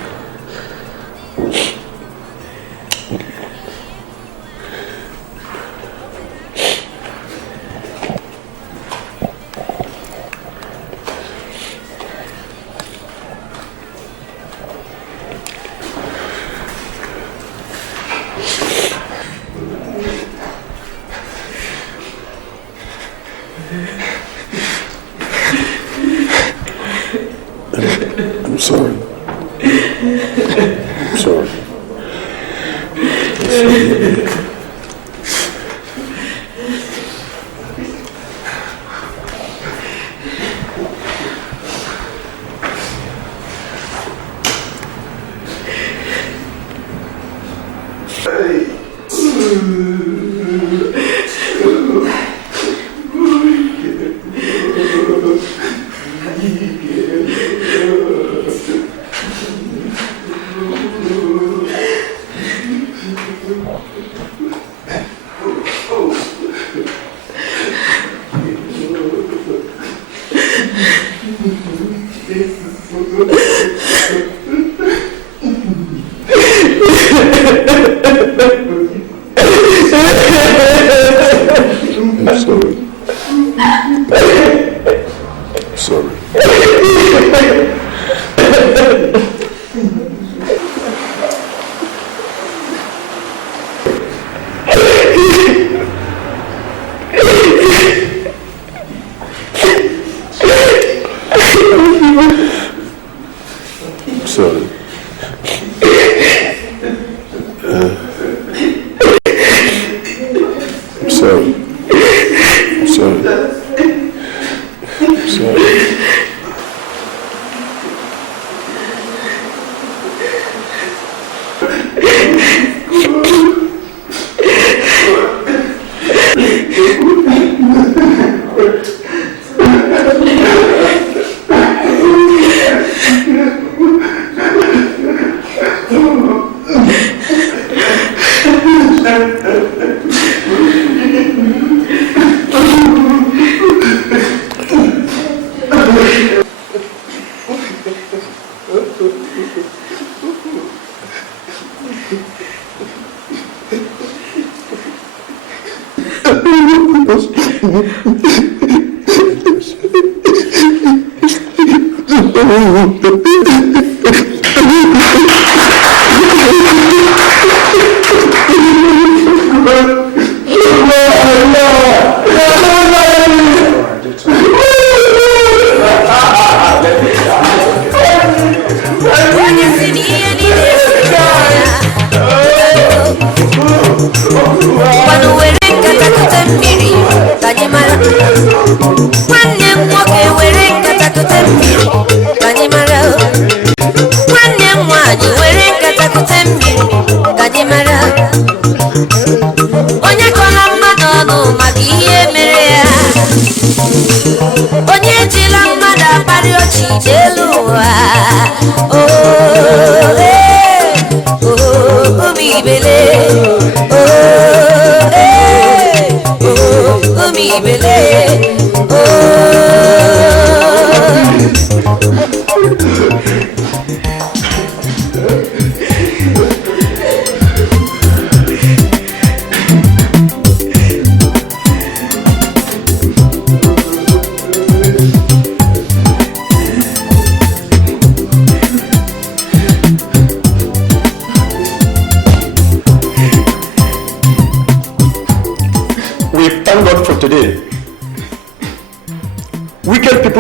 I'm sorry. I'm sorry.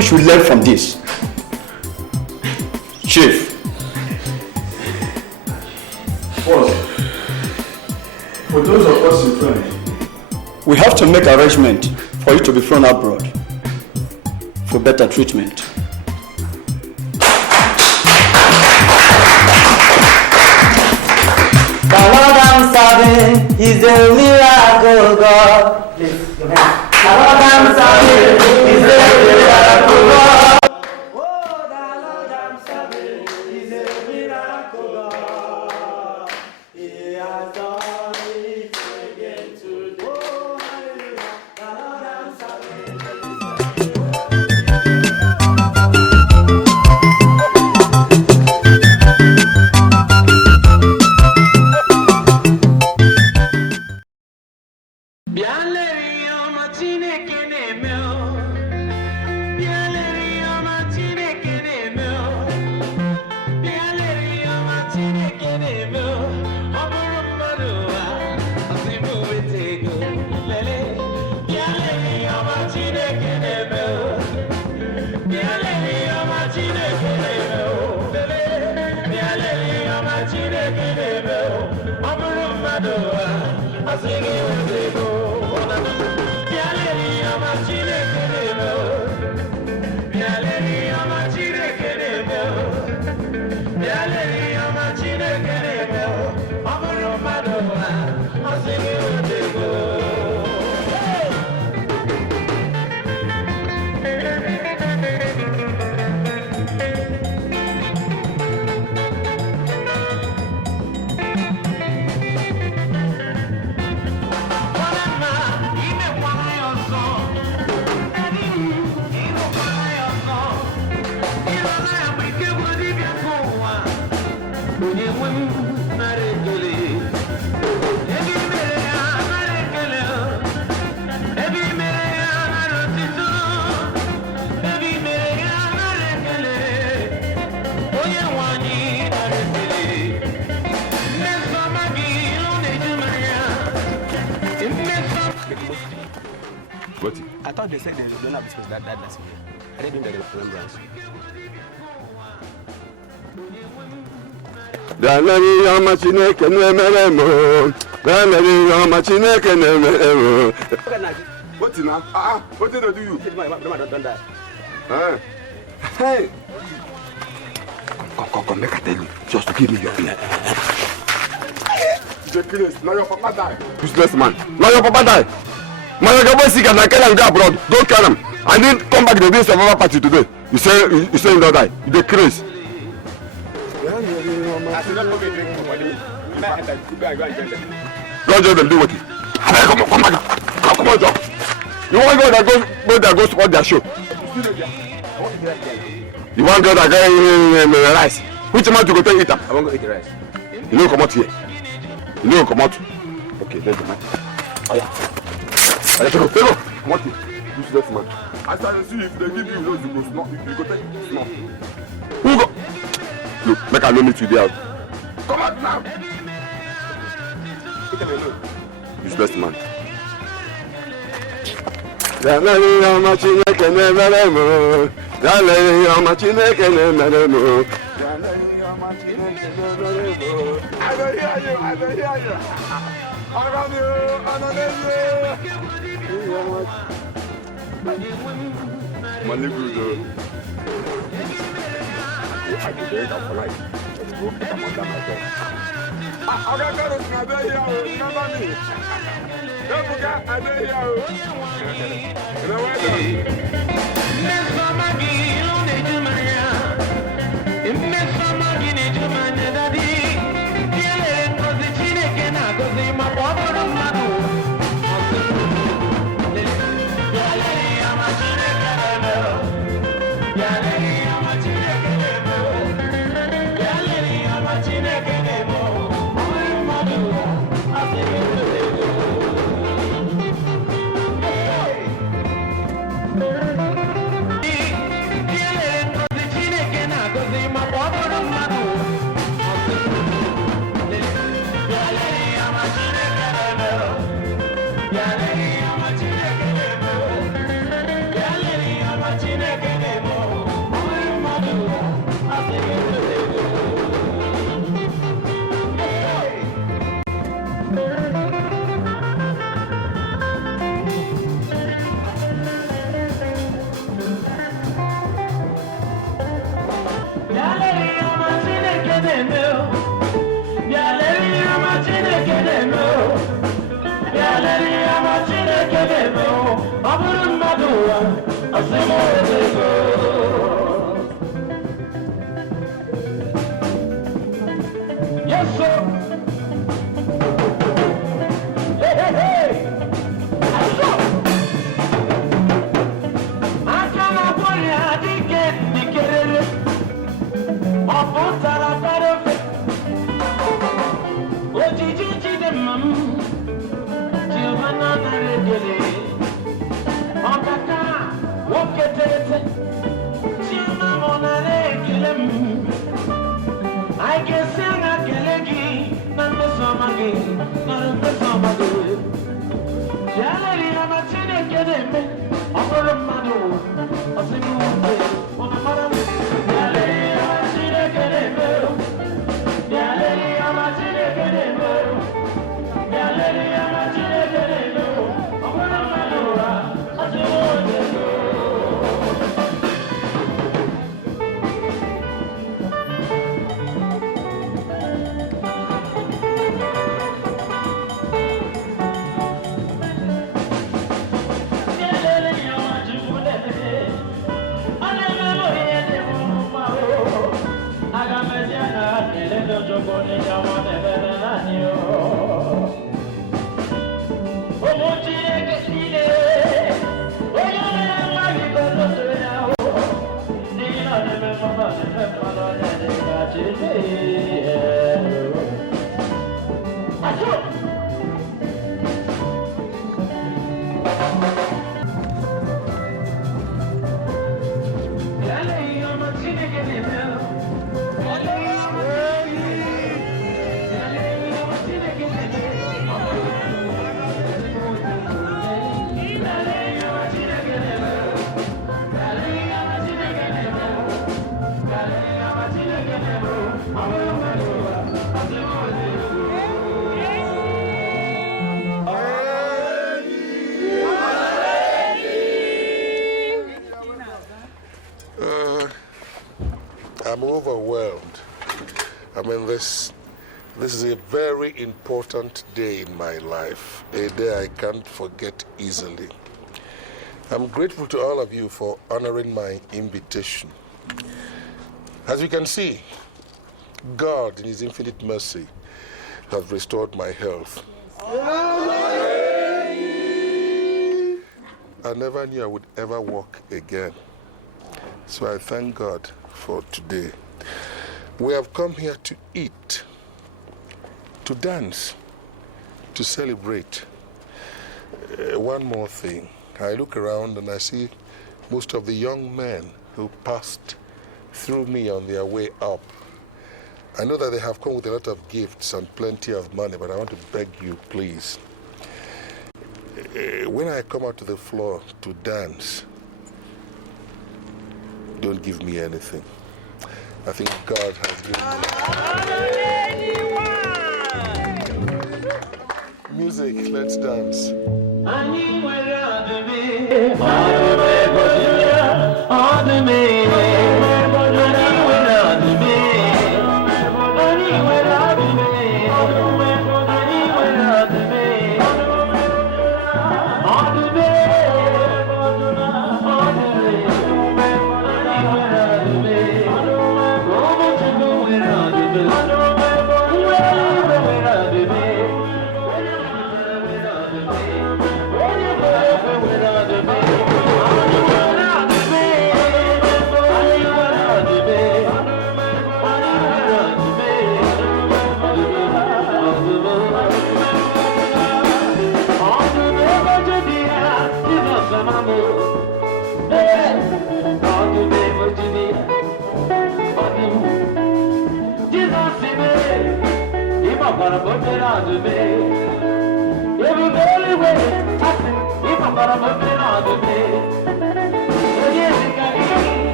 Should learn from this. Chief. Boss, for those of us in France, we have to make arrangement for you to be flown abroad for better treatment. The Lord I'm serving is a miracle God. Please, the Lord I'm serving is a miracle God. Oh, the Lord I'm serving is a miracle I thought they said they don't have space that last year. I didn't do the remembrance. What is now? What did I do you? Don't die. Hey! Come, make I tell you. Just to give me your ear. The case, now your papa die. Useless man. Now your papa die. My boy sick and I can't go abroad. Don't kill him. I didn't come back to the survivor party today. You say you don't die. The case. Go join them, do what? Come back. Come on, Joe. You want to go go support their show? You want to go that guy rice? Which amount you go to eat them? I want to eat the rice. You know come out here. You know come out. Okay, there's the man. Oh yeah. Let's go. Come on here. Useless man. As I see if they give you those, you go snort. You go take snort. Who go? Look, make I know meet you there. Come out now. Useless man. Money good though. I can do it for life. Let's go put them under my bed. I'm going to go here. Remember me. Don't forget, I'm here. You know what? Yes, sir. Hey, hey, hey. I can sing a kelegi, not the somagi, not the somagi. Yali, I'm a chin academy, over a madu, a single one, a madam. Yali, I'm a chin academy, Yali, I'm a chin academy. I'm overwhelmed. I mean, this is a very important day in my life, a day I can't forget easily. I'm grateful to all of you for honoring my invitation. As you can see, God, in His infinite mercy, has restored my health. I never knew I would ever walk again. So I thank God for today. We have come here to eat, to dance, to celebrate. One more thing. I look around and I see most of the young men who passed through me on their way up. I know that they have come with a lot of gifts and plenty of money, but I want to beg you, please. When I come out to the floor to dance, don't give me anything. I think God has given me. Music, let's dance.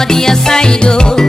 for the side, oh.